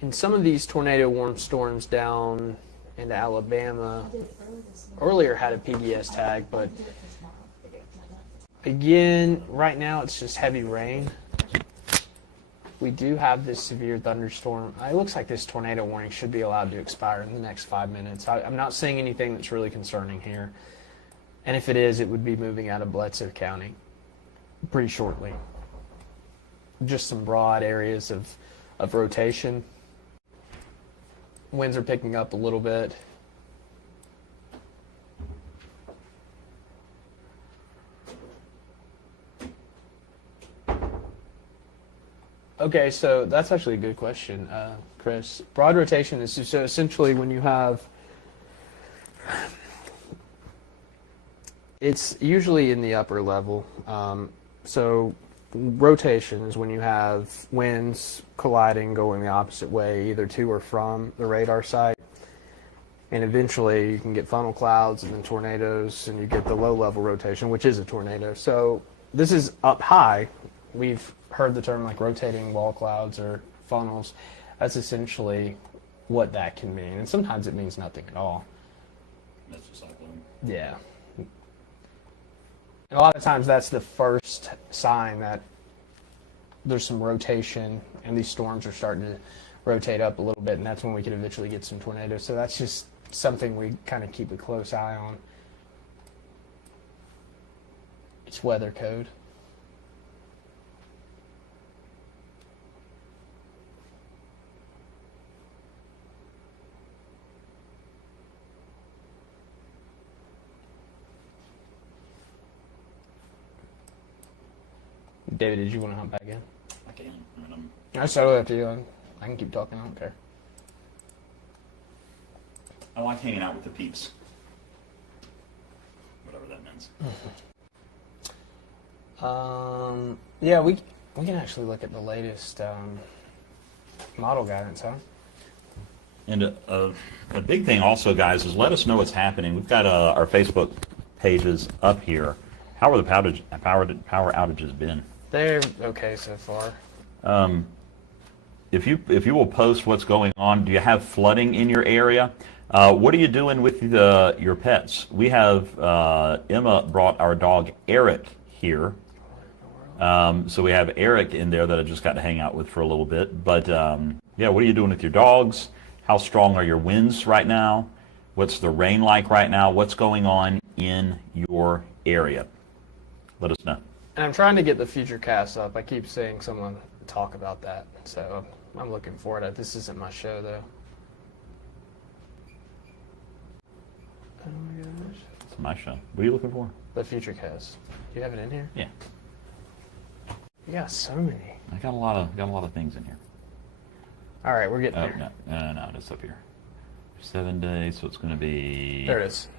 And some of these tornado warm storms down into Alabama earlier had a PBS tag, but again, right now it's just heavy rain. We do have this severe thunderstorm. It looks like this tornado warning should be allowed to expire in the next 5 minutes. I'm not seeing anything that's really concerning here. And if it is, it would be moving out of Bledsoe County pretty shortly. Just some broad areas of rotation. Winds are picking up a little bit. Okay, so that's actually a good question, Chris. Broad rotation is so essentially when you have It's usually in the upper level. So rotation is when you have winds colliding going the opposite way, either to or from the radar site. And eventually you can get funnel clouds and then tornadoes, and you get the low-level rotation, which is a tornado. So this is up high. We've heard the term like rotating wall clouds or funnels. That's essentially what that can mean. And sometimes it means nothing at all. That's just cyclone. Yeah. And a lot of times that's the first sign that there's some rotation and these storms are starting to rotate up a little bit, and that's when we could eventually get some tornadoes. So that's just something we kind of keep a close eye on. It's weather code. David, did you want to hop back in? I can. I mean, That's totally up to you. I can keep talking. I don't care. I like hanging out with the peeps. Whatever that means. Yeah, we can actually look at the latest model guidance, huh? And a big thing also, guys, is let us know what's happening. We've got our Facebook pages up here. How are the power outages been? They're okay so far. If you will post what's going on, do you have flooding in your area? What are you doing with your pets? We have Emma brought our dog Eric here. So we have Eric in there that I just got to hang out with for a little bit. But yeah, what are you doing with your dogs? How strong are your winds right now? What's the rain like right now? What's going on in your area? Let us know. And I'm trying to get the future cast up. I keep seeing someone talk about that, so I'm looking forward to it. This isn't my show, though. Oh my gosh. It's my show. What are you looking for? The future cast. Do you have it in here? Yeah. You got so many. I got a lot of things in here. All right, we're getting there. No, it's up here. 7 days, so it's going to be. There it is.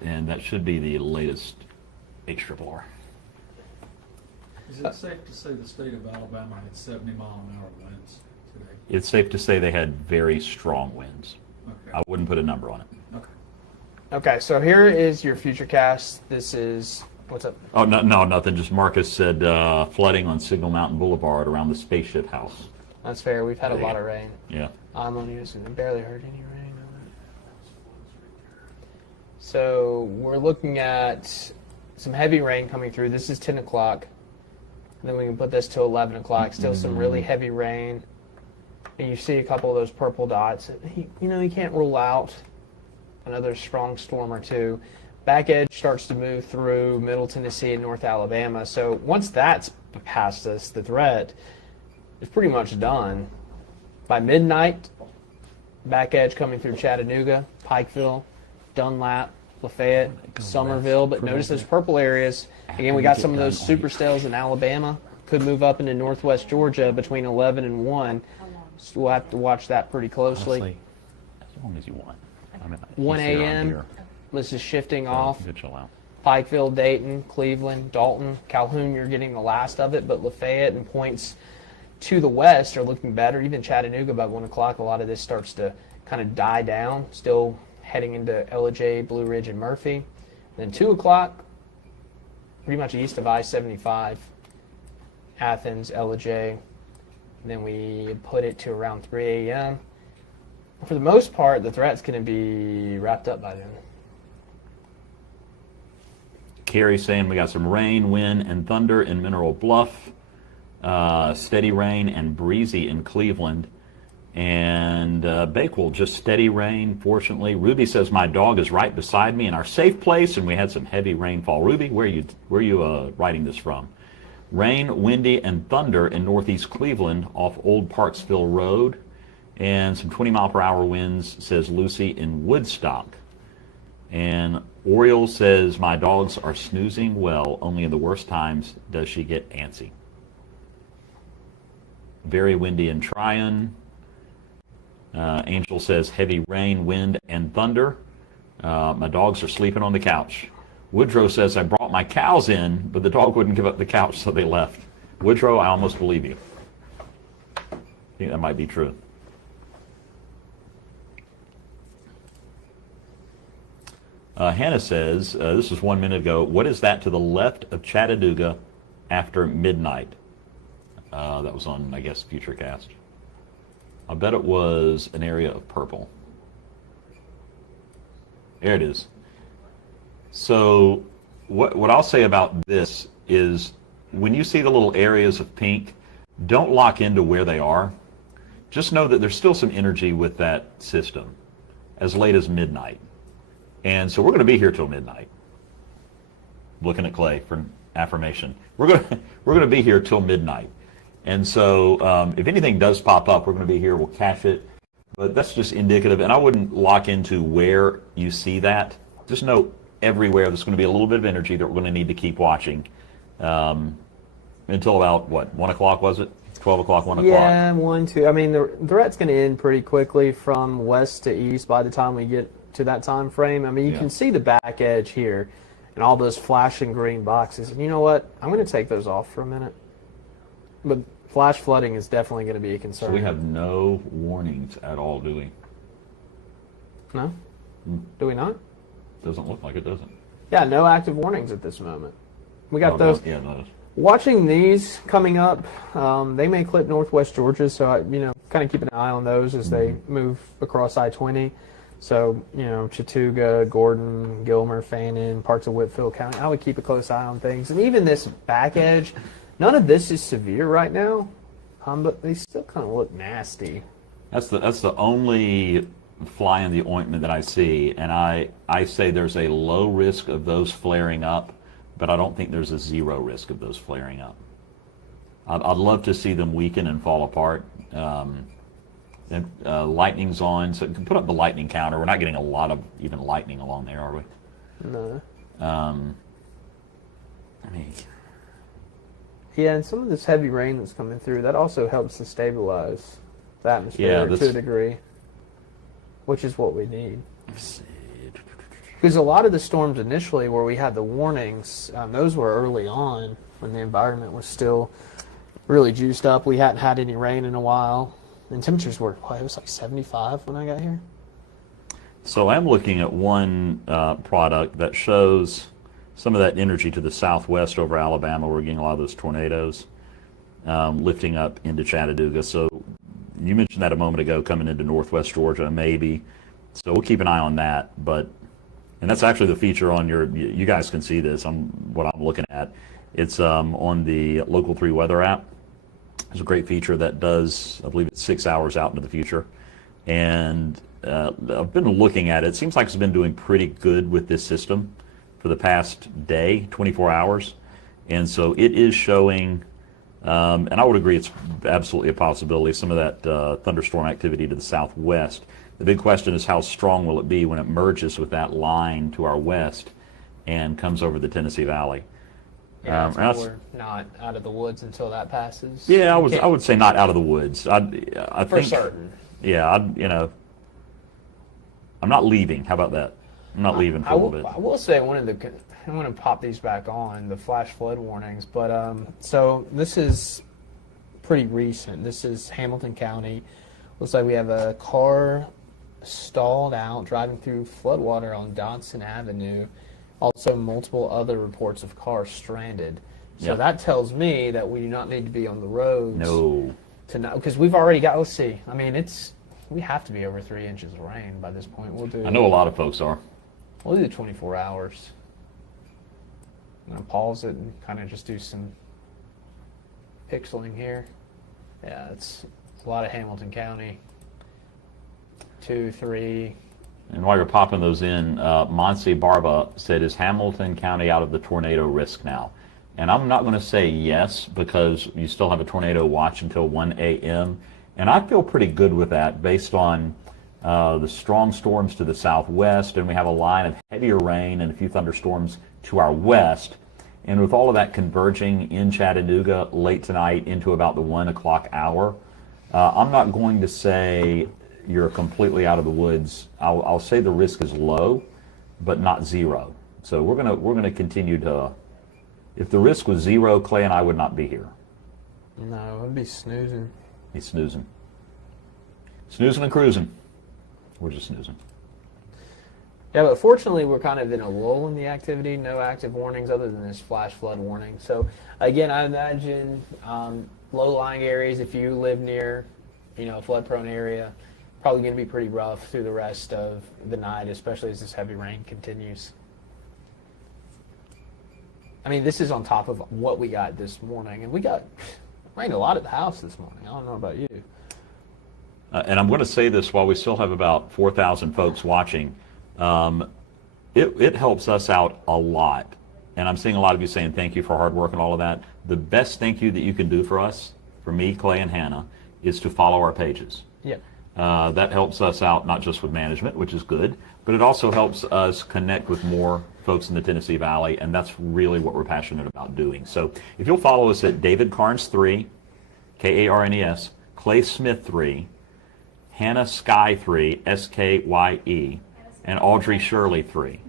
And that should be the latest HRRR. Is it safe to say the state of Alabama had 70-mile-an-hour winds today? It's safe to say they had very strong winds. Okay. I wouldn't put a number on it. Okay. Okay, so here is your future cast. This is what's up? Oh no, nothing. Just Marcus said flooding on Signal Mountain Boulevard around the Spaceship House. That's fair. We've had a lot of rain. Yeah. I'm on news and barely heard any rain. So we're looking at some heavy rain coming through. This is 10 o'clock. Then we can put this to 11 o'clock. Still some really heavy rain. And you see a couple of those purple dots. You can't rule out another strong storm or two. Back edge starts to move through Middle Tennessee and North Alabama. So once that's past us, the threat is pretty much done. By midnight, back edge coming through Chattanooga, Pikeville, Dunlap, Lafayette, Somerville. But notice those purple areas. Again, we got some of those supercells in Alabama. Could move up into northwest Georgia between 11 and 1. So we'll have to watch that pretty closely. Honestly, as long as you want. I mean, 1 he's here, I'm a.m. here. This is shifting So off. you could chill out. Pikeville, Dayton, Cleveland, Dalton, Calhoun, you're getting the last of it, but Lafayette and points to the west are looking better. Even Chattanooga by 1 o'clock, a lot of this starts to kind of die down. Still heading into Ellijay, Blue Ridge, and Murphy. Then 2 o'clock, pretty much east of I-75, Athens, Ellijay. Then we put it to around 3 a.m. For the most part, the threat's going to be wrapped up by then. Carrie saying we got some rain, wind, and thunder in Mineral Bluff. Steady rain and breezy in Cleveland. And Bakewell, just steady rain, fortunately. Ruby says my dog is right beside me in our safe place, and we had some heavy rainfall. Ruby, where are you writing this from? Rain, windy, and thunder in northeast Cleveland off Old Parksville Road. And some 20-mile-per-hour winds, says Lucy in Woodstock. And Oriole says, my dogs are snoozing well. Only in the worst times does she get antsy. Very windy in Tryon. Angel says heavy rain, wind, and thunder. My dogs are sleeping on the couch. Woodrow says, I brought my cows in, but the dog wouldn't give up the couch, so they left. Woodrow, I almost believe you. I think that might be true. Hannah says, this was 1 minute ago, what is that to the left of Chattanooga after midnight? That was on, I guess, Futurecast. I bet it was an area of purple. There it is. So what I'll say about this is when you see the little areas of pink, don't lock into where they are. Just know that there's still some energy with that system as late as midnight. And so we're going to be here till midnight. Looking at Clay for affirmation. We're going to be here till midnight. And so if anything does pop up, we're going to be here. We'll catch it. But that's just indicative. And I wouldn't lock into where you see that. Just know everywhere there's going to be a little bit of energy that we're going to need to keep watching until about, what, 1 o'clock was it? 12 o'clock, 1 o'clock? Yeah, 1, 2. I mean, the threat's going to end pretty quickly from west to east by the time we get to that time frame. I mean, you can see the back edge here and all those flashing green boxes. And you know what? I'm going to take those off for a minute. But flash flooding is definitely going to be a concern. So we have no warnings at all, do we? No? Do we not? Doesn't look like it, does it? Yeah, no active warnings at this moment. We got No, those. yeah, no. Watching these coming up, they may clip northwest Georgia, so kind of keep an eye on those as they move across I-20. So, Chattooga, Gordon, Gilmer, Fannin, parts of Whitfield County. I would keep a close eye on things. And even this back edge, none of this is severe right now, but they still kind of look nasty. That's the only fly in the ointment that I see, and I say there's a low risk of those flaring up, but I don't think there's a zero risk of those flaring up. I'd love to see them weaken and fall apart. Lightning's on, so put up the lightning counter. We're not getting a lot of even lightning along there, are we? No. Yeah, and some of this heavy rain that's coming through, that also helps to stabilize the atmosphere to a degree, which is what we need. Because a lot of the storms initially where we had the warnings, those were early on when the environment was still really juiced up. We hadn't had any rain in a while. And temperatures were, it was like 75 when I got here. So I'm looking at one product that shows some of that energy to the southwest over Alabama. We're getting a lot of those tornadoes lifting up into Chattanooga. So you mentioned that a moment ago, coming into northwest Georgia, maybe. So we'll keep an eye on that. And that's actually the feature on you guys can see this, what I'm looking at. It's on the Local 3 weather app. It's a great feature that does, I believe it's 6 hours out into the future. And I've been looking at it. It seems like it's been doing pretty good with this system for the past day, 24 hours. And so it is showing, and I would agree it's absolutely a possibility, some of that thunderstorm activity to the southwest. The big question is how strong will it be when it merges with that line to our west and comes over the Tennessee Valley. Yeah, we're not out of the woods until that passes. Yeah, I would say not out of the woods. I for think, certain. Yeah, I'm not leaving. How about that? I'm not leaving for a little bit. I will say I want to pop these back on, the flash flood warnings. But so this is pretty recent. This is Hamilton County. Looks like we have a car stalled out driving through floodwater on Dodson Avenue. Also, multiple other reports of cars stranded. So that tells me that we do not need to be on the roads. No. Because we've already got, let's see, I mean, we have to be over 3 inches of rain by this point. I know a lot of folks are. We'll do 24 hours. I'm going to pause it and kind of just do some pixeling here. Yeah, it's a lot of Hamilton County. 2, 3. And while you're popping those in, Monse Barba said, is Hamilton County out of the tornado risk now? And I'm not going to say yes, because you still have a tornado watch until 1 a.m. And I feel pretty good with that based on the strong storms to the southwest, and we have a line of heavier rain and a few thunderstorms to our west. And with all of that converging in Chattanooga late tonight into about the 1 o'clock hour, I'm not going to say you're completely out of the woods. I'll say the risk is low, but not zero. So we're gonna continue to. If the risk was zero, Clay and I would not be here. No, it would be snoozing. He's snoozing. Snoozing and cruising. We're just snoozing. Yeah, but fortunately, we're kind of in a lull in the activity. No active warnings other than this flash flood warning. So, again, I imagine low-lying areas, if you live near, a flood-prone area, probably going to be pretty rough through the rest of the night, especially as this heavy rain continues. I mean, this is on top of what we got this morning. And we got rained a lot at the house this morning. I don't know about you. And I'm going to say this while we still have about 4,000 folks watching. It helps us out a lot. And I'm seeing a lot of you saying thank you for hard work and all of that. The best thank you that you can do for us, for me, Clay, and Hannah, is to follow our pages. Yeah. That helps us out not just with management, which is good, but it also helps us connect with more folks in the Tennessee Valley, and that's really what we're passionate about doing. So if you'll follow us at David Carnes 3, Karnes, Clay Smith 3, Hannah Skye 3, Skye, and Audrey Shirley 3.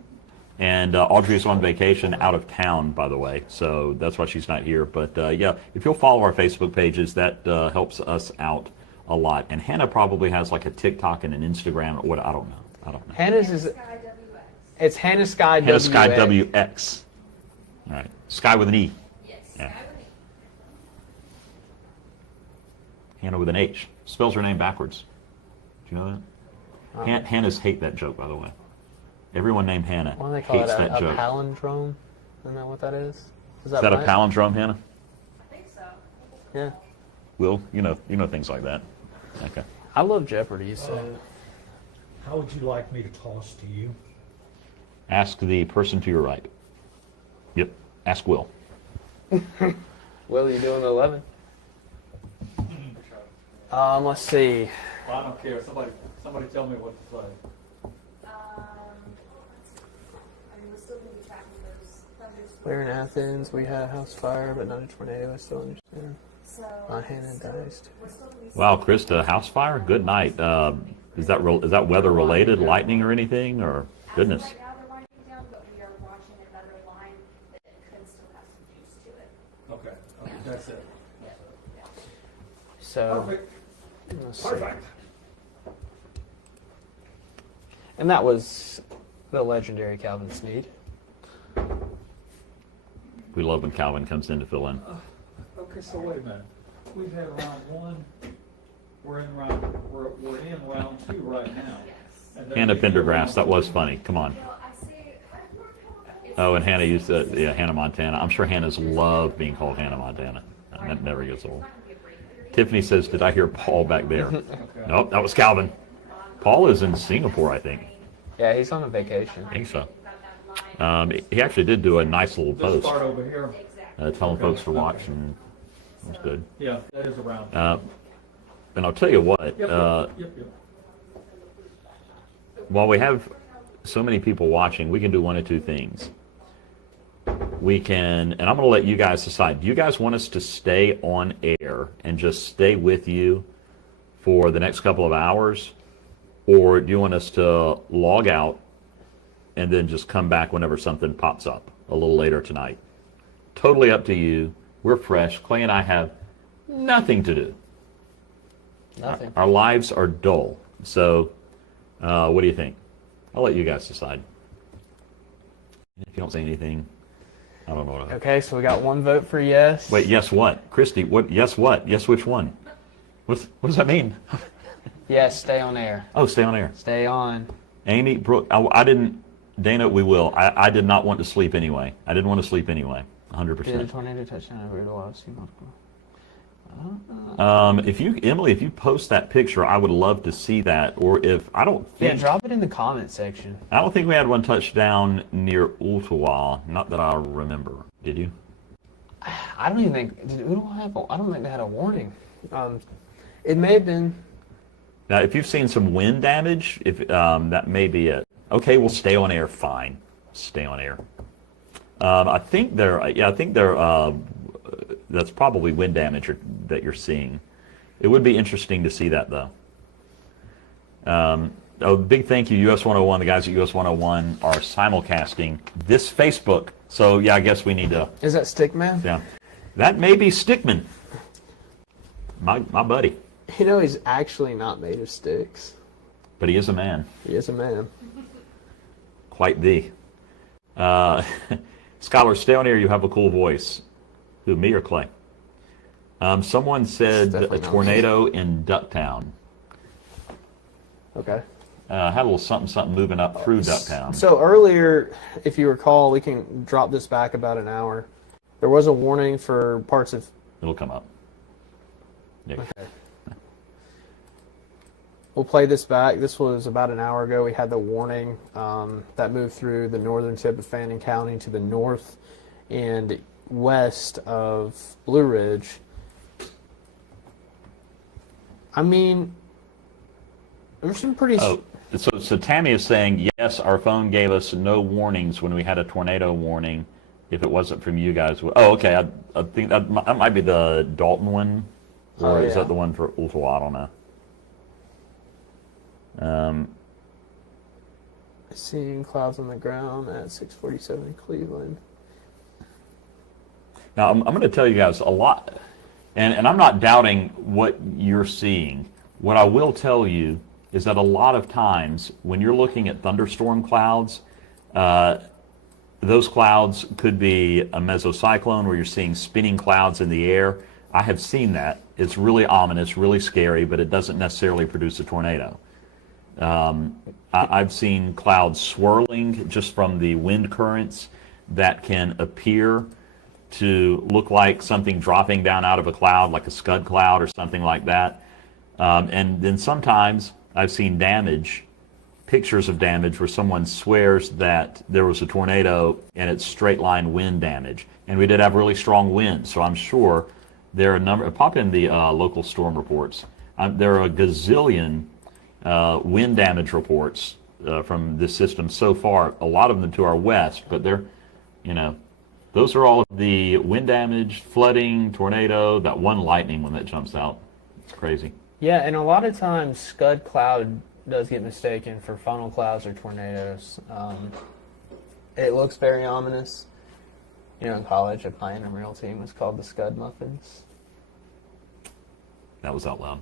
And Audrey's on vacation out of town, by the way, so that's why she's not here. But yeah, if you'll follow our Facebook pages, that helps us out a lot. And Hannah probably has like a TikTok and an Instagram or what, I don't know. Hannah's is, it's Hannah Skye WX. Hannah Skye WX. All right, Sky with an E. Yes, Yeah. Sky with me. Hannah with an H. Spells her name backwards. Do you know that? Hannahs hate that joke, by the way. Everyone named Hannah What do they call hates it? that A joke. palindrome? Isn't that what that is? Is that right? a palindrome, Hannah? I think so. Yeah. Will, you know things like that. Okay. I love Jeopardy, so. How would you like me to toss to you? Ask the person to your right. Yep. Ask Will. Will, you doing 11? Let's see. Well, I don't care. Somebody tell me what to say. We're in Athens. We had a house fire, but not a tornado. I still understand. My Hannah dies too. Wow, Krista, house fire? Good night. Is that weather related, lightning or anything, or goodness? Right now they're winding down, but we are watching another line that could still have some juice to it. Okay, that's it. So, Perfect. let's see. Perfect. And that was the legendary Calvin Sneed. We love when Calvin comes in to fill in. Okay, so wait a minute. We've had round one. We're in round 2 right now. And then Hannah we go Pendergrass, that round was 3. funny. Come on. Oh, and Hannah used to, Hannah Montana. I'm sure Hannah's love being called Hannah Montana. That never gets old. Tiffany says, did I hear Paul back there? Nope, that was Calvin. Paul is in Singapore, I think. Yeah, he's on a vacation. I think so. He actually did do a nice little This post part over here. telling folks to watch, and it was good. Yeah, that is around. And I'll tell you what, Yep. while we have so many people watching, we can do one of two things. We can, and I'm going to let you guys decide. Do you guys want us to stay on air and just stay with you for the next couple of hours? Or do you want us to log out and then just come back whenever something pops up a little later tonight? Totally up to you. We're fresh. Clay and I have nothing to do. Nothing. Our lives are dull. So what do you think? I'll let you guys decide. If you don't say anything, I don't know what. Okay, so we got one vote for yes. Wait, yes what? Christy, what? Yes what? Yes which one? What does that mean? Yes, stay on air. Oh, stay on air. Stay on. Amy, Brooke, I didn't. Dana, we will. I did not want to sleep anyway. I didn't want to sleep anyway. 100%. Did a tornado touchdown over the Wallace? Emily, if you post that picture, I would love to see that. Or if I don't think. Yeah, drop it in the comment section. I don't think we had one touchdown near Ottawa. Not that I remember. Did you? I don't even think. I don't think they had a warning. It may have been. Now, if you've seen some wind damage, if that may be it. Okay, we'll stay on air. Fine, stay on air. I think that's probably wind damage that you're seeing. It would be interesting to see that though. a big thank you, US 101. The guys at US 101 are simulcasting this Facebook. So, yeah, I guess we need to... Is that Stickman? Yeah. That may be Stickman. My buddy. You know, he's actually not made of sticks. But he is a man. He is a man. Quite the. Scholar, stay on here. You have a cool voice. Who, me or Clay? Someone said a tornado in Ducktown. Okay. Had a little something moving up through Ducktown. So earlier, if you recall, we can drop this back about an hour. There was a warning for parts of... It'll come up. Yeah. Okay. We'll play this back. This was about an hour ago. We had the warning that moved through the northern tip of Fannin County to the north and west of Blue Ridge. I mean, there's some pretty... So Tammy is saying, yes, our phone gave us no warnings when we had a tornado warning if it wasn't from you guys. Oh, okay. I think that might be the Dalton one. Or is that the one for Ooltewah? I don't know. Seeing clouds on the ground at 6:47 in Cleveland. Now, I'm going to tell you guys a lot, and I'm not doubting what you're seeing. What I will tell you is that a lot of times when you're looking at thunderstorm clouds, those clouds could be a mesocyclone where you're seeing spinning clouds in the air. I have seen that. It's really ominous, really scary, but it doesn't necessarily produce a tornado. I've seen clouds swirling just from the wind currents that can appear to look like something dropping down out of a cloud, like a scud cloud or something like that. And then sometimes I've seen damage, pictures of damage where someone swears that there was a tornado and it's straight line wind damage. And we did have really strong winds, so I'm sure there are a number, pop in the local storm reports. There are a gazillion wind damage reports from this system so far, a lot of them to our west, but they're, those are all of the wind damage, flooding, tornado, that one lightning one that jumps out. It's crazy. Yeah, and a lot of times scud cloud does get mistaken for funnel clouds or tornadoes. It looks very ominous. In college, a pioneer real team was called the Scud Muffins. That was out loud.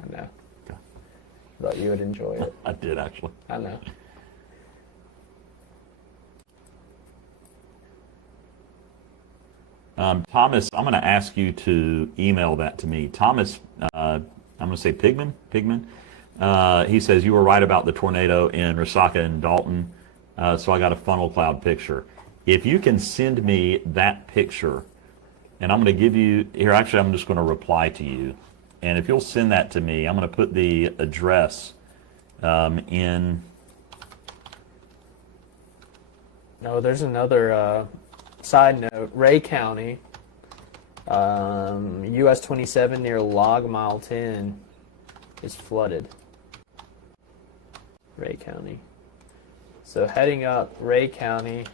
I know. Okay. Thought you would enjoy it. I did, actually. I know. Thomas, I'm going to ask you to email that to me. Thomas, I'm going to say Pigman. He says, you were right about the tornado in Resaca and Dalton, so I got a funnel cloud picture. If you can send me that picture, and I'm going to give you, here actually I'm just going to reply to you, and if you'll send that to me, I'm going to put the address in. No, there's another side note. Ray County, US 27 near Log Mile 10 is flooded. Ray County. So heading up Ray County,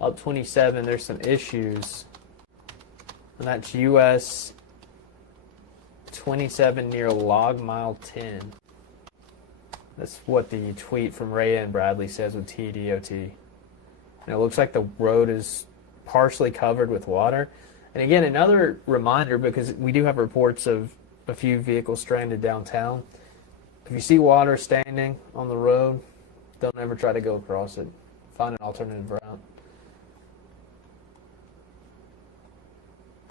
up 27, there's some issues. And that's US 27 near Log Mile 10. That's what the tweet from Ray and Bradley says with TDOT. And it looks like the road is partially covered with water. And again, another reminder, because we do have reports of a few vehicles stranded downtown. If you see water standing on the road, don't ever try to go across it. Find an alternative route.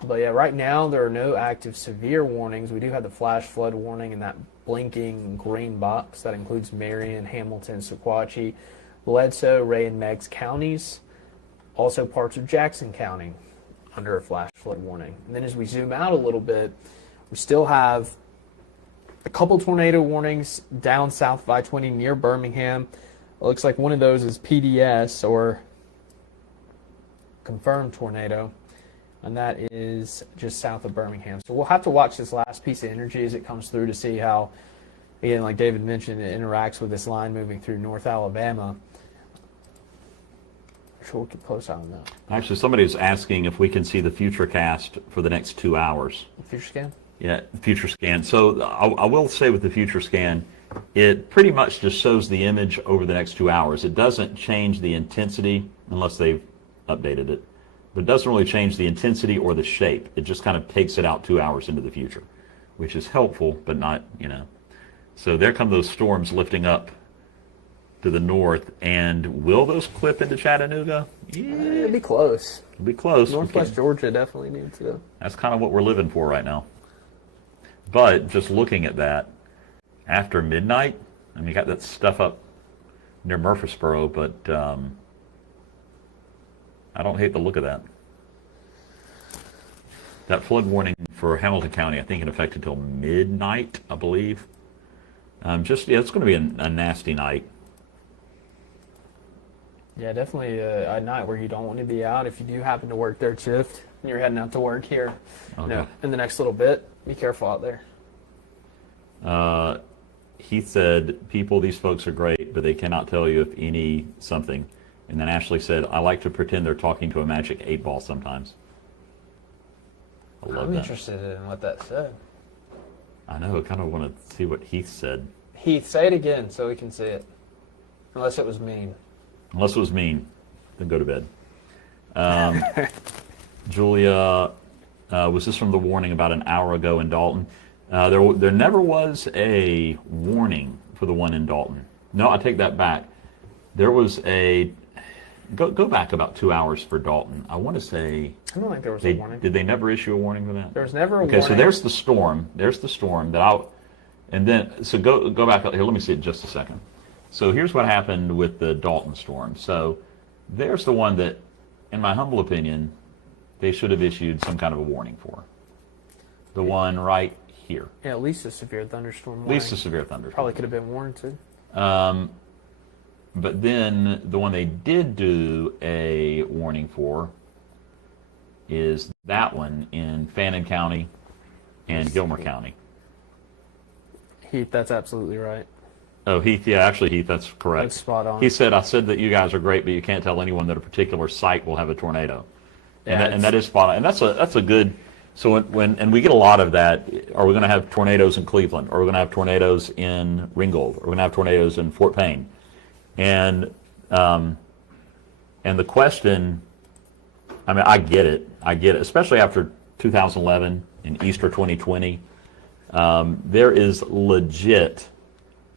But yeah, right now there are no active severe warnings. We do have the flash flood warning in that blinking green box. That includes Marion, Hamilton, Sequatchie, Bledsoe, Ray, and Meigs counties. Also parts of Jackson County under a flash flood warning. And then as we zoom out a little bit, we still have a couple tornado warnings down south of I-20 near Birmingham. It looks like one of those is PDS, or confirmed tornado, and that is just south of Birmingham. So we'll have to watch this last piece of energy as it comes through to see how, again, like David mentioned, it interacts with this line moving through North Alabama. So we'll keep close eye on that. Actually, somebody's asking if we can see the future cast for the next 2 hours. Future scan? Yeah, future scan. So I will say with the future scan, it pretty much just shows the image over the next 2 hours. It doesn't change the intensity unless they've updated it. But it doesn't really change the intensity or the shape. It just kind of takes it out 2 hours into the future, which is helpful, but not, So there come those storms lifting up to the north. And will those clip into Chattanooga? Yeah. It'd be close. It'll be close. Northwest Georgia definitely needs to. That's kind of what we're living for right now. But just looking at that, after midnight, you got that stuff up near Murfreesboro, but I don't hate the look of that. That flood warning for Hamilton County, I think, in effect until midnight, I believe. It's going to be a nasty night. Yeah, definitely a night where you don't want to be out. If you do happen to work third shift and you're heading out to work here, in the next little bit, be careful out there. He said, these folks are great, but they cannot tell you if any something. And then Ashley said, I like to pretend they're talking to a magic 8-ball sometimes. I'm interested in what that said. I know, I kind of want to see what Heath said. Heath, say it again so we can see it. Unless it was mean. Unless it was mean, then go to bed. Julia, was this from the warning about an hour ago in Dalton? There never was a warning for the one in Dalton. No, I take that back. There was a... Go back about 2 hours for Dalton. I want to say... I don't think there was a warning. Did they never issue a warning for that? There was never a warning. Okay, so there's the storm. There's the storm that I... And then, so go back up here. Let me see it just a second. So here's what happened with the Dalton storm. So there's the one that, in my humble opinion, they should have issued some kind of a warning for. The one right here. Yeah, at least a severe thunderstorm warning. At least a severe thunderstorm. Probably could have been warranted. But then the one they did do a warning for is that one in Fannin County and Gilmer County. Heath, that's absolutely right. Oh, Heath, yeah, actually, Heath, that's correct. That's spot on. He said, I said that you guys are great, but you can't tell anyone that a particular site will have a tornado. Yeah, and that is spot on. And that's a good, so when we get a lot of that, are we going to have tornadoes in Cleveland? Are we going to have tornadoes in Ringgold? Are we going to have tornadoes in Fort Payne? And the question, I get it, especially after 2011 and Easter 2020. There is legit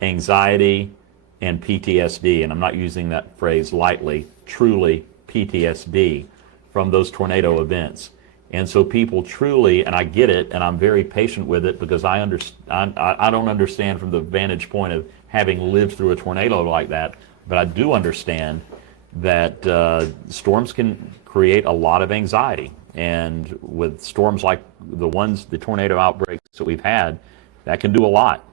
anxiety and PTSD, and I'm not using that phrase lightly, truly PTSD from those tornado events. And so people truly, and I get it, and I'm very patient with it because I don't understand from the vantage point of having lived through a tornado like that, but I do understand that storms can create a lot of anxiety. And with storms like the tornado outbreaks that we've had, that can do a lot.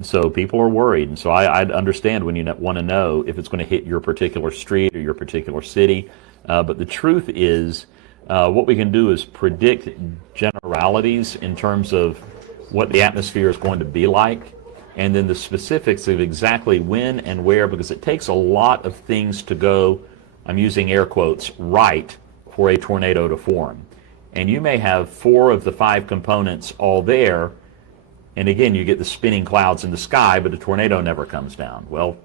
So people are worried. And so I understand when you want to know if it's going to hit your particular street or your particular city. But the truth is, what we can do is predict generalities in terms of what the atmosphere is going to be like, and then the specifics of exactly when and where, because it takes a lot of things to go, I'm using air quotes, right, for a tornado to form. And you may have 4 of the 5 components all there, and again, you get the spinning clouds in the sky, but the tornado never comes down. Well,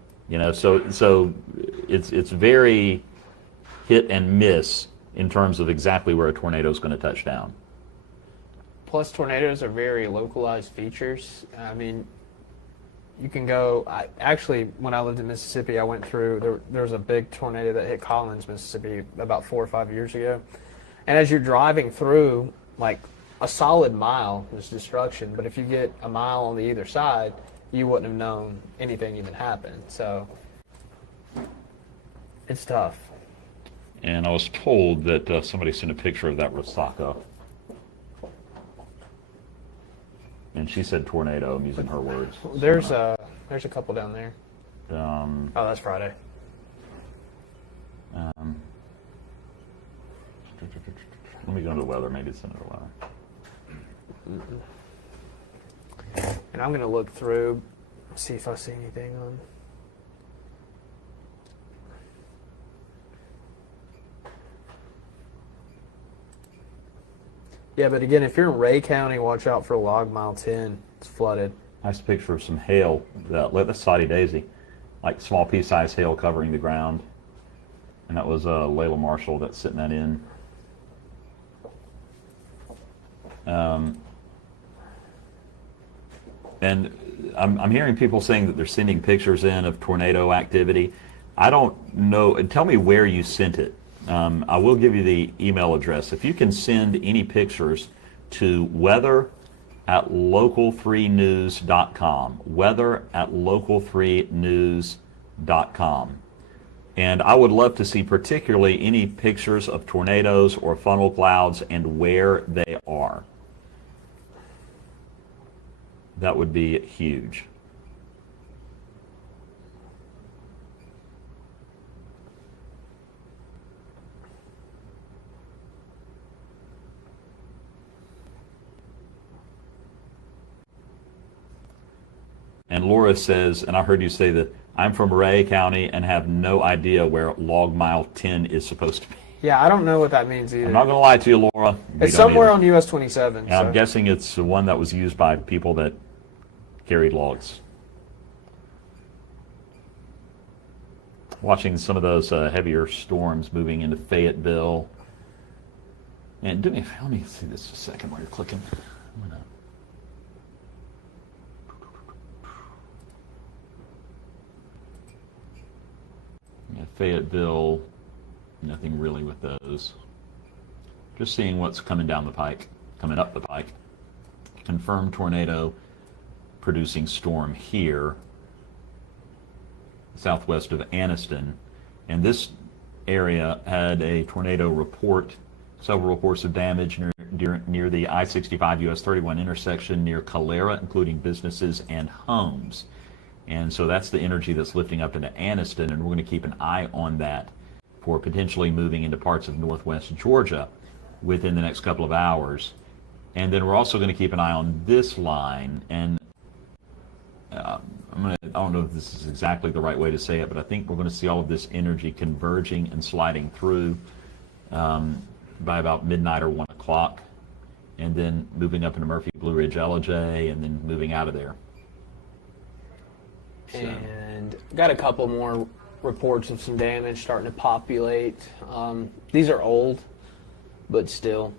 so it's very hit and miss in terms of exactly where a tornado is going to touch down. Plus, tornadoes are very localized features. I mean, you can go, actually, when I lived in Mississippi, I went through, there was a big tornado that hit Collins, Mississippi about 4 or 5 years ago. And as you're driving through, like a solid mile was destruction, but if you get a mile on the either side, you wouldn't have known anything even happened. So it's tough. And I was told that somebody sent a picture of that Rosaka. And she said tornado, I'm using her words. There's a couple down there. Oh, that's Friday. Let me go to the weather. Maybe it's another weather. And I'm going to look through, see if I see anything on. Yeah, but again, if you're in Ray County, watch out for log mile 10. It's flooded. Nice picture of some hail. That's Saudi daisy, like small pea-sized hail covering the ground. And that was Layla Marshall that's sitting that in. And I'm hearing people saying that they're sending pictures in of tornado activity. I don't know. Tell me where you sent it. I will give you the email address. If you can send any pictures to weather@local3news.com, weather@local3news.com. And I would love to see particularly any pictures of tornadoes or funnel clouds and where they are. That would be huge. And Laura says, and I heard you say that I'm from Ray County and have no idea where log mile 10 is supposed to be. Yeah, I don't know what that means either. I'm not going to lie to you, Laura. It's somewhere on US 27. And I'm guessing it's the one that was used by people that carried logs. Watching some of those heavier storms moving into Fayetteville. And do me a favor, let me see this a second while you're clicking. Yeah, Fayetteville, nothing really with those. Just seeing what's coming down the pike, coming up the pike. Confirmed tornado producing storm here, southwest of Anniston. And this area had a tornado report, several reports of damage near the I-65 US 31 intersection near Calera, including businesses and homes. And so that's the energy that's lifting up into Anniston, and we're going to keep an eye on that for potentially moving into parts of northwest Georgia within the next couple of hours. And then we're also going to keep an eye on this line, and I don't know if this is exactly the right way to say it, but I think we're going to see all of this energy converging and sliding through by about midnight or 1 o'clock, and then moving up into Murphy, Blue Ridge, LJ, and then moving out of there. And got a couple more reports of some damage starting to populate. These are old, but still,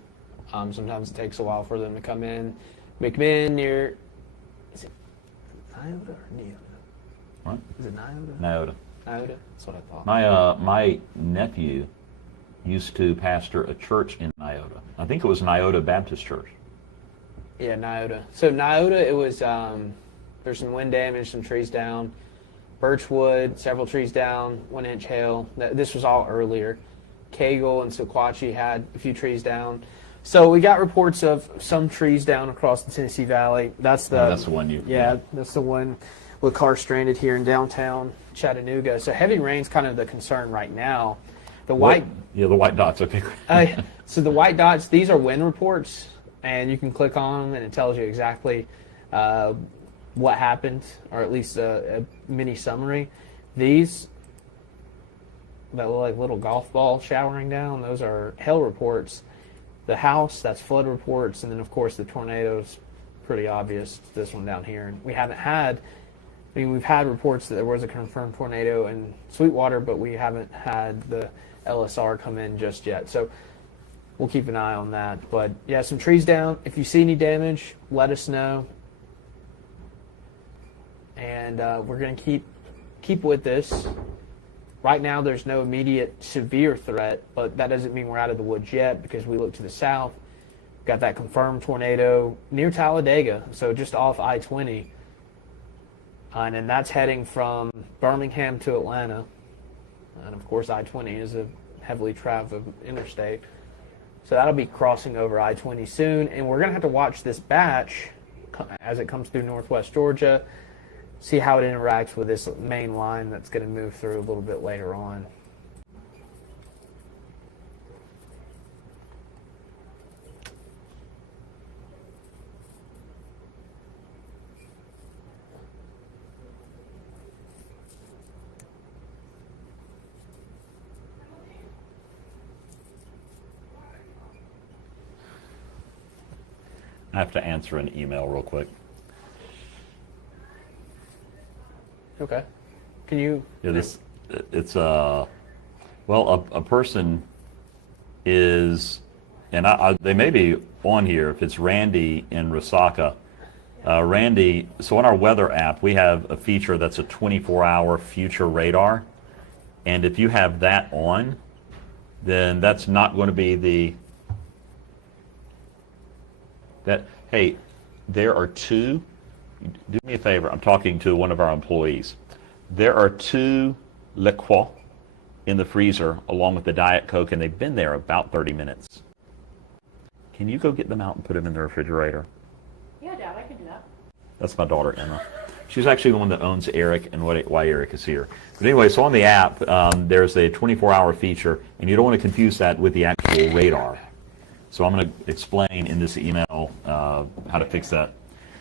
sometimes it takes a while for them to come in. McMinn near, is it Nyota or Neota? What? Is it Nyota? Nyota. Nyota? That's what I thought. My nephew used to pastor a church in Nyota. I think it was Nyota Baptist Church. Yeah, Nyota. So Nyota, it was, there's some wind damage, some trees down. Birchwood, several trees down, 1 inch hail. This was all earlier. Cagle and Sequatchie had a few trees down. So we got reports of some trees down across the Tennessee Valley. That's the one you. Yeah, that's the one with cars stranded here in downtown Chattanooga. So heavy rain's kind of the concern right now. The white. Yeah, the white dots. Okay. So the white dots, these are wind reports, and you can click on them, and it tells you exactly what happened, or at least a mini summary. These that look like little golf ball showering down, those are hail reports. The house, that's flood reports, and then of course the tornadoes, pretty obvious, this one down here. And we've had reports that there was a confirmed tornado in Sweetwater, but we haven't had the LSR come in just yet. So we'll keep an eye on that. But yeah, some trees down. If you see any damage, let us know. And we're going to keep with this. Right now, there's no immediate severe threat, but that doesn't mean we're out of the woods yet, because we look to the south. Got that confirmed tornado near Talladega, so just off I-20. And then that's heading from Birmingham to Atlanta. And of course, I-20 is a heavily traveled interstate. So that'll be crossing over I-20 soon. And we're going to have to watch this batch as it comes through northwest Georgia, see how it interacts with this main line that's going to move through a little bit later on. I have to answer an email real quick. Okay. Can you? Yeah, it's well, a person is, and they may be on here if it's Randy in Resaca. Randy, so on our weather app, we have a feature that's a 24-hour future radar. And if you have that on, then that's not going to be hey, there are two, do me a favor, I'm talking to one of our employees. There are 2 Le Croix in the freezer along with the Diet Coke, and they've been there about 30 minutes. Can you go get them out and put them in the refrigerator? Yeah, Dad, I can do that. That's my daughter, Emma. She's actually the one that owns Eric and why Eric is here. But anyway, so on the app, there's a 24-hour feature, and you don't want to confuse that with the actual radar. So I'm going to explain in this email how to fix that.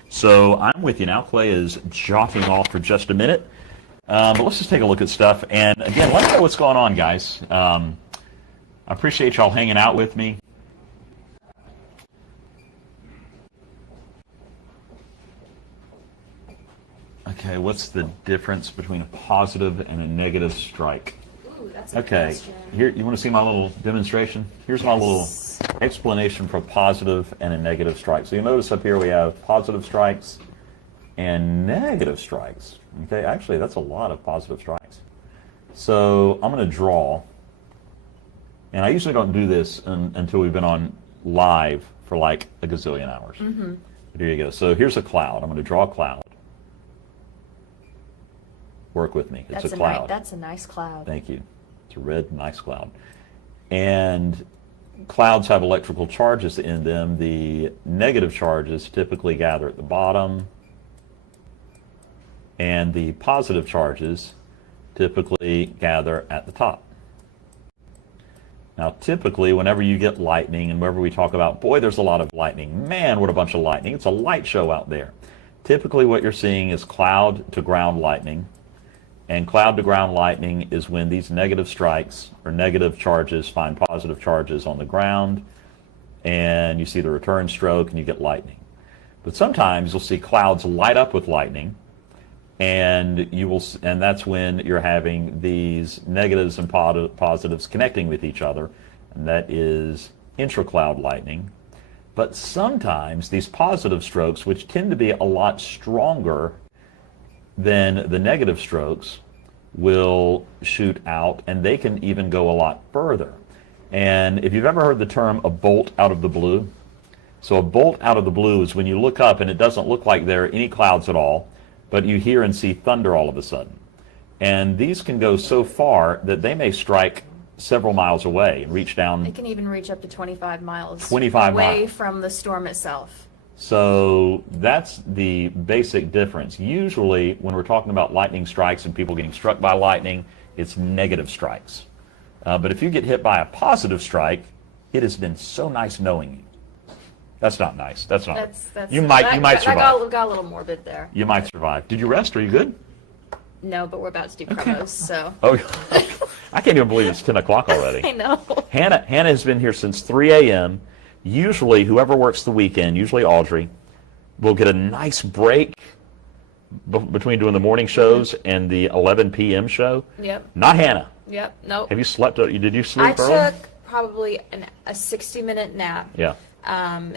So I'm with you now. Clay is jogging off for just a minute. But let's just take a look at stuff. And again, let me know what's going on, guys. I appreciate y'all hanging out with me. Okay, what's the difference between a positive and a negative strike? Ooh, that's a question. Here, you want to see my little demonstration? Here's my little explanation for positive and a negative strike. So you'll notice up here we have positive strikes and negative strikes. Okay, actually that's a lot of positive strikes. So I'm going to draw, and I usually don't do this until we've been on live for like a gazillion hours. Mm-hmm. But here you go. So here's a cloud. I'm going to draw a cloud. Work with me. It's a cloud. That's a nice cloud. Thank you. It's a red, nice cloud. And clouds have electrical charges in them. The negative charges typically gather at the bottom, and the positive charges typically gather at the top. Now, typically, whenever you get lightning, and whenever we talk about, boy, there's a lot of lightning, man, what a bunch of lightning, it's a light show out there. Typically, what you're seeing is cloud to ground lightning. And cloud to ground lightning is when these negative strikes or negative charges find positive charges on the ground, and you see the return stroke and you get lightning. But sometimes you'll see clouds light up with lightning, and that's when you're having these negatives and positives connecting with each other, and that is intracloud lightning. But sometimes these positive strokes, which tend to be a lot stronger then the negative strokes, will shoot out, and they can even go a lot further. And if you've ever heard the term a bolt out of the blue, so a bolt out of the blue is when you look up and it doesn't look like there are any clouds at all, but you hear and see thunder all of a sudden. And these can go so far that they may strike several miles away and reach down. It can even reach up to 25 miles 25 away miles. from the storm itself. So that's the basic difference. Usually when we're talking about lightning strikes and people getting struck by lightning, it's negative strikes. But if you get hit by a positive strike, it has been so nice knowing you. That's not nice. That's not. You might survive. I got a little morbid there. You might survive. Did you rest? Are you good? No, but we're about to do promos, so. Oh, I can't even believe it's 10 o'clock already. I know. Hannah has been here since 3 a.m. Usually, whoever works the weekend, usually Audrey, will get a nice break between doing the morning shows and the 11 p.m. show. Yep. Not Hannah. Yep. Nope. Have you slept? Did you sleep early? I took probably a 60-minute nap. Yeah.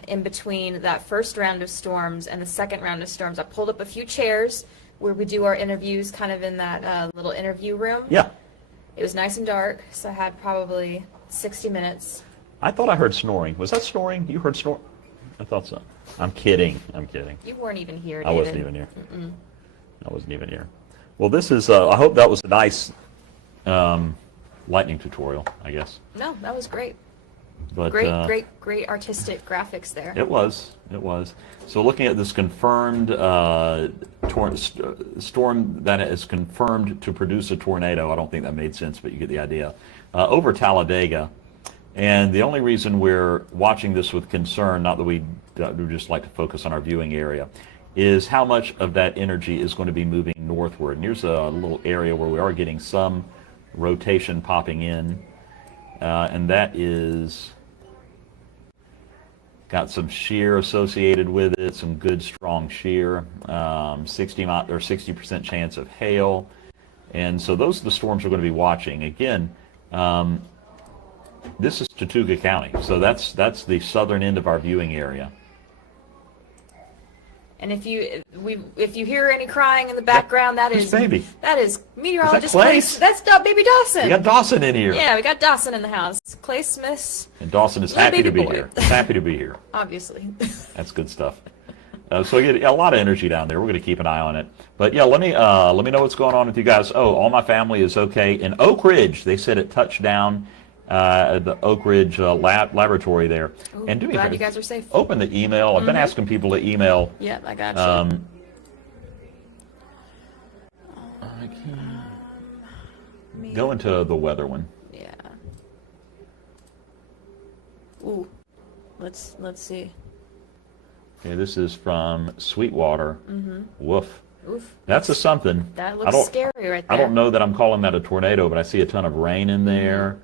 In between that first round of storms and the second round of storms. I pulled up a few chairs where we do our interviews kind of in that little interview room. Yeah. It was nice and dark, so I had probably 60 minutes. I thought I heard snoring. Was that snoring? You heard snore? I thought so. I'm kidding. You weren't even here, David. I wasn't even here. I wasn't even here. Well, this is, I hope that was a nice lightning tutorial, I guess. No, that was great. But, great artistic graphics there. It was. So looking at this confirmed storm that is confirmed to produce a tornado, I don't think that made sense, but you get the idea, over Talladega. And the only reason we're watching this with concern, not that we just like to focus on our viewing area, is how much of that energy is going to be moving northward. And here's a little area where we are getting some rotation popping in, and that is Got some shear associated with it, some good strong shear, 60% chance of hail. And so those are the storms we're going to be watching. Again, this is Chattooga County, so that's the southern end of our viewing area. And if you hear any crying in the background, that is baby? That is meteorologist Clay? That's baby Dawson. We got Dawson in here. Yeah, we got Dawson in the house. Clay Smith's. And Dawson is little happy to baby be boy. here. He's happy to be here. Obviously. That's good stuff. So you get a lot of energy down there. We're going to keep an eye on it. But yeah, let me know what's going on with you guys. Oh, all my family is okay. In Oak Ridge, they said it touched down at the Oak Ridge laboratory there. Ooh, And do me a glad favor, you guys are safe. open the email. I've been asking people to email. Yep, I got you. I can't go into the weather one. Yeah. Ooh. Let's see. Okay, this is from Sweetwater. Woof. Oof. That's a something. That looks scary right there. I don't know that I'm calling that a tornado, but I see a ton of rain in there.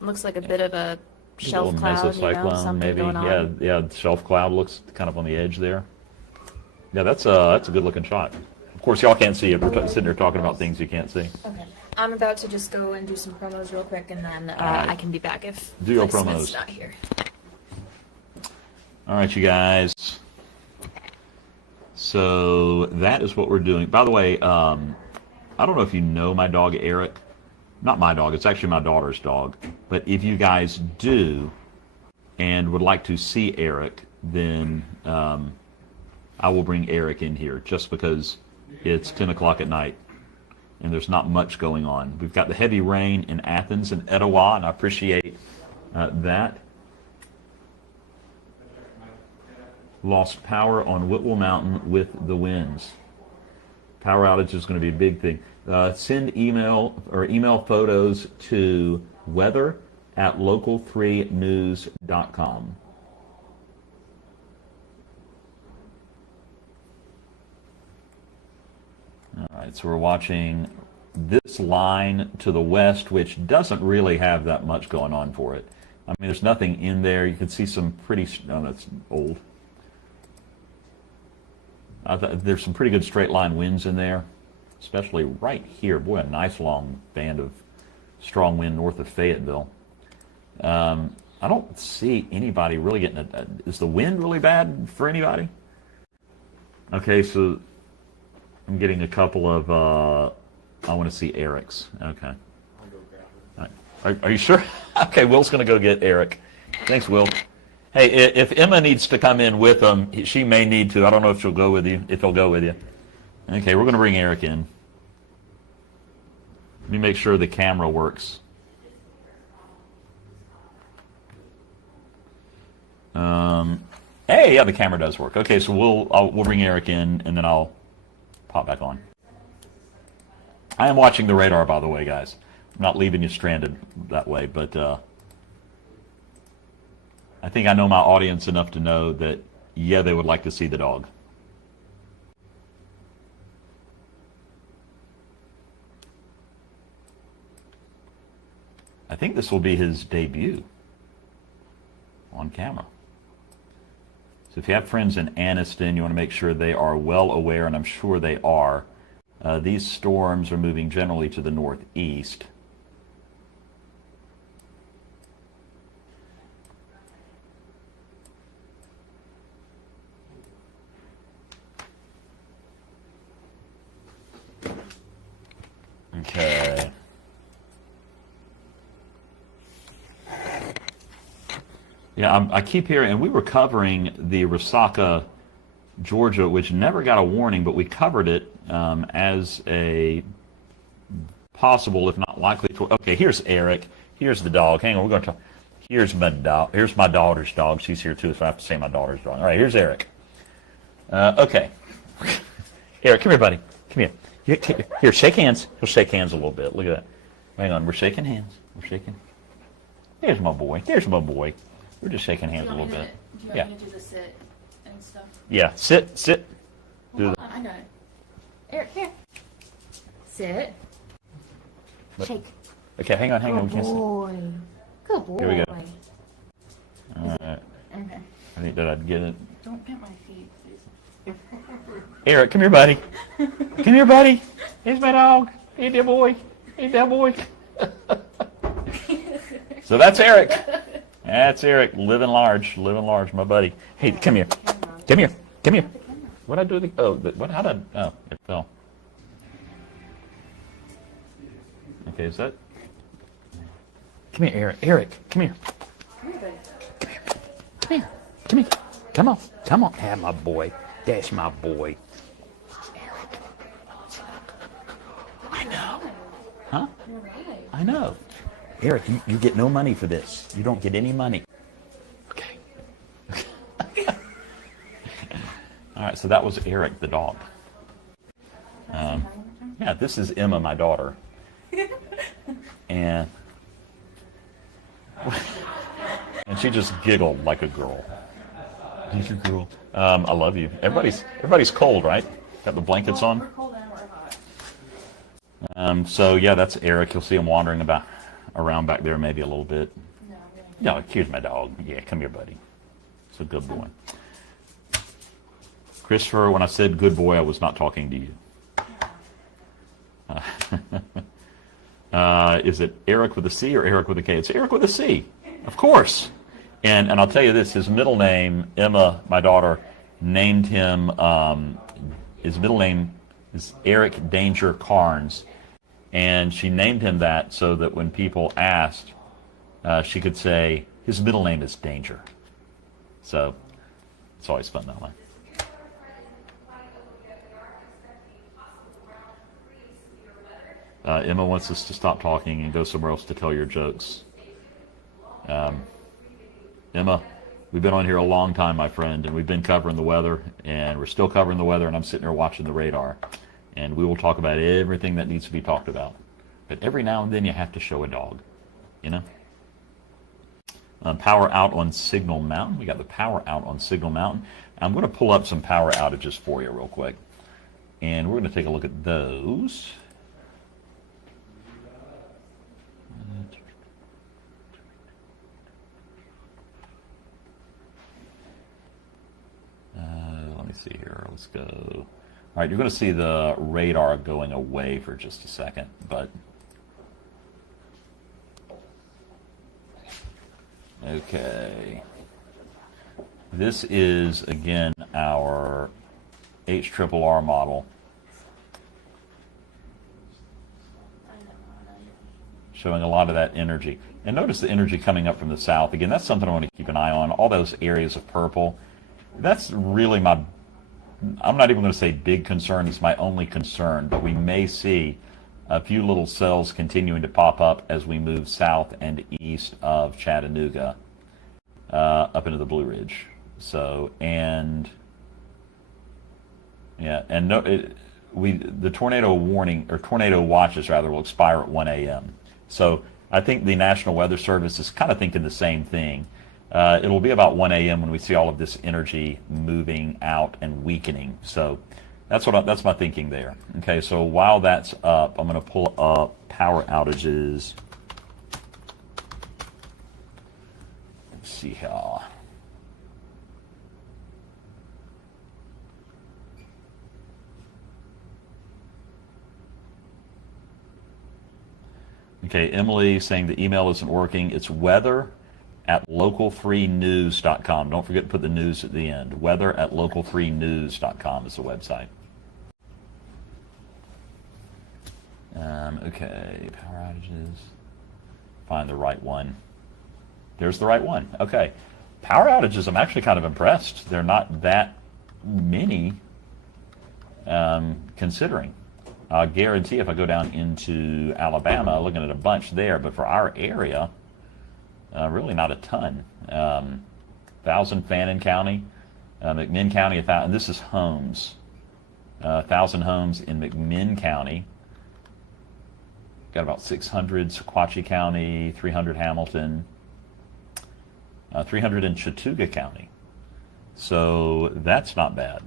Looks like a bit of a A shelf little cloud, mesocyclone, something maybe. going on. Yeah, the shelf cloud looks kind of on the edge there. Yeah, that's a good looking shot. Of course, y'all can't see it. We're sitting there talking about things you can't see. Okay. I'm about to just go and do some promos real quick, and then I can be back if Do your Clay Smith's promos. not here. All right, you guys. So that is what we're doing. By the way, I don't know if you know my dog Eric. Not my dog. It's actually my daughter's dog. But if you guys do and would like to see Eric, then I will bring Eric in here just because it's 10 o'clock at night and there's not much going on. We've got the heavy rain in Athens and Etowah, and I appreciate that. Lost power on Whitwell Mountain with the winds. Power outage is going to be a big thing. Send email photos to weather@local3news.com. All right, so we're watching this line to the west, which doesn't really have that much going on for it. I mean, there's nothing in there. You can see some pretty, oh, that's old. There's some pretty good straight line winds in there, especially right here. Boy, a nice long band of strong wind north of Fayetteville. I don't see anybody really getting it. Is the wind really bad for anybody? Okay, so I'm getting a couple of, I want to see Eric's. Okay. All right. Are you sure? Okay, Will's going to go get Eric. Thanks, Will. Hey, if Emma needs to come in with them, she may need to. I don't know if she'll go with you, if he'll go with you. Okay, we're going to bring Eric in. Let me make sure the camera works. Hey, yeah, the camera does work. Okay, so we'll bring Eric in, and then I'll pop back on. I am watching the radar, by the way, guys. I'm not leaving you stranded that way, but I think I know my audience enough to know that, yeah, they would like to see the dog. I think this will be his debut on camera. So if you have friends in Anniston, you want to make sure they are well aware, and I'm sure they are. These storms are moving generally to the northeast. Okay. Yeah, I keep hearing, and we were covering the Resaca, Georgia, which never got a warning, but we covered it as a possible, if not likely. Okay, here's Eric. Here's the dog. Hang on, we're going to talk. Here's my dog. Here's my daughter's dog. She's here too, so I have to say my daughter's dog. All right, here's Eric. Okay. Eric, come here, buddy. Come here. Here, shake hands. He'll shake hands a little bit. Look at that. Hang on, we're shaking hands. We're shaking. There's my boy. There's my boy. We're just shaking hands a little bit. Do you want me to do the sit and stuff? Yeah, sit. Hold on, I got it. Eric, here. Sit. Shake. Okay, hang on. Good boy. Good boy. Here we go. All right. Okay. I think that I'd get it. Don't pet my feet, please. Eric, come here, buddy. Come here, buddy. Here's my dog. Hey, there, boy. Hey, there, boy. So that's Eric. That's Eric, living large, my buddy. Hey, come here. Come here. Come here. What did I do? What? How did? Oh, it fell. Okay, is that? Come here, Eric. Eric, come here. Come here. Come here. Come here. Come on. Come on. Have my boy. That's my boy. Eric. I know. Huh? I know. Eric, you get no money for this. You don't get any money. Okay. All right, so that was Eric the dog. Yeah, this is Emma, my daughter. And she just giggled like a girl. Did you girl? I love you. Everybody's cold, right? Got the blankets on? We're cold and we're hot. So yeah, that's Eric. You'll see him wandering around back there maybe a little bit. No, here's my dog. Yeah, come here, buddy. It's a good boy. Christopher, when I said good boy, I was not talking to you. Is it Eric with a C or Eric with a K? It's Eric with a C, of course. And I'll tell you this, his middle name, Emma, my daughter, named him, his middle name is Eric Danger Carnes. And she named him that so that when people asked, she could say, his middle name is Danger. So it's always fun that way. Emma wants us to stop talking and go somewhere else to tell your jokes. Emma, we've been on here a long time, my friend, and we've been covering the weather, and we're still covering the weather, and I'm sitting here watching the radar. And we will talk about everything that needs to be talked about. But every now and then you have to show a dog, you know? Power out on Signal Mountain. We got the power out on Signal Mountain. I'm going to pull up some power outages for you real quick. And we're going to take a look at those. Let me see here. Let's go. All right, you're going to see the radar going away for just a second, but okay. This is again our HRRR model, showing a lot of that energy. And notice the energy coming up from the south. Again, that's something I want to keep an eye on. All those areas of purple. That's really I'm not even going to say big concern, it's my only concern, but we may see a few little cells continuing to pop up as we move south and east of Chattanooga, up into the Blue Ridge. So, and yeah, and the tornado warning, or tornado watches rather, will expire at 1 a.m. So I think the National Weather Service is kind of thinking the same thing. It'll be about 1 a.m. when we see all of this energy moving out and weakening. So that's my thinking there. Okay, so while that's up, I'm going to pull up power outages. Let's see how. Okay, Emily saying the email isn't working. It's weather@localfreenews.com. Don't forget to put the news at the end. Weather@localfreenews.com is the website. Okay, power outages. Find the right one. There's the right one. Okay. Power outages, I'm actually kind of impressed. They're not that many, considering. I guarantee if I go down into Alabama, looking at a bunch there, but for our area, really not a ton. 1,000 Fannin County, McMinn County, 1,000, and this is homes. 1,000 homes in McMinn County. Got about 600 Sequatchie County, 300 Hamilton, 300 in Chattooga County. So that's not bad.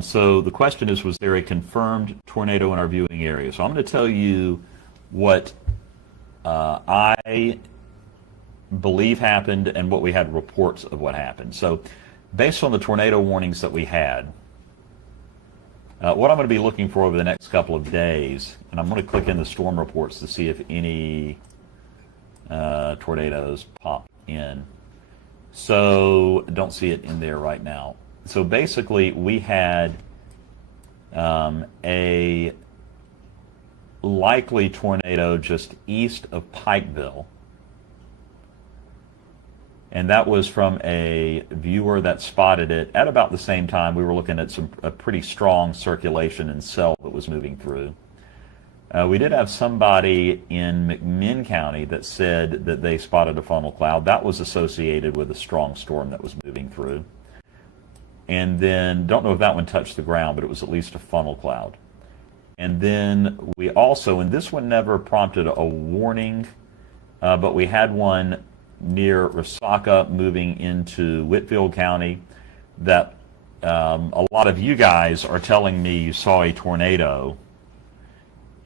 So the question is, was there a confirmed tornado in our viewing area? So I'm going to tell you what I believe happened and what we had reports of what happened. So based on the tornado warnings that we had, what I'm going to be looking for over the next couple of days, and I'm going to click in the storm reports to see if any tornadoes pop in. So don't see it in there right now. So basically we had a likely tornado just east of Pikeville. And that was from a viewer that spotted it at about the same time we were looking at a pretty strong circulation and cell that was moving through. We did have somebody in McMinn County that said that they spotted a funnel cloud. That was associated with a strong storm that was moving through. And then, don't know if that one touched the ground, but it was at least a funnel cloud. And then we also, and this one never prompted a warning, but we had one near Resaca moving into Whitfield County that a lot of you guys are telling me you saw a tornado,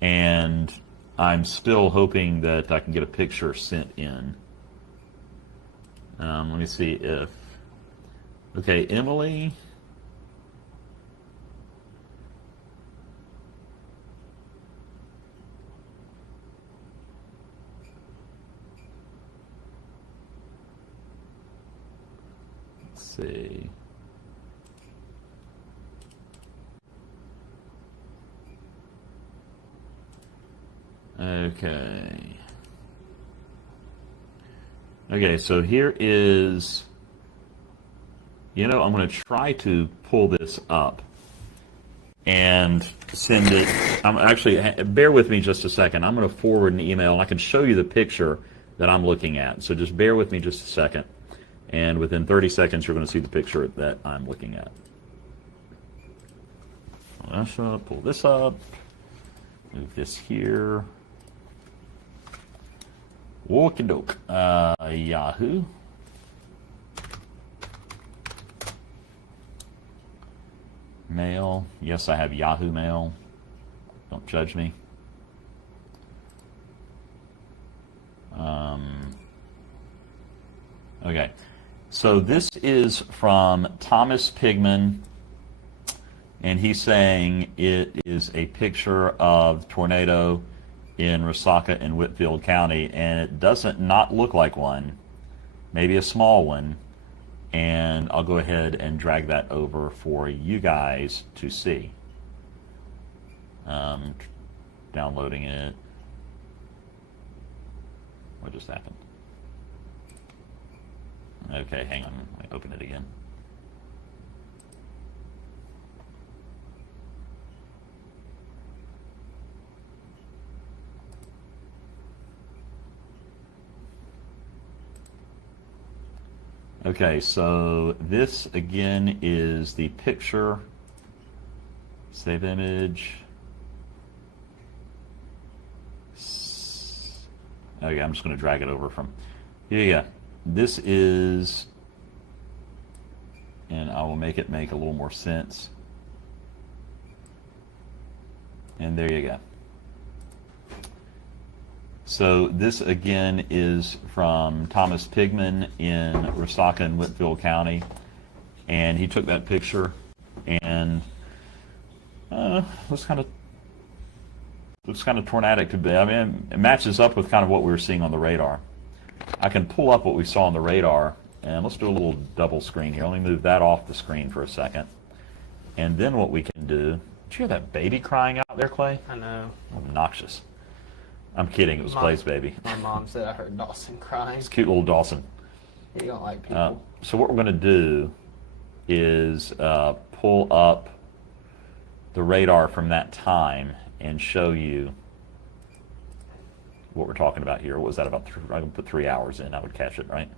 and I'm still hoping that I can get a picture sent in. Let me see if, okay, Emily. See. Okay. Okay, so here is, I'm going to try to pull this up and send it. Bear with me just a second. I'm going to forward an email, and I can show you the picture that I'm looking at. So just bear with me just a second. And within 30 seconds, you're going to see the picture that I'm looking at. Pull this up, move this here. Okie doke. Yahoo. Mail. Yes, I have Yahoo Mail. Don't judge me. Okay. So this is from Thomas Pigman, and he's saying it is a picture of tornado in Resaca and Whitfield County, and it doesn't not look like one, maybe a small one, and I'll go ahead and drag that over for you guys to see. Downloading it. What just happened? Okay, hang on. Let me open it again. Okay, so this again is the picture. Save image. Okay, I'm just going to drag it over from. Yeah. This is, and I will make it make a little more sense. And there you go. So this again is from Thomas Pigman in Resaca and Whitfield County, and he took that picture, and looks kind of tornadic to be. I mean, it matches up with kind of what we were seeing on the radar. I can pull up what we saw on the radar, and let's do a little double screen here. Let me move that off the screen for a second. And then what we can do, did you hear that baby crying out there, Clay? I know. Obnoxious. I'm kidding, it was Clay's baby. My mom said I heard Dawson crying. It's cute little Dawson. You don't like people. So what we're going to do is pull up the radar from that time and show you what we're talking about here. What was that about? I can put 3 hours in. I would catch it, right?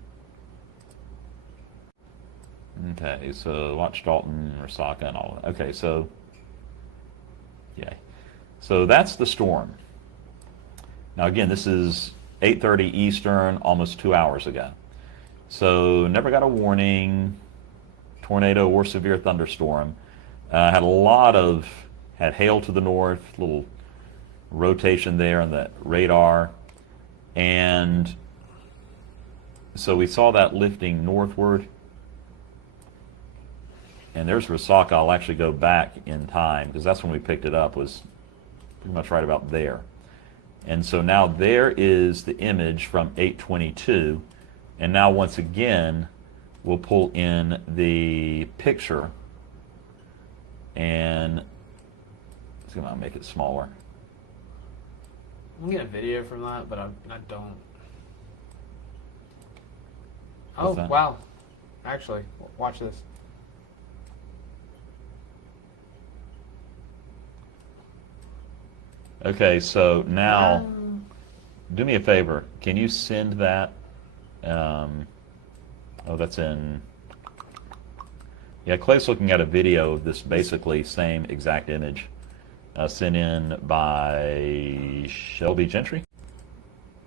Okay, so watch Dalton, Resaca, and all of that. Okay, so, yeah. So that's the storm. Now, again, this is 8:30 Eastern, almost 2 hours ago. So never got a warning, tornado or severe thunderstorm. Had hail to the north, little rotation there on the radar. And so we saw that lifting northward. And there's Resaca. I'll actually go back in time because that's when we picked it up, was pretty much right about there. And so now there is the image from 822. And now once again, we'll pull in the picture. And let's see if I'll make it smaller. I'm getting a video from that, but I don't. What's Oh, that? wow. Actually, watch this. Okay, so now, do me a favor. Can you send that? Oh, that's in. Yeah, Clay's looking at a video of this basically same exact image sent in by Shelby Gentry.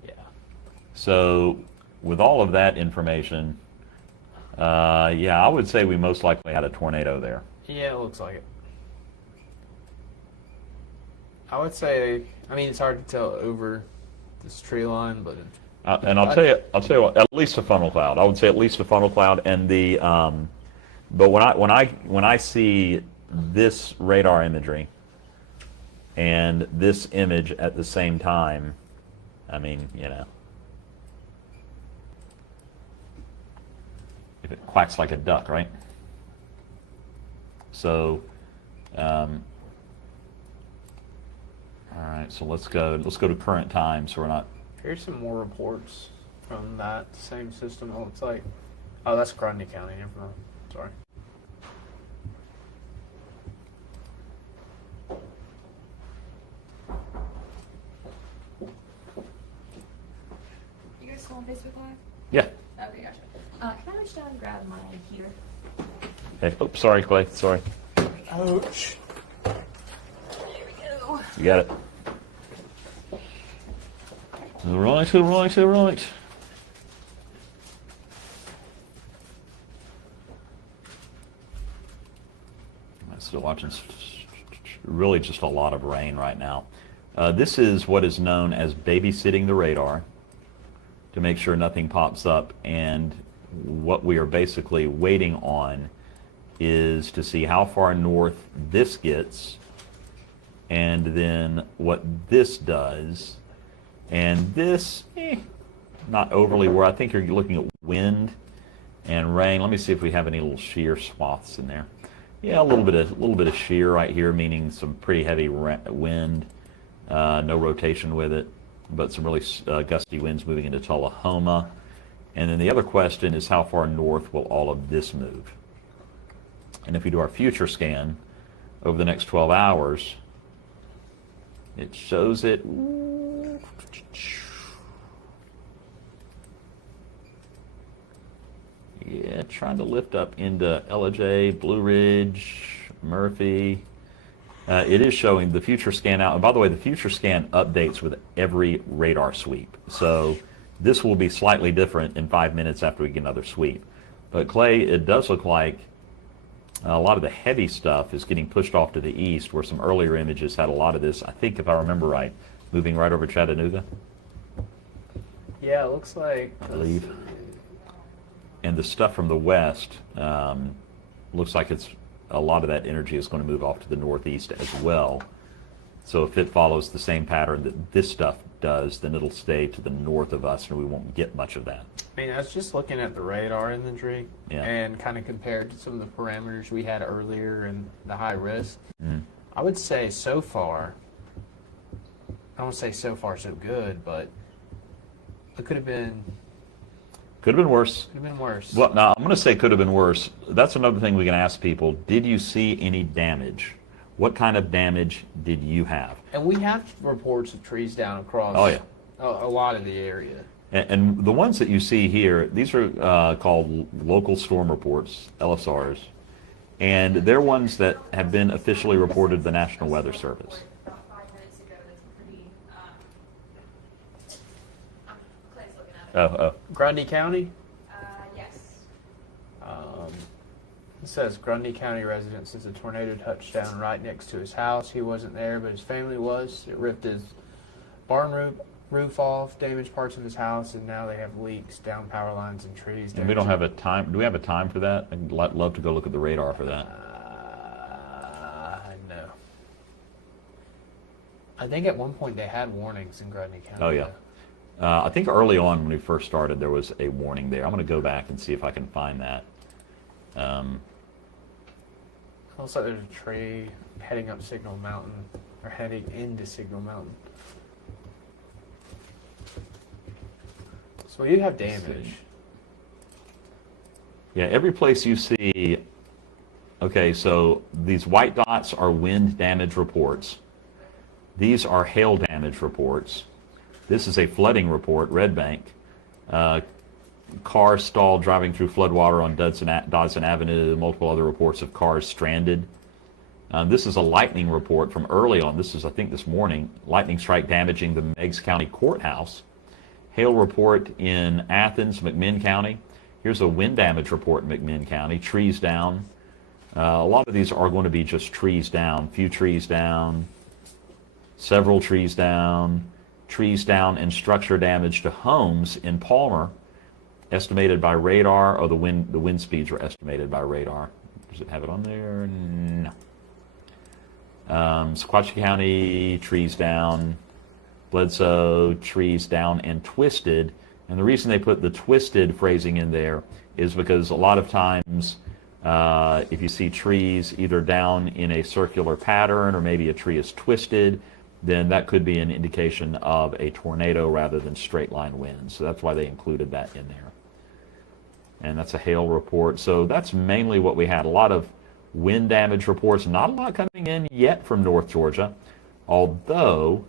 Yeah. So, with all of that information, yeah, I would say we most likely had a tornado there. Yeah, it looks like it. I would say, I mean, it's hard to tell over this tree line, but And I'll tell you what, at least a funnel cloud. I would say at least a funnel cloud, and the. But when I see this radar imagery and this image at the same time, I mean, you know, if it quacks like a duck, right? So, all right. So let's go to current time, so we're not. here's some more reports from that same system. It looks like, oh, that's Grundy County. Never mind. Sorry. You guys still on Facebook Live? Yeah. Okay, gotcha. Can I reach down and grab mine here? Hey, oops, sorry, Clay. Sorry. Ouch. There we go. You got it. All right, all right, all right. I'm still watching. Really, just a lot of rain right now. This is what is known as babysitting the radar to make sure nothing pops up. And what we are basically waiting on is to see how far north this gets, and then what this does. And this, not overly where I think you're looking at wind and rain. Let me see if we have any little shear swaths in there. Yeah, a little bit of shear right here, meaning some pretty heavy wind. No rotation with it, but some really gusty winds moving into Tullahoma. And then the other question is, how far north will all of this move? And if we do our future scan over the next 12 hours, it shows it. Yeah, trying to lift up into Ellijay, Blue Ridge, Murphy. It is showing the future scan out. And by the way, the future scan updates with every radar sweep. So this will be slightly different in 5 minutes after we get another sweep. But Clay, it does look like a lot of the heavy stuff is getting pushed off to the east, where some earlier images had a lot of this, I think if I remember right, moving right over Chattanooga. Yeah, it looks like. I believe. And the stuff from the west looks like it's a lot of that energy is going to move off to the northeast as well. So if it follows the same pattern that this stuff does, then it'll stay to the north of us, and we won't get much of that. I mean, I was just looking at the radar imagery and kind of compared to some of the parameters we had earlier and the high risk. I would say so far, I don't say so far so good, but it could have been. Could have been worse. Could have been worse. Well, now I'm going to say could have been worse. That's another thing we can ask people. Did you see any damage? What kind of damage did you have? And we have reports of trees down across a lot of the area. And the ones that you see here, these are called local storm reports, LSRs. And they're ones that have been officially reported to the National Weather Service. About 5 minutes ago, that's pretty. Clay's looking at it. Oh. Grundy County? Yes. It says Grundy County resident says a tornado touched down right next to his house. He wasn't there, but his family was. It ripped his barn roof roof off, damaged parts of his house, and now they have leaks down power lines and trees. And we don't have a time. Do we have a time for that? I'd love to go look at the radar for that. No. I think at one point they had warnings in Grundy County. Oh, yeah. I think early on when we first started, there was a warning there. I'm going to go back and see if I can find that. Looks like there's a tree heading up Signal Mountain, or heading into Signal Mountain. So you have damage. Yeah, every place you see. Okay, so these white dots are wind damage reports. These are hail damage reports. This is a flooding report, Red Bank. Cars stalled driving through floodwater on Dodson Avenue. Multiple other reports of cars stranded. This is a lightning report from early on. This is, I think, this morning. Lightning strike damaging the Meigs County Courthouse. Hail report in Athens, McMinn County. Here's a wind damage report in McMinn County. Trees down. A lot of these are going to be just trees down. Few trees down. Several trees down. Trees down and structure damage to homes in Palmer. Estimated by radar. Oh, the wind speeds were estimated by radar. Does it have it on there? No. Sequatchie County, trees down. Bledsoe, trees down and twisted. And the reason they put the twisted phrasing in there is because a lot of times if you see trees either down in a circular pattern or maybe a tree is twisted, then that could be an indication of a tornado rather than straight line winds. So that's why they included that in there. And that's a hail report. So that's mainly what we had. A lot of wind damage reports. Not a lot coming in yet from North Georgia, although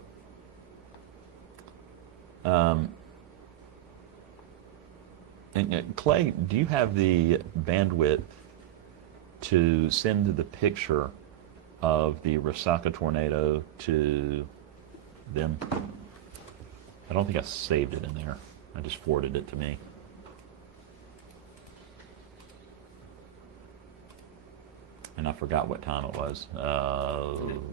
and Clay, do you have the bandwidth to send the picture of the Resaca tornado to them? I don't think I saved it in there. I just forwarded it to me. And I forgot what time it was.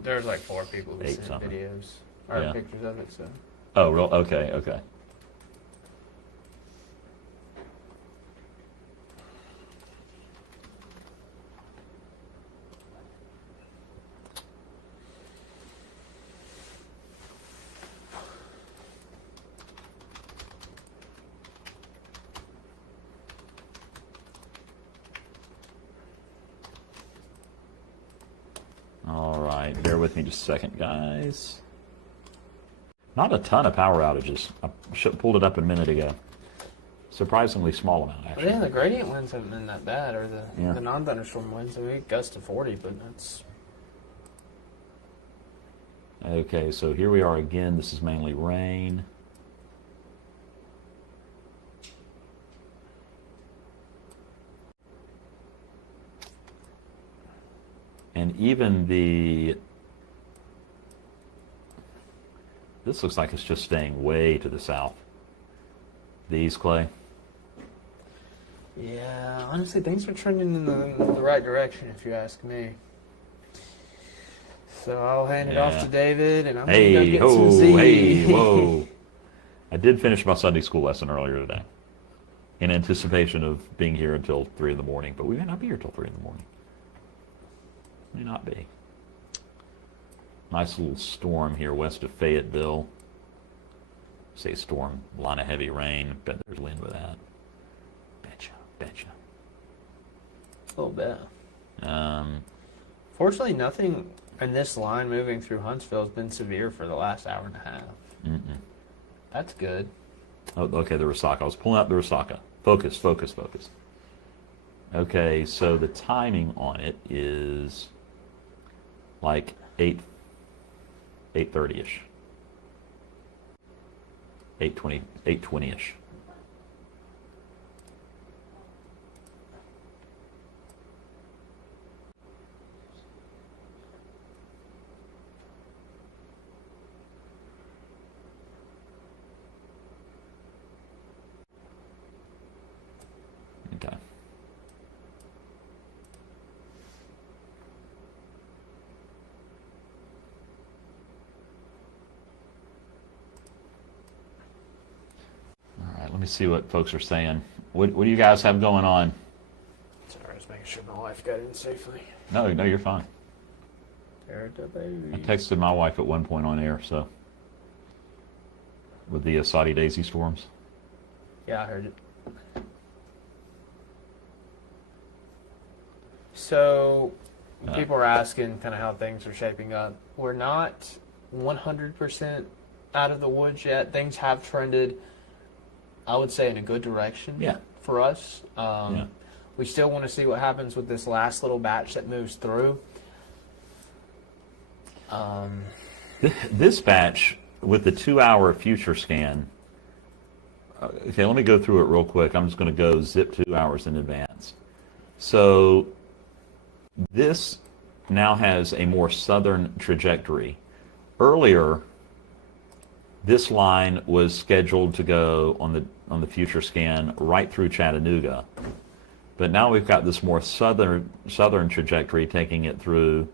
There's like 4 people who sent something. videos or Yeah. pictures of it. So. Oh, real? Okay, okay. All right, bear with me just a second, guys. Not a ton of power outages. I pulled it up a minute ago. Surprisingly small amount, actually. Yeah, the gradient winds haven't been that bad, or the Yeah. non-thunderstorm winds. I mean, gusts to 40, but that's. Okay, so here we are again. This is mainly rain. And even this looks like it's just staying way to the south. These, Clay? Yeah, honestly, things are trending in the right direction, if you ask me. So I'll hand it off to David, and I'm going to get some Z. Hey, whoa. I did finish my Sunday school lesson earlier today in anticipation of being here until 3 in the morning, but we may not be here until 3 in the morning. May not be. Nice little storm here west of Fayetteville. Say storm, a lot of heavy rain. Bet there's wind with that. Betcha. A little bit. Fortunately, nothing in this line moving through Huntsville has been severe for the last hour and a half. Mm-mm. That's good. Oh, okay, the Resaca. I was pulling out the Resaca. Focus. Okay, so the timing on it is like 8:30ish. 8:20ish. Okay. me see what folks are saying. What do you guys have going on? Sorry, I was making sure my wife got in safely. No, you're fine. There the baby. I texted my wife at one point on air, so with the Saudi Daisy storms. Yeah, I heard it. So, people are asking kind of how things are shaping up. We're not 100% out of the woods yet. Things have trended, I would say, in a good direction for us. We still want to see what happens with this last little batch that moves through. This batch with the 2-hour future scan, okay, let me go through it real quick. I'm just going to go zip 2 hours in advance. So this now has a more southern trajectory. Earlier, this line was scheduled to go on the future scan right through Chattanooga, but now we've got this more southern trajectory taking it through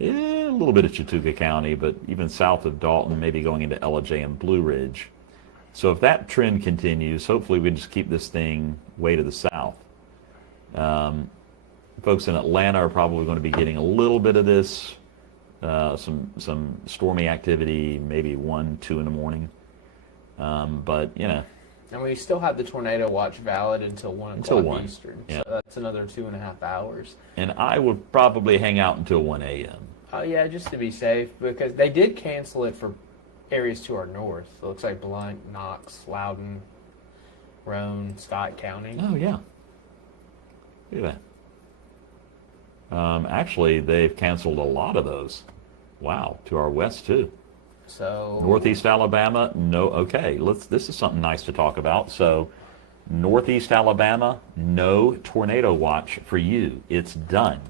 a little bit of Chattooga County, but even south of Dalton, maybe going into LJ and Blue Ridge. So if that trend continues, hopefully we just keep this thing way to the south. Folks in Atlanta are probably going to be getting a little bit of this, some stormy activity, maybe 1, 2 in the morning. But, you know. And we still have the tornado watch valid until 1 o'clock Eastern. Yeah. So that's another 2.5 hours. And I would probably hang out until 1 a.m. Oh, yeah, just to be safe, because they did cancel it for areas to our north. It looks like Blount, Knox, Loudoun, Roane, Scott County. Oh, yeah. Look at that. Actually, they've canceled a lot of those. Wow, to our west, too. So Northeast Alabama, no. Okay, this is something nice to talk about. So, Northeast Alabama, no tornado watch for you. It's done.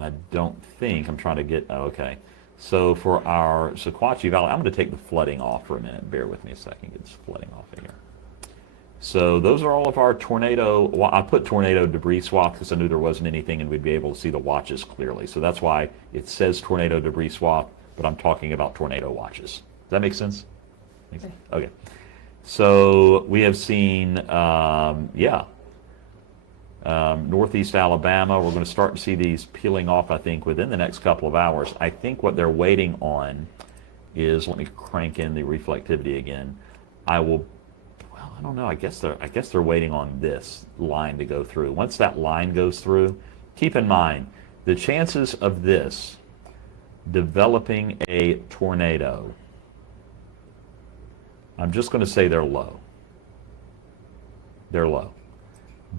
I don't think I'm trying to get. Oh, okay. So for our Sequatchie Valley, I'm going to take the flooding off for a minute. Bear with me a second. Get this flooding off of here. So those are all of our tornado. Well, I put tornado debris swath because I knew there wasn't anything and we'd be able to see the watches clearly. So that's why it says tornado debris swath, but I'm talking about tornado watches. Does that make sense? Okay. So we have seen, Northeast Alabama. We're going to start to see these peeling off, I think, within the next couple of hours. I think what they're waiting on is, let me crank in the reflectivity again. I don't know. I guess they're waiting on this line to go through. Once that line goes through, keep in mind the chances of this developing a tornado, I'm just going to say they're low. They're low.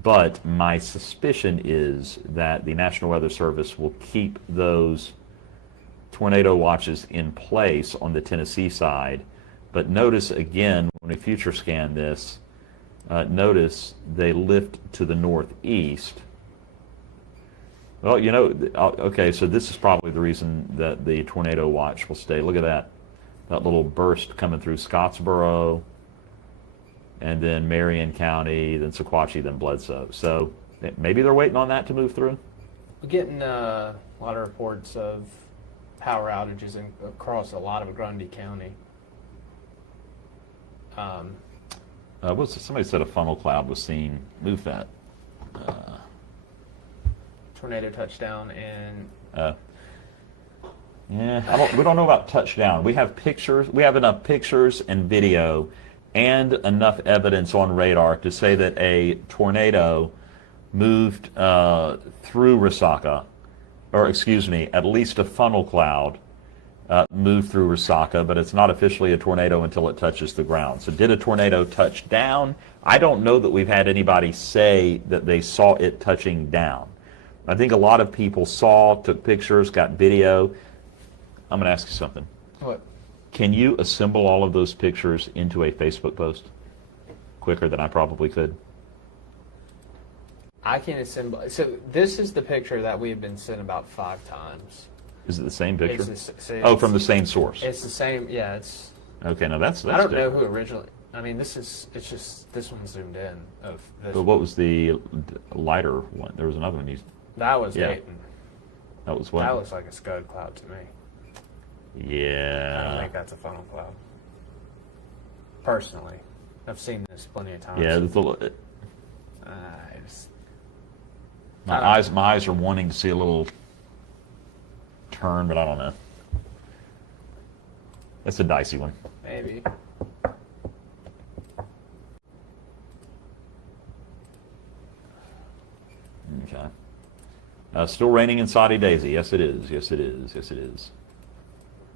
But my suspicion is that the National Weather Service will keep those tornado watches in place on the Tennessee side. But notice again, when we future scan this, notice they lift to the northeast. Well, you know, okay, so this is probably the reason that the tornado watch will stay. Look at that. That little burst coming through Scottsboro, and then Marion County, then Sequatchie, then Bledsoe. So maybe they're waiting on that to move through. We're getting a lot of reports of power outages across a lot of Grundy County. Somebody said a funnel cloud was seen. Move that. Tornado touchdown and. We don't know about touchdown. We have pictures. We have enough pictures and video, and enough evidence on radar to say that a tornado moved through Resaca, or excuse me, at least a funnel cloud moved through Resaca, but it's not officially a tornado until it touches the ground. So did a tornado touch down? I don't know that we've had anybody say that they saw it touching down. I think a lot of people took pictures, got video. I'm going to ask you something. What? Can you assemble all of those pictures into a Facebook post quicker than I probably could? I can assemble. So this is the picture that we have been sent about 5 times. Is it the same picture? It's from the same source. It's the same. Yeah, it's. Okay, now that's I don't know different. who originally. I mean, it's just this one zoomed in of this. But what was the lighter one? There was another one. That was Dayton. That was what? That looks like a scud cloud to me. Yeah. I don't think that's a funnel cloud. personally. I've seen this plenty of times. Yeah, my eyes are wanting to see a little turn, but I don't know. That's a dicey one. Maybe. Okay. Still raining in Saudi Daisy. Yes, it is. Yes, it is. Yes, it is.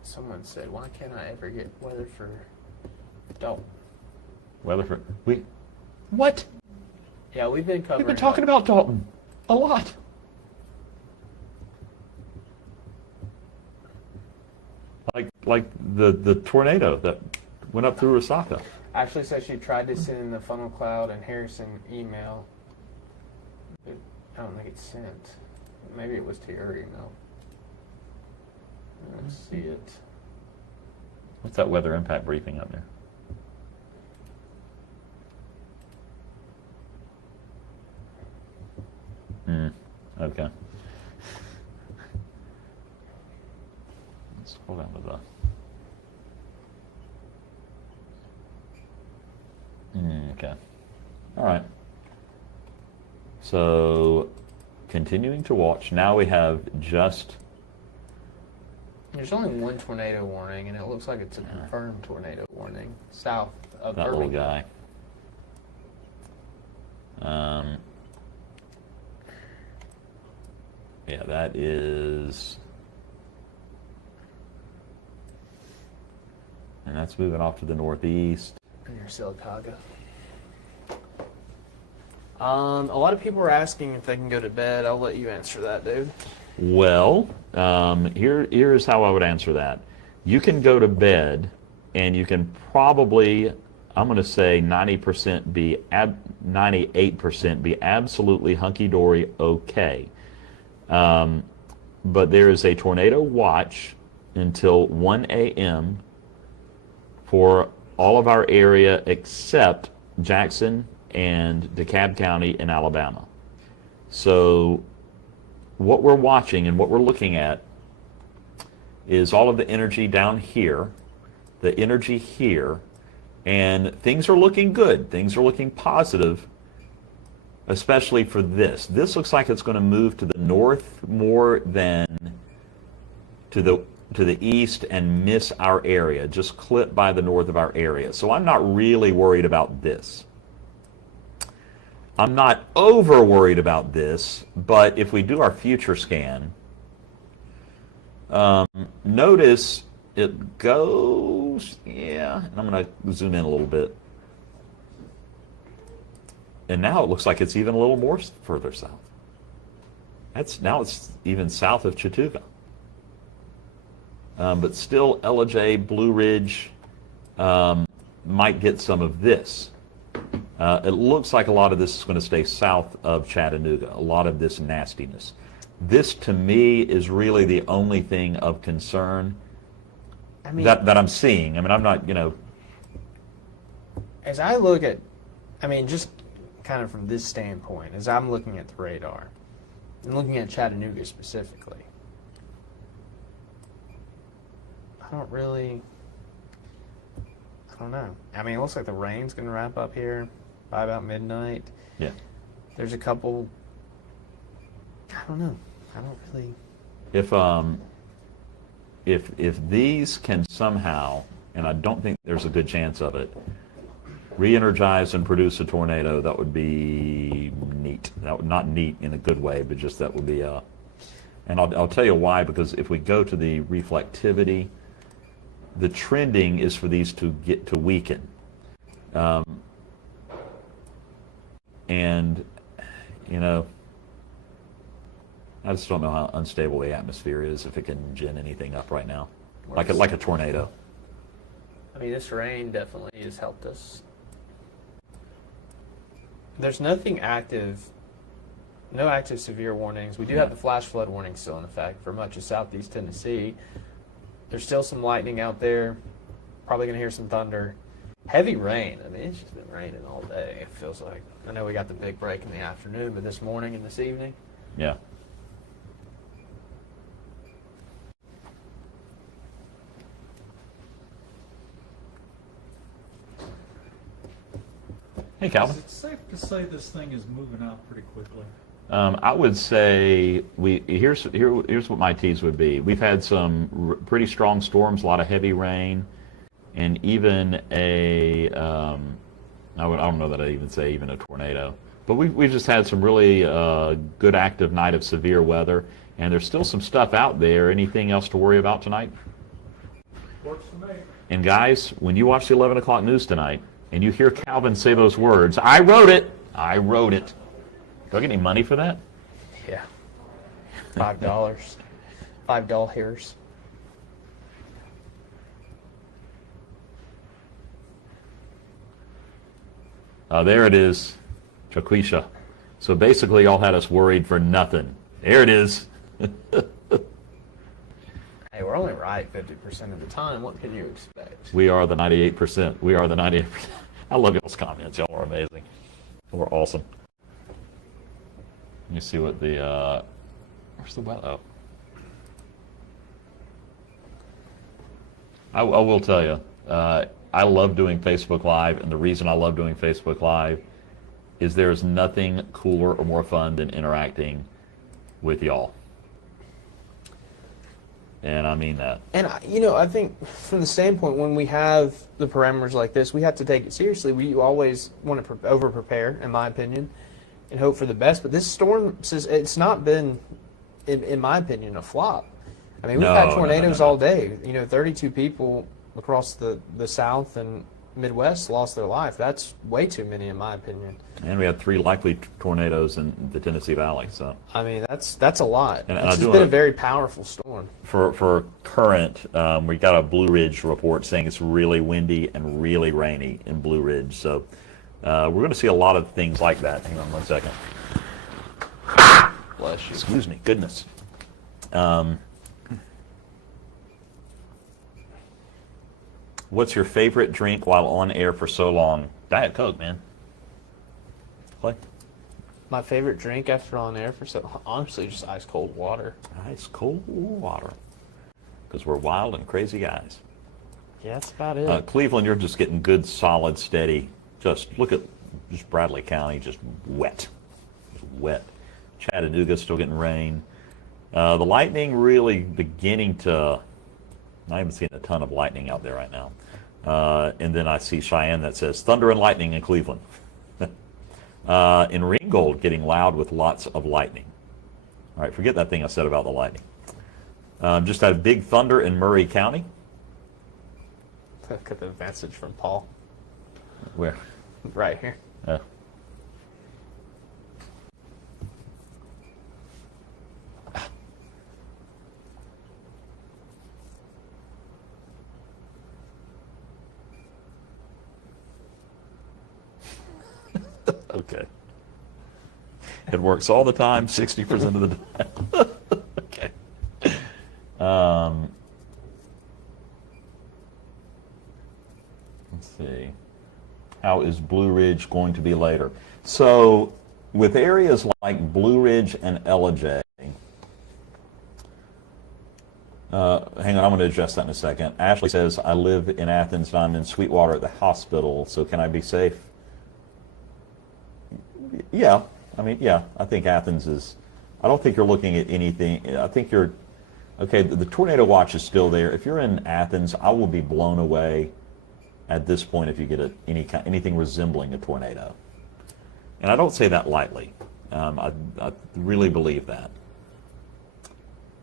Someone said, "Why can't I ever get weather for Dalton?" Weather for what? Yeah, we've been covering. We've been talking about Dalton a lot. Like the tornado that went up through Osaka. Actually, said she tried to send the Funnel Cloud and Harrison email. I don't think it's sent. Maybe it was to your email. Let's see it. What's that weather impact briefing up there? Okay. Let's hold on with that. Okay. All right. So, continuing to watch. Now we have just... There's only one tornado warning, and it looks like it's a confirmed tornado warning south of that Irving. little guy. Yeah, that is... And that's moving off to the northeast. Near Sylacauga. A lot of people are asking if they can go to bed. I'll let you answer that, dude. Well, here is how I would answer that. You can go to bed, and you can probably, I'm going to say 98% be absolutely hunky-dory okay. But there is a tornado watch until 1 a.m. for all of our area except Jackson and DeKalb County in Alabama. So what we're watching and what we're looking at is all of the energy down here, the energy here, and things are looking good. Things are looking positive, especially for this. This looks like it's going to move to the north more than to the east and miss our area, just clip by the north of our area. So I'm not really worried about this. I'm not over worried about this, but if we do our future scan, notice it goes, yeah, and I'm going to zoom in a little bit. And now it looks like it's even a little more further south. Now it's even south of Chattooga. But still, Ellijay, Blue Ridge might get some of this. It looks like a lot of this is going to stay south of Chattanooga, a lot of this nastiness. This, to me, is really the only thing of concern that I'm seeing. I mean, I'm not, As I look at, just kind of from this standpoint, as I'm looking at the radar, and looking at Chattanooga specifically, I don't know. It looks like the rain's going to wrap up here by about midnight. Yeah. There's a couple, I don't know. I don't really. If these can somehow, and I don't think there's a good chance of it, re-energize and produce a tornado, that would be neat. That would, not neat in a good way, but just that would be and I'll tell you why, because if we go to the reflectivity, the trending is for these to get to weaken. And, I just don't know how unstable the atmosphere is, if it can gin anything up right now, like a tornado. This rain definitely has helped us. There's nothing active, no active severe warnings. We do have the flash flood warning still in effect for much of southeast Tennessee. There's still some lightning out there. Probably going to hear some thunder. Heavy rain. It's just been raining all day, it feels like. I know we got the big break in the afternoon, but this morning and this evening. Yeah. Calvin? Is it safe to say this thing is moving out pretty quickly? I would say here's what my tease would be. We've had some pretty strong storms, a lot of heavy rain, and even I don't know that I'd even say even a tornado. But we've just had some really good active night of severe weather, and there's still some stuff out there. Anything else to worry about tonight? Works for me. And guys, when you watch the 11 o'clock news tonight and you hear Calvin say those words, I wrote it. Do I get any money for that? Yeah. $5. $5. There it is, Chaquisha. So basically, y'all had us worried for nothing. There it is. Hey, we're only right 50% of the time. What can you expect? We are the 98%. We are the 98%. I love y'all's comments. Y'all are amazing. We're awesome. Let me see what the, where's the weather? Oh. I will tell you, I love doing Facebook Live, and the reason I love doing Facebook Live is there's nothing cooler or more fun than interacting with y'all. And I mean that. And, I think from the standpoint, when we have the parameters like this, we have to take it seriously. We always want to over-prepare, in my opinion, and hope for the best. But this storm, it's not been, in my opinion, a flop. I mean, we've had tornadoes all day. 32 people across the South and Midwest lost their life. That's way too many, in my opinion. And we had 3 likely tornadoes in the Tennessee Valley. So I mean, that's a lot. And It's been a very powerful storm. For current, we got a Blue Ridge report saying it's really windy and really rainy in Blue Ridge. So we're going to see a lot of things like that. Hang on 1 second. Bless you. Excuse me. Goodness. What's your favorite drink while on air for so long? Diet Coke, man. Clay? My favorite drink after on air honestly, just ice cold water. Ice cold water. Because we're wild and crazy guys. Yeah, that's about it. Cleveland, you're just getting good, solid, steady. Just look at just Bradley County, just wet. Just wet. Chattanooga still getting rain. The lightning really beginning to, not even seeing a ton of lightning out there right now. And then I see Cheyenne that says thunder and lightning in Cleveland. In Ringgold, getting loud with lots of lightning. All right, forget that thing I said about the lightning. Just had a big thunder in Murray County. Look at the message from Paul. Where? Right here. Okay. It works all the time, 60% of the time. Okay. Let's see. How is Blue Ridge going to be later? So, with areas like Blue Ridge and Ellijay, hang on, I'm going to address that in a second. Ashley says, I live in Athens and I'm in Sweetwater at the hospital, so can I be safe? Yeah, I think Athens is, I don't think you're looking at anything, I think you're, okay, the tornado watch is still there. If you're in Athens, I will be blown away at this point if you get anything resembling a tornado. And I don't say that lightly. I really believe that.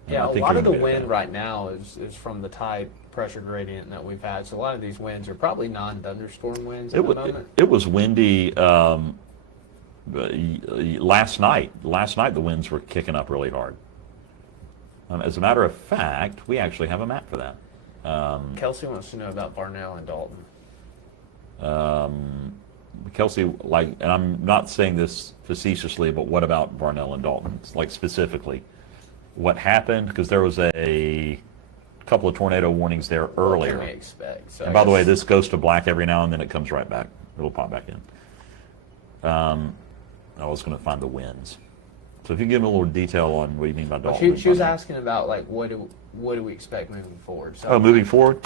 And Yeah, I a think lot you're of the gonna be wind okay. right now is from the tide pressure gradient that we've had. So a lot of these winds are probably non-thunderstorm winds at the moment. It was windy last night. Last night the winds were kicking up really hard. As a matter of fact, we actually have a map for that. Kelsey wants to know about Barnell and Dalton. Kelsey, and I'm not saying this facetiously, but what about Barnell and Dalton? Like specifically, what happened? Because there was a couple of tornado warnings there earlier. What can we expect? So And by the way, this goes to black every now and then. It comes right back. It'll pop back in. I was going to find the winds. So if you give me a little detail on what you mean by Dalton. She was asking about what do we expect moving forward? So moving forward?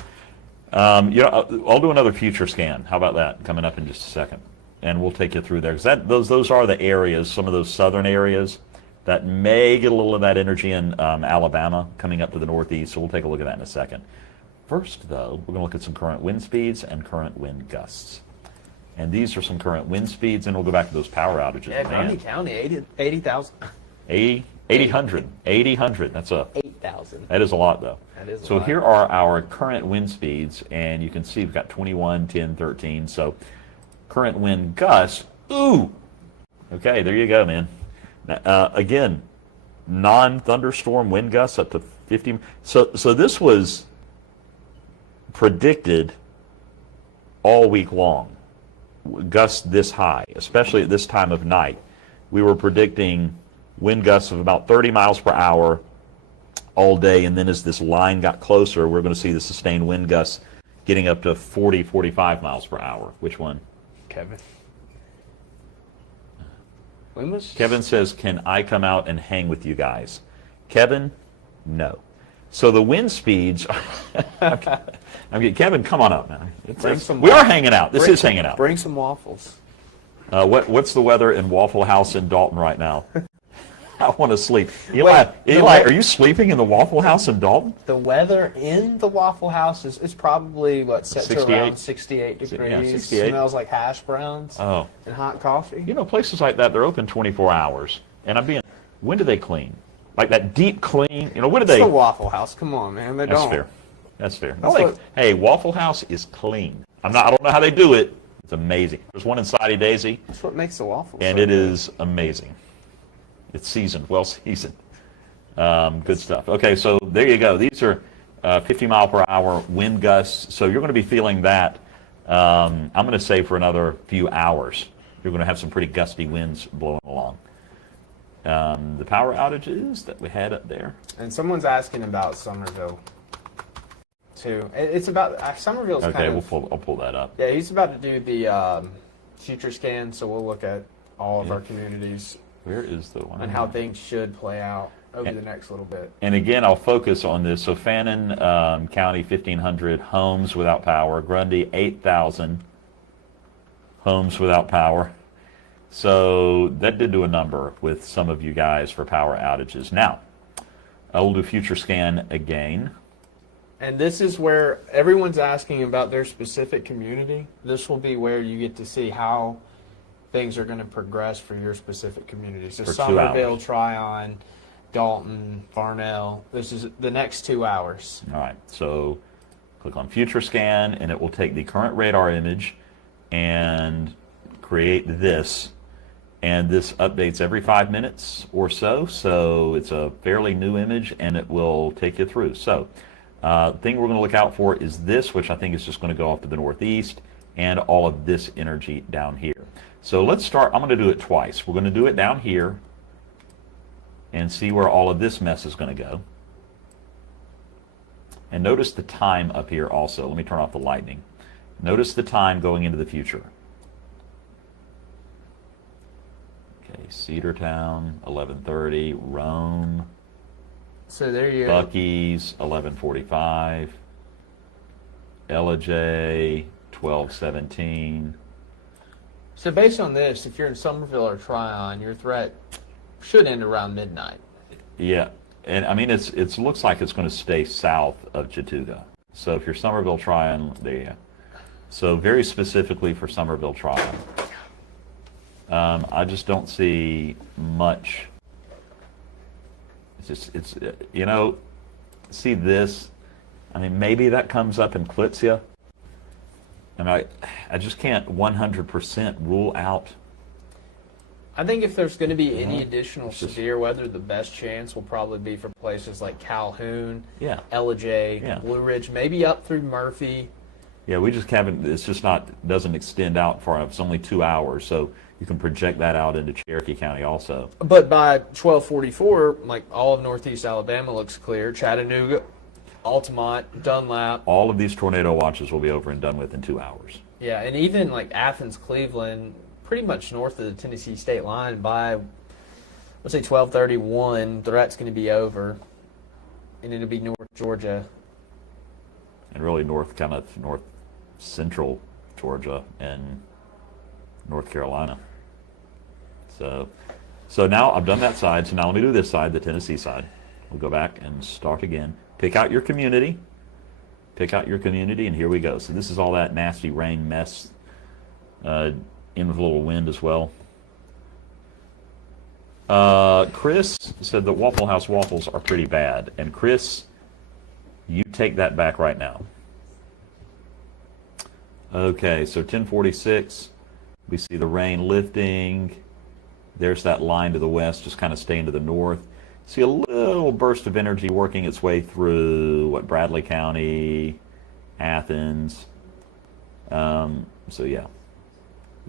I'll do another future scan. How about that? Coming up in just a second. and we'll take you through there, because those are the areas, some of those southern areas that may get a little of that energy in Alabama coming up to the northeast, so we'll take a look at that in a second. First, though, we're going to look at some current wind speeds and current wind gusts. And these are some current wind speeds, and we'll go back to those power outages. Yeah, Grundy County, 80,000. 80,000. That's 8,000. That is a lot, though. That is a so lot. Here are our current wind speeds, and you can see we've got 21, 10, 13. So current wind gusts, ooh! Okay, there you go, man. Again, non-thunderstorm wind gusts up to 50. So this was predicted all week long. Gusts this high, especially at this time of night. We were predicting wind gusts of about 30 miles per hour all day, and then as this line got closer, we're going to see the sustained wind gusts getting up to 40, 45 miles per hour. Which one? Kevin. Kevin says, can I come out and hang with you guys? Kevin, no. So the wind speeds, Kevin, come on up, man. We are hanging out. This is hanging out. Bring some waffles. What's the weather in Waffle House in Dalton right now? I want to sleep. Eli, are you sleeping in the Waffle House in Dalton? The weather in the Waffle House is probably, set 68? to around 68 degrees. Yeah, 68. Smells like hash browns and hot coffee. Places like that, they're open 24 hours. And when do they clean? Like that deep clean? When do they? It's the Waffle House. Come on, man. They don't. That's fair. That's hey, Waffle House is clean. I don't know how they do it. It's amazing. There's one in Soddy Daisy. That's what makes the waffles. And it is amazing. It's seasoned, well seasoned. Good stuff. Okay, so there you go. These are 50 mile per hour wind gusts. So you're going to be feeling that, I'm going to say, for another few hours. You're going to have some pretty gusty winds blowing along. The power outages that we had up there. And someone's asking about Somerville, too. It's about, Somerville's okay, kind of... I'll pull that up. Yeah, he's about to do the future scan, so we'll look at all of our communities. Where is the one? And how things should play out over the next little bit. And again, I'll focus on this. So Fannin County, 1,500 homes without power. Grundy, 8,000 homes without power. So that did do a number with some of you guys for power outages. Now, I will do future scan again. And this is where everyone's asking about their specific community. This will be where you get to see how things are going to progress for your specific community. So For 2 Somerville, hours. Tryon, Dalton, Farnell. This is the next 2 hours. All right, so click on future scan, and it will take the current radar image and create this. And this updates every 5 minutes or so. So it's a fairly new image, and it will take you through. So the thing we're going to look out for is this, which I think is just going to go off to the northeast, and all of this energy down here. So let's start. I'm going to do it twice. We're going to do it down here and see where all of this mess is going to go. And notice the time up here also. Let me turn off the lightning. Notice the time going into the future. Okay, Cedartown, 11:30. Rome. So there you go. Bucky's, 11:45. Ellijay, 12:17. So based on this, if you're in Somerville or Tryon, your threat should end around midnight. Yeah, and it looks like it's going to stay south of Chattooga. So if you're Somerville, Tryon, there you go. So very specifically for Somerville, Tryon, I just don't see much. See this? Maybe that comes up and clips you. And I just can't 100% rule out. I think if there's going to be any additional severe weather, the best chance will probably be for places like Calhoun, Ellijay, Blue Ridge, maybe up through Murphy. Yeah, we just haven't, it's just doesn't extend out far enough. It's only 2 hours, so you can project that out into Cherokee County also. But by 12:44, like all of northeast Alabama looks clear. Chattanooga, Altamont, Dunlap. All of these tornado watches will be over and done with in 2 hours. Yeah, and even like Athens, Cleveland, pretty much north of the Tennessee state line by, let's say 12:31, threat's going to be over, and it'll be North Georgia. And really north central Georgia and North Carolina. So now I've done that side, so now let me do this side, the Tennessee side. We'll go back and start again. Pick out your community. Pick out your community, and here we go. So this is all that nasty rain mess, in with a little wind as well. Chris said that Waffle House waffles are pretty bad. And Chris, you take that back right now. Okay, so 1046, we see the rain lifting. There's that line to the west, just kind of staying to the north. See a little burst of energy working its way through, Bradley County, Athens. So yeah,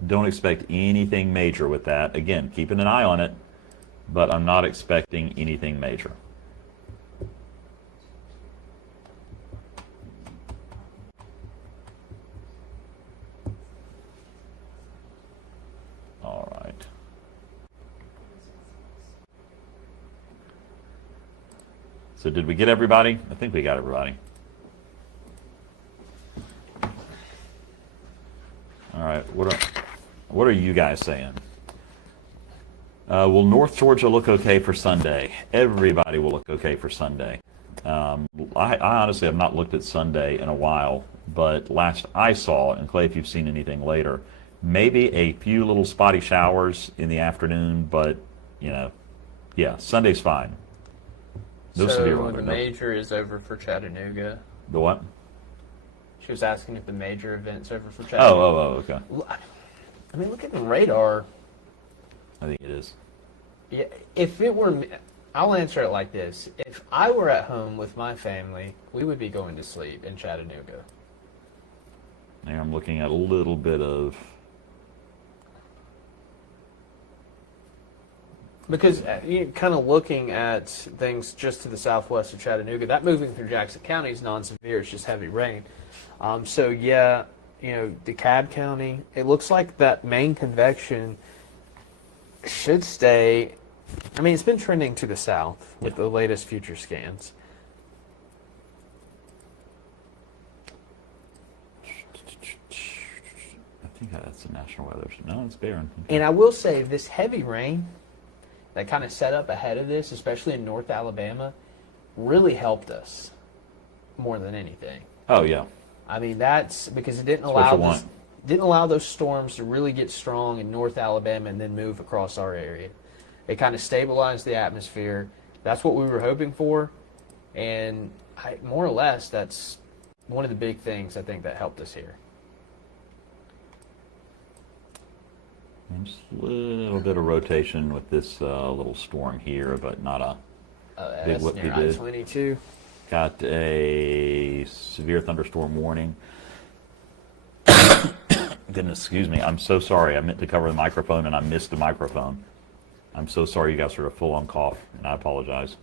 don't expect anything major with that. Again, keeping an eye on it, but I'm not expecting anything major. All right. So did we get everybody? I think we got everybody. All right. What are you guys saying? Will North Georgia look okay for Sunday? Everybody will look okay for Sunday. I honestly have not looked at Sunday in a while, but last I saw, and Clay, if you've seen anything later, maybe a few little spotty showers in the afternoon, but, yeah, Sunday's fine. No severe So weather. the major is over for Chattanooga. The what? She was asking if the major event's over for Chattanooga. Oh, okay. I mean, look at the radar. I think it is. Yeah, if it were, I'll answer it like this. If I were at home with my family, we would be going to sleep in Chattanooga. Now I'm looking at a little bit of... Because you're kind of looking at things just to the southwest of Chattanooga. That moving through Jackson County is non-severe. It's just heavy rain. So, yeah, DeKalb County, it looks like that main convection should stay. I mean, it's been trending to the south with the latest future scans. I think that's the national weather. No, it's barren. And I will say, this heavy rain that kind of set up ahead of this, especially in North Alabama, really helped us more than anything. Oh, yeah. I mean, that's because it didn't That's what you allow want. didn't allow those storms to really get strong in North Alabama and then move across our area. It kind of stabilized the atmosphere. That's what we were hoping for, and more or less, that's one of the big things I think that helped us here. And just a little bit of rotation with this little storm here, but not a big That's what near you did. I-22. Got a severe thunderstorm warning. Goodness, excuse me. I'm so sorry. I meant to cover the microphone and I missed the microphone. I'm so sorry you guys heard a full-on cough, and I apologize.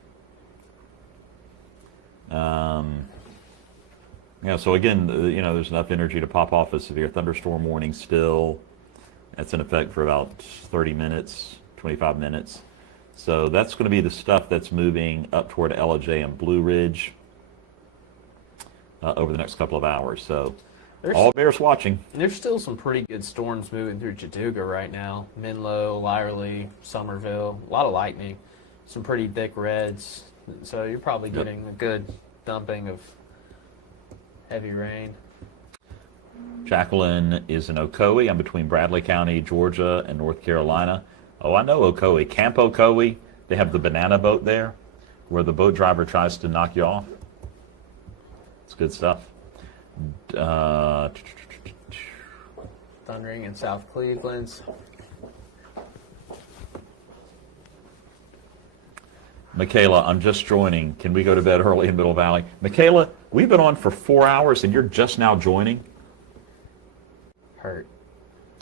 Yeah, so again, there's enough energy to pop off a severe thunderstorm warning still. That's in effect for about 30 minutes, 25 minutes. So that's going to be the stuff that's moving up toward Ellijay and Blue Ridge over the next couple of hours. So all bears watching. There's still some pretty good storms moving through Chattooga right now. Menlo, Lyerly, Somerville, a lot of lightning, some pretty thick reds. So you're probably getting a good dumping of heavy rain. Jacqueline is in Ocoee. I'm between Bradley County, Georgia, and North Carolina. Oh, I know Ocoee. Camp Ocoee, they have the banana boat there where the boat driver tries to knock you off. It's good stuff. Thundering in South Cleveland. Michaela, I'm just joining. Can we go to bed early in Middle Valley? Michaela, we've been on for 4 hours and you're just now joining? Hurt.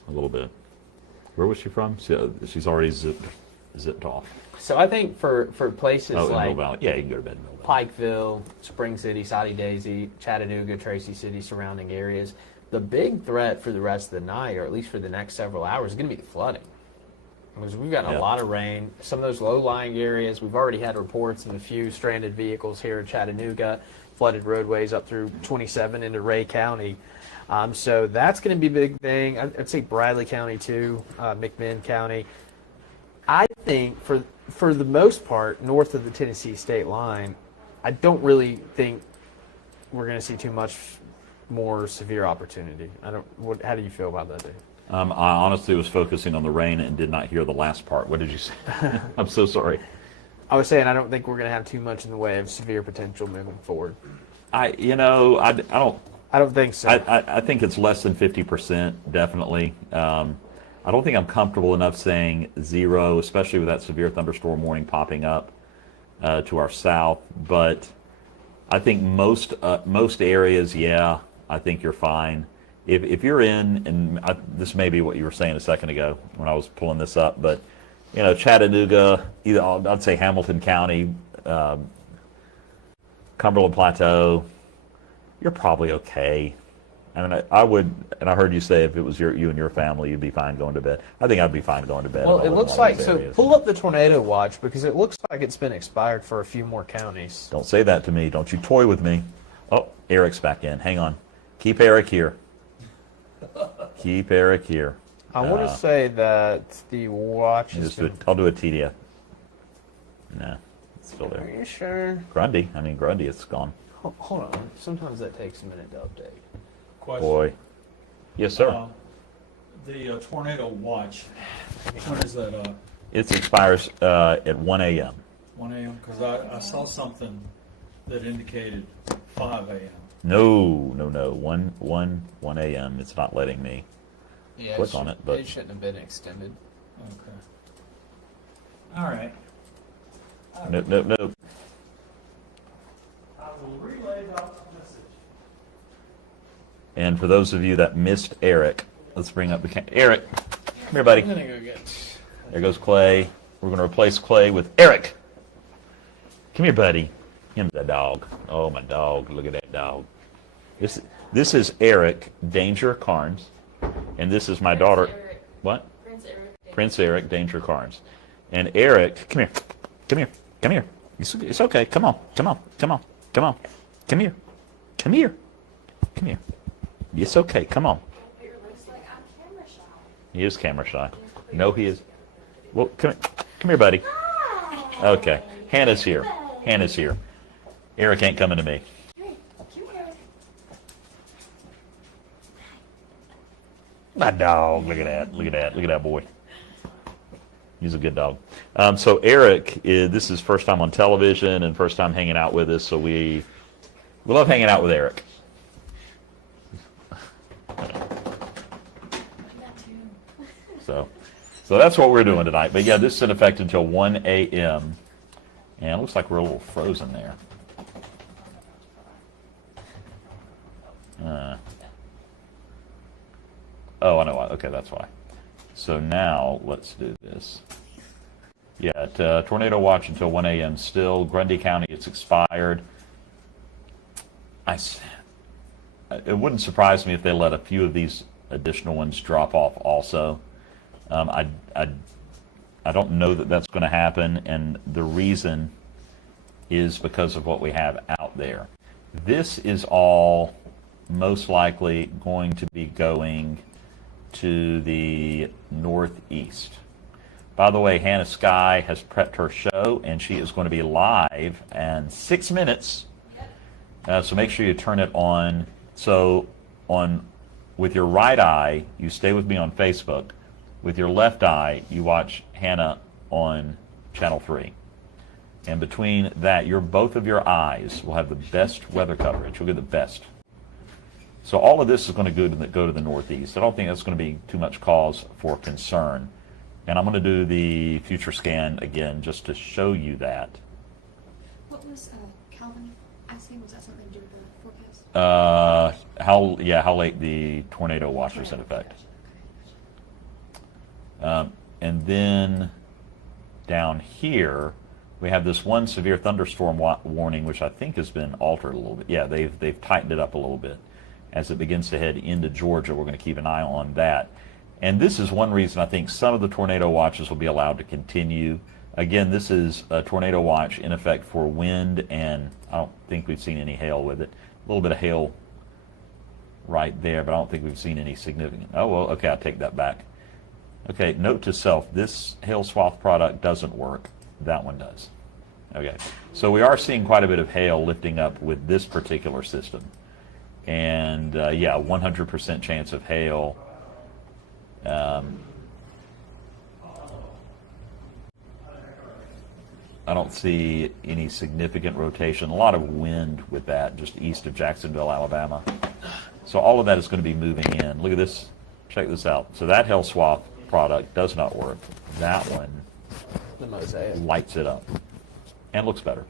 A little bit. Where was she from? She's already zipped off. So I think for places in Middle like Valley. Yeah, you can go to bed in Middle Valley. Pikeville, Spring City, Soddy Daisy, Chattanooga, Tracy City, surrounding areas, the big threat for the rest of the night, or at least for the next several hours, is going to be the flooding. Because we've gotten a lot of rain. Some of those low-lying areas, we've already had reports of a few stranded vehicles here in Chattanooga, flooded roadways up through 27 into Ray County. So that's going to be a big thing. I'd say Bradley County too, McMinn County. I think for the most part, north of the Tennessee state line, I don't really think we're going to see too much more severe opportunity. How do you feel about that, Dave? I honestly was focusing on the rain and did not hear the last part. What did you say? I'm so sorry. I was saying I don't think we're going to have too much in the way of severe potential moving forward. I don't think so. I think it's less than 50%, definitely. I don't think I'm comfortable enough saying zero, especially with that severe thunderstorm warning popping up to our south. But I think most areas, yeah, I think you're fine. If you're in, and this may be what you were saying a second ago when I was pulling this up, but Chattanooga, I'd say Hamilton County, Cumberland Plateau, you're probably okay. I mean, I would, and I heard you say if it was you and your family, you'd be fine going to bed. I think I'd be fine going to bed. Well, it looks like, so pull up the tornado watch because it looks like it's been expired for a few more counties. Don't say that to me. Don't you toy with me. Oh, Eric's back in. Hang on. Keep Eric here. Keep Eric here. I want to say that the watch is. I'll do a TDF. No, it's still there. Are you sure? Grundy, it's gone. Hold on. Sometimes that takes a minute to update. Question. Boy. Yes, sir. The tornado watch, when is that up? It expires at 1 a.m. 1 a.m.? Because I saw something that indicated 5 a.m. No. 1 a.m. It's not letting me click on it. But it shouldn't have been extended. Okay. All right. No. I will relay that message. And for those of you that missed Eric, let's bring up the Eric. Come here, buddy. I'm gonna go get. There goes Clay. We're going to replace Clay with Eric. Come here, buddy. Him's a dog. Oh, my dog. Look at that dog. This is Eric Danger Carnes, and this is my daughter. Eric. What? Prince Eric. Danger Carnes. And Eric, come here. It's okay. Come on. Come here. It's okay. Come on. Looks like I'm camera shy. He is camera shy. No, he is. Well, come here, buddy. Okay. Hannah's here. Eric ain't coming to me. My dog. Look at that boy. He's a good dog. So Eric, this is first time on television and first time hanging out with us. So we love hanging out with Eric. So that's what we're doing tonight. But yeah, this is in effect until 1 a.m. And it looks like we're a little frozen there. Oh, I know why. Okay, that's why. So now let's do this. Yeah, tornado watch until 1 a.m. still. Grundy County, it's expired. It wouldn't surprise me if they let a few of these additional ones drop off also. I don't know that that's going to happen, and the reason is because of what we have out there. This is all most likely going to be going to the northeast. By the way, Hannah Sky has prepped her show, and she is going to be live in 6 minutes. So make sure you turn it on. So with your right eye, you stay with me on Facebook. With your left eye, you watch Hannah on Channel 3. And between that, both of your eyes will have the best weather coverage. You'll get the best. So all of this is going to go to the northeast. I don't think that's going to be too much cause for concern. And I'm going to do the future scan again just to show you that. What was Calvin asking? Was that something to do with the forecast? How late the tornado watch is in effect. And then down here, we have this one severe thunderstorm warning, which I think has been altered a little bit. Yeah, they've tightened it up a little bit. As it begins to head into Georgia, we're going to keep an eye on that. And this is one reason I think some of the tornado watches will be allowed to continue. Again, this is a tornado watch in effect for wind, and I don't think we've seen any hail with it. A little bit of hail right there, but I don't think we've seen any significant. Oh, well, okay, I'll take that back. Okay, note to self, this hail swath product doesn't work. That one does. Okay, so we are seeing quite a bit of hail lifting up with this particular system. And yeah, 100% chance of hail. I don't see any significant rotation. A lot of wind with that, just east of Jacksonville, Alabama. So all of that is going to be moving in. Look at this. Check this out. So that hail swath product does not work. That one The mosaic lights it up and looks better.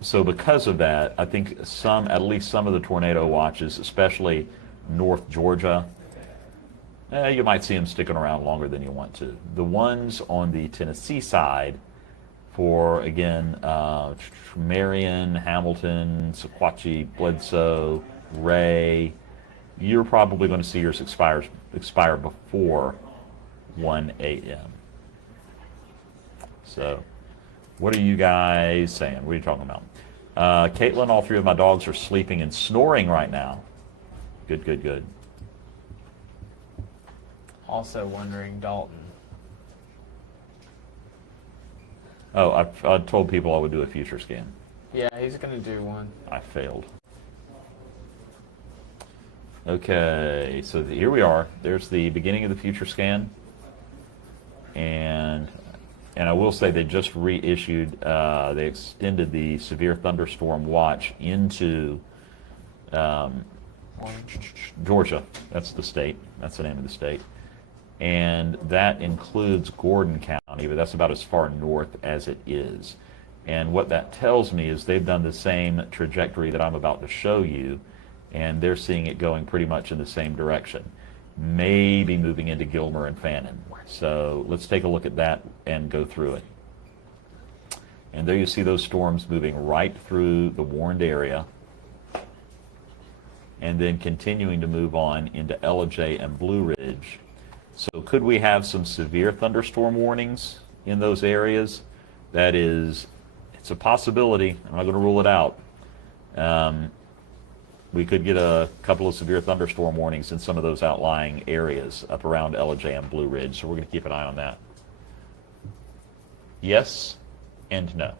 So because of that, I think at least some of the tornado watches, especially North Georgia, you might see them sticking around longer than you want to. The ones on the Tennessee side for, again, Marion, Hamilton, Sequatchie, Bledsoe, Ray, you're probably going to see yours expire before 1 a.m. So what are you guys saying? What are you talking about? Caitlin, all three of my dogs are sleeping and snoring right now. Good, good, good. Also wondering, Dalton. Oh, I told people I would do a future scan. Yeah, he's going to do one. I failed. Okay, so here we are. There's the beginning of the future scan. And I will say they just reissued, they extended the severe thunderstorm watch into Georgia. That's the state. That's the name of the state. And that includes Gordon County, but that's about as far north as it is. And what that tells me is they've done the same trajectory that I'm about to show you, and they're seeing it going pretty much in the same direction. Maybe moving into Gilmer and Fannin. So let's take a look at that and go through it. And there you see those storms moving right through the warned area and then continuing to move on into Ellijay and Blue Ridge. So could we have some severe thunderstorm warnings in those areas? That is, it's a possibility. I'm not going to rule it out. We could get a couple of severe thunderstorm warnings in some of those outlying areas up around Ellijay and Blue Ridge, so we're going to keep an eye on that. Yes and no.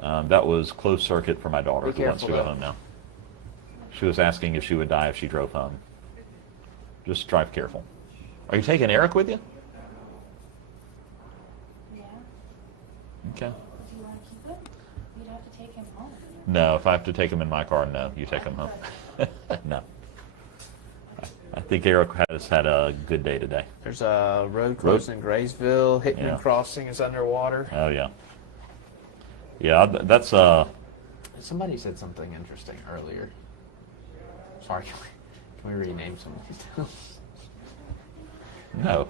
That was closed circuit for my daughter who wants to go home now. She was asking if she would die if she drove home. Just drive careful. Are you taking Eric with you? Yeah. Okay. Do you want to keep him? You'd have to take him home. No, if I have to take him in my car, no. You take him home. No. I think Eric has had a good day today. There's a road closing in Graysville. Hickman Yeah. Crossing is underwater. Oh, yeah. Yeah, that's Somebody said something interesting earlier. Sorry, can we rename some of these towns? no.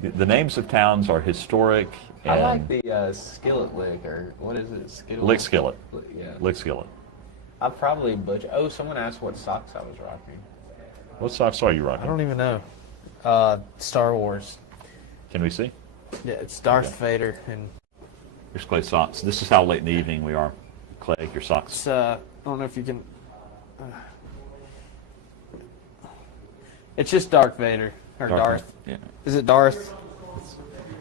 The names of towns are historic. And I like the Skillet Lick, or what is it? Lick Skillet. Yeah. Lick Skillet. I probably butcher. Oh, someone asked what socks I was rocking. What socks are you rocking? I don't even know. Star Wars. Can we see? Yeah, it's Darth Vader, and Here's Clay's socks. This is how late in the evening we are. Clay, your socks. it's I don't know if you can. It's just Darth Vader or Darth. Yeah. Is it Darth?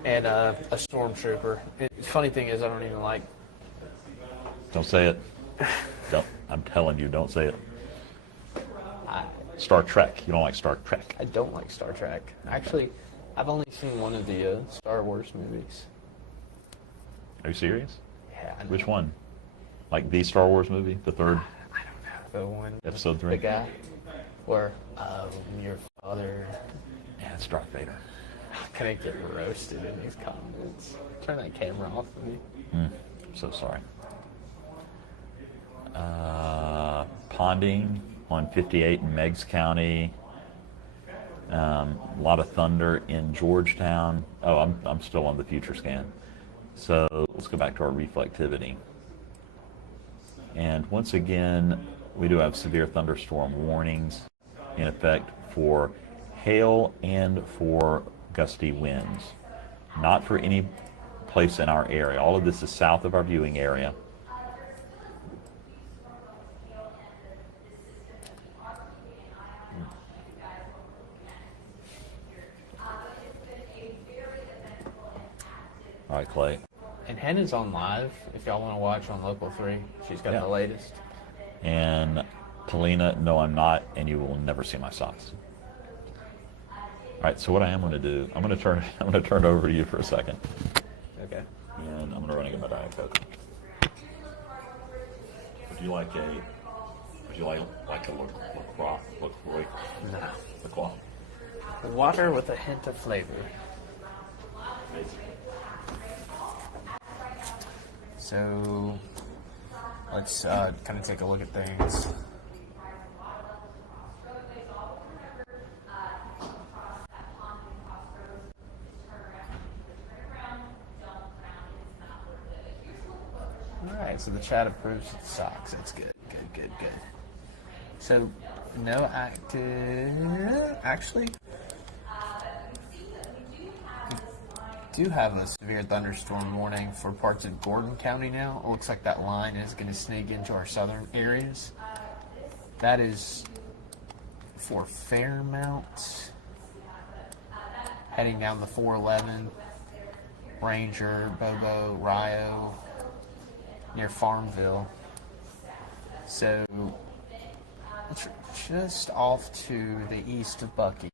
And a stormtrooper. The funny thing is, I don't even like. Don't say it. Don't. I'm telling you, don't say it. Star Trek. You don't like Star Trek. I don't like Star Trek. Actually, I've only seen one of the Star Wars movies. Are you serious? Yeah. I know. Which one? Like the Star Wars movie? The third? I don't know. The one. Episode 3? The guy. Where your father. Yeah, it's Darth Vader. Can I get roasted in these comments? Turn that camera off for me. I'm so sorry. Ponding on 58 in Meigs County. A lot of thunder in Georgetown. Oh, I'm still on the future scan. So let's go back to our reflectivity. And once again, we do have severe thunderstorm warnings in effect for hail and for gusty winds. Not for any place in our area. All of this is south of our viewing area. All right, Clay. And Hannah's on live if y'all want to watch on Local 3. She's got the latest. And Polina, no, I'm not, and you will never see my socks. All right, so what I am going to do, I'm going to turn it over to you for a second. Okay. And I'm going to run and get my Diet Coke. Would you like a LaCroix? No. LaCroix. Water with a hint of flavor. So let's kind of take a look at things. All right, so the chat approves the socks. That's good. Good. So no active. Actually, we do have a severe thunderstorm warning for parts of Gordon County now. It looks like that line is going to sneak into our southern areas. That is for Fairmount, heading down the 411, Ranger, Bobo, Rio, near Farmville. So just off to the east of Bucky.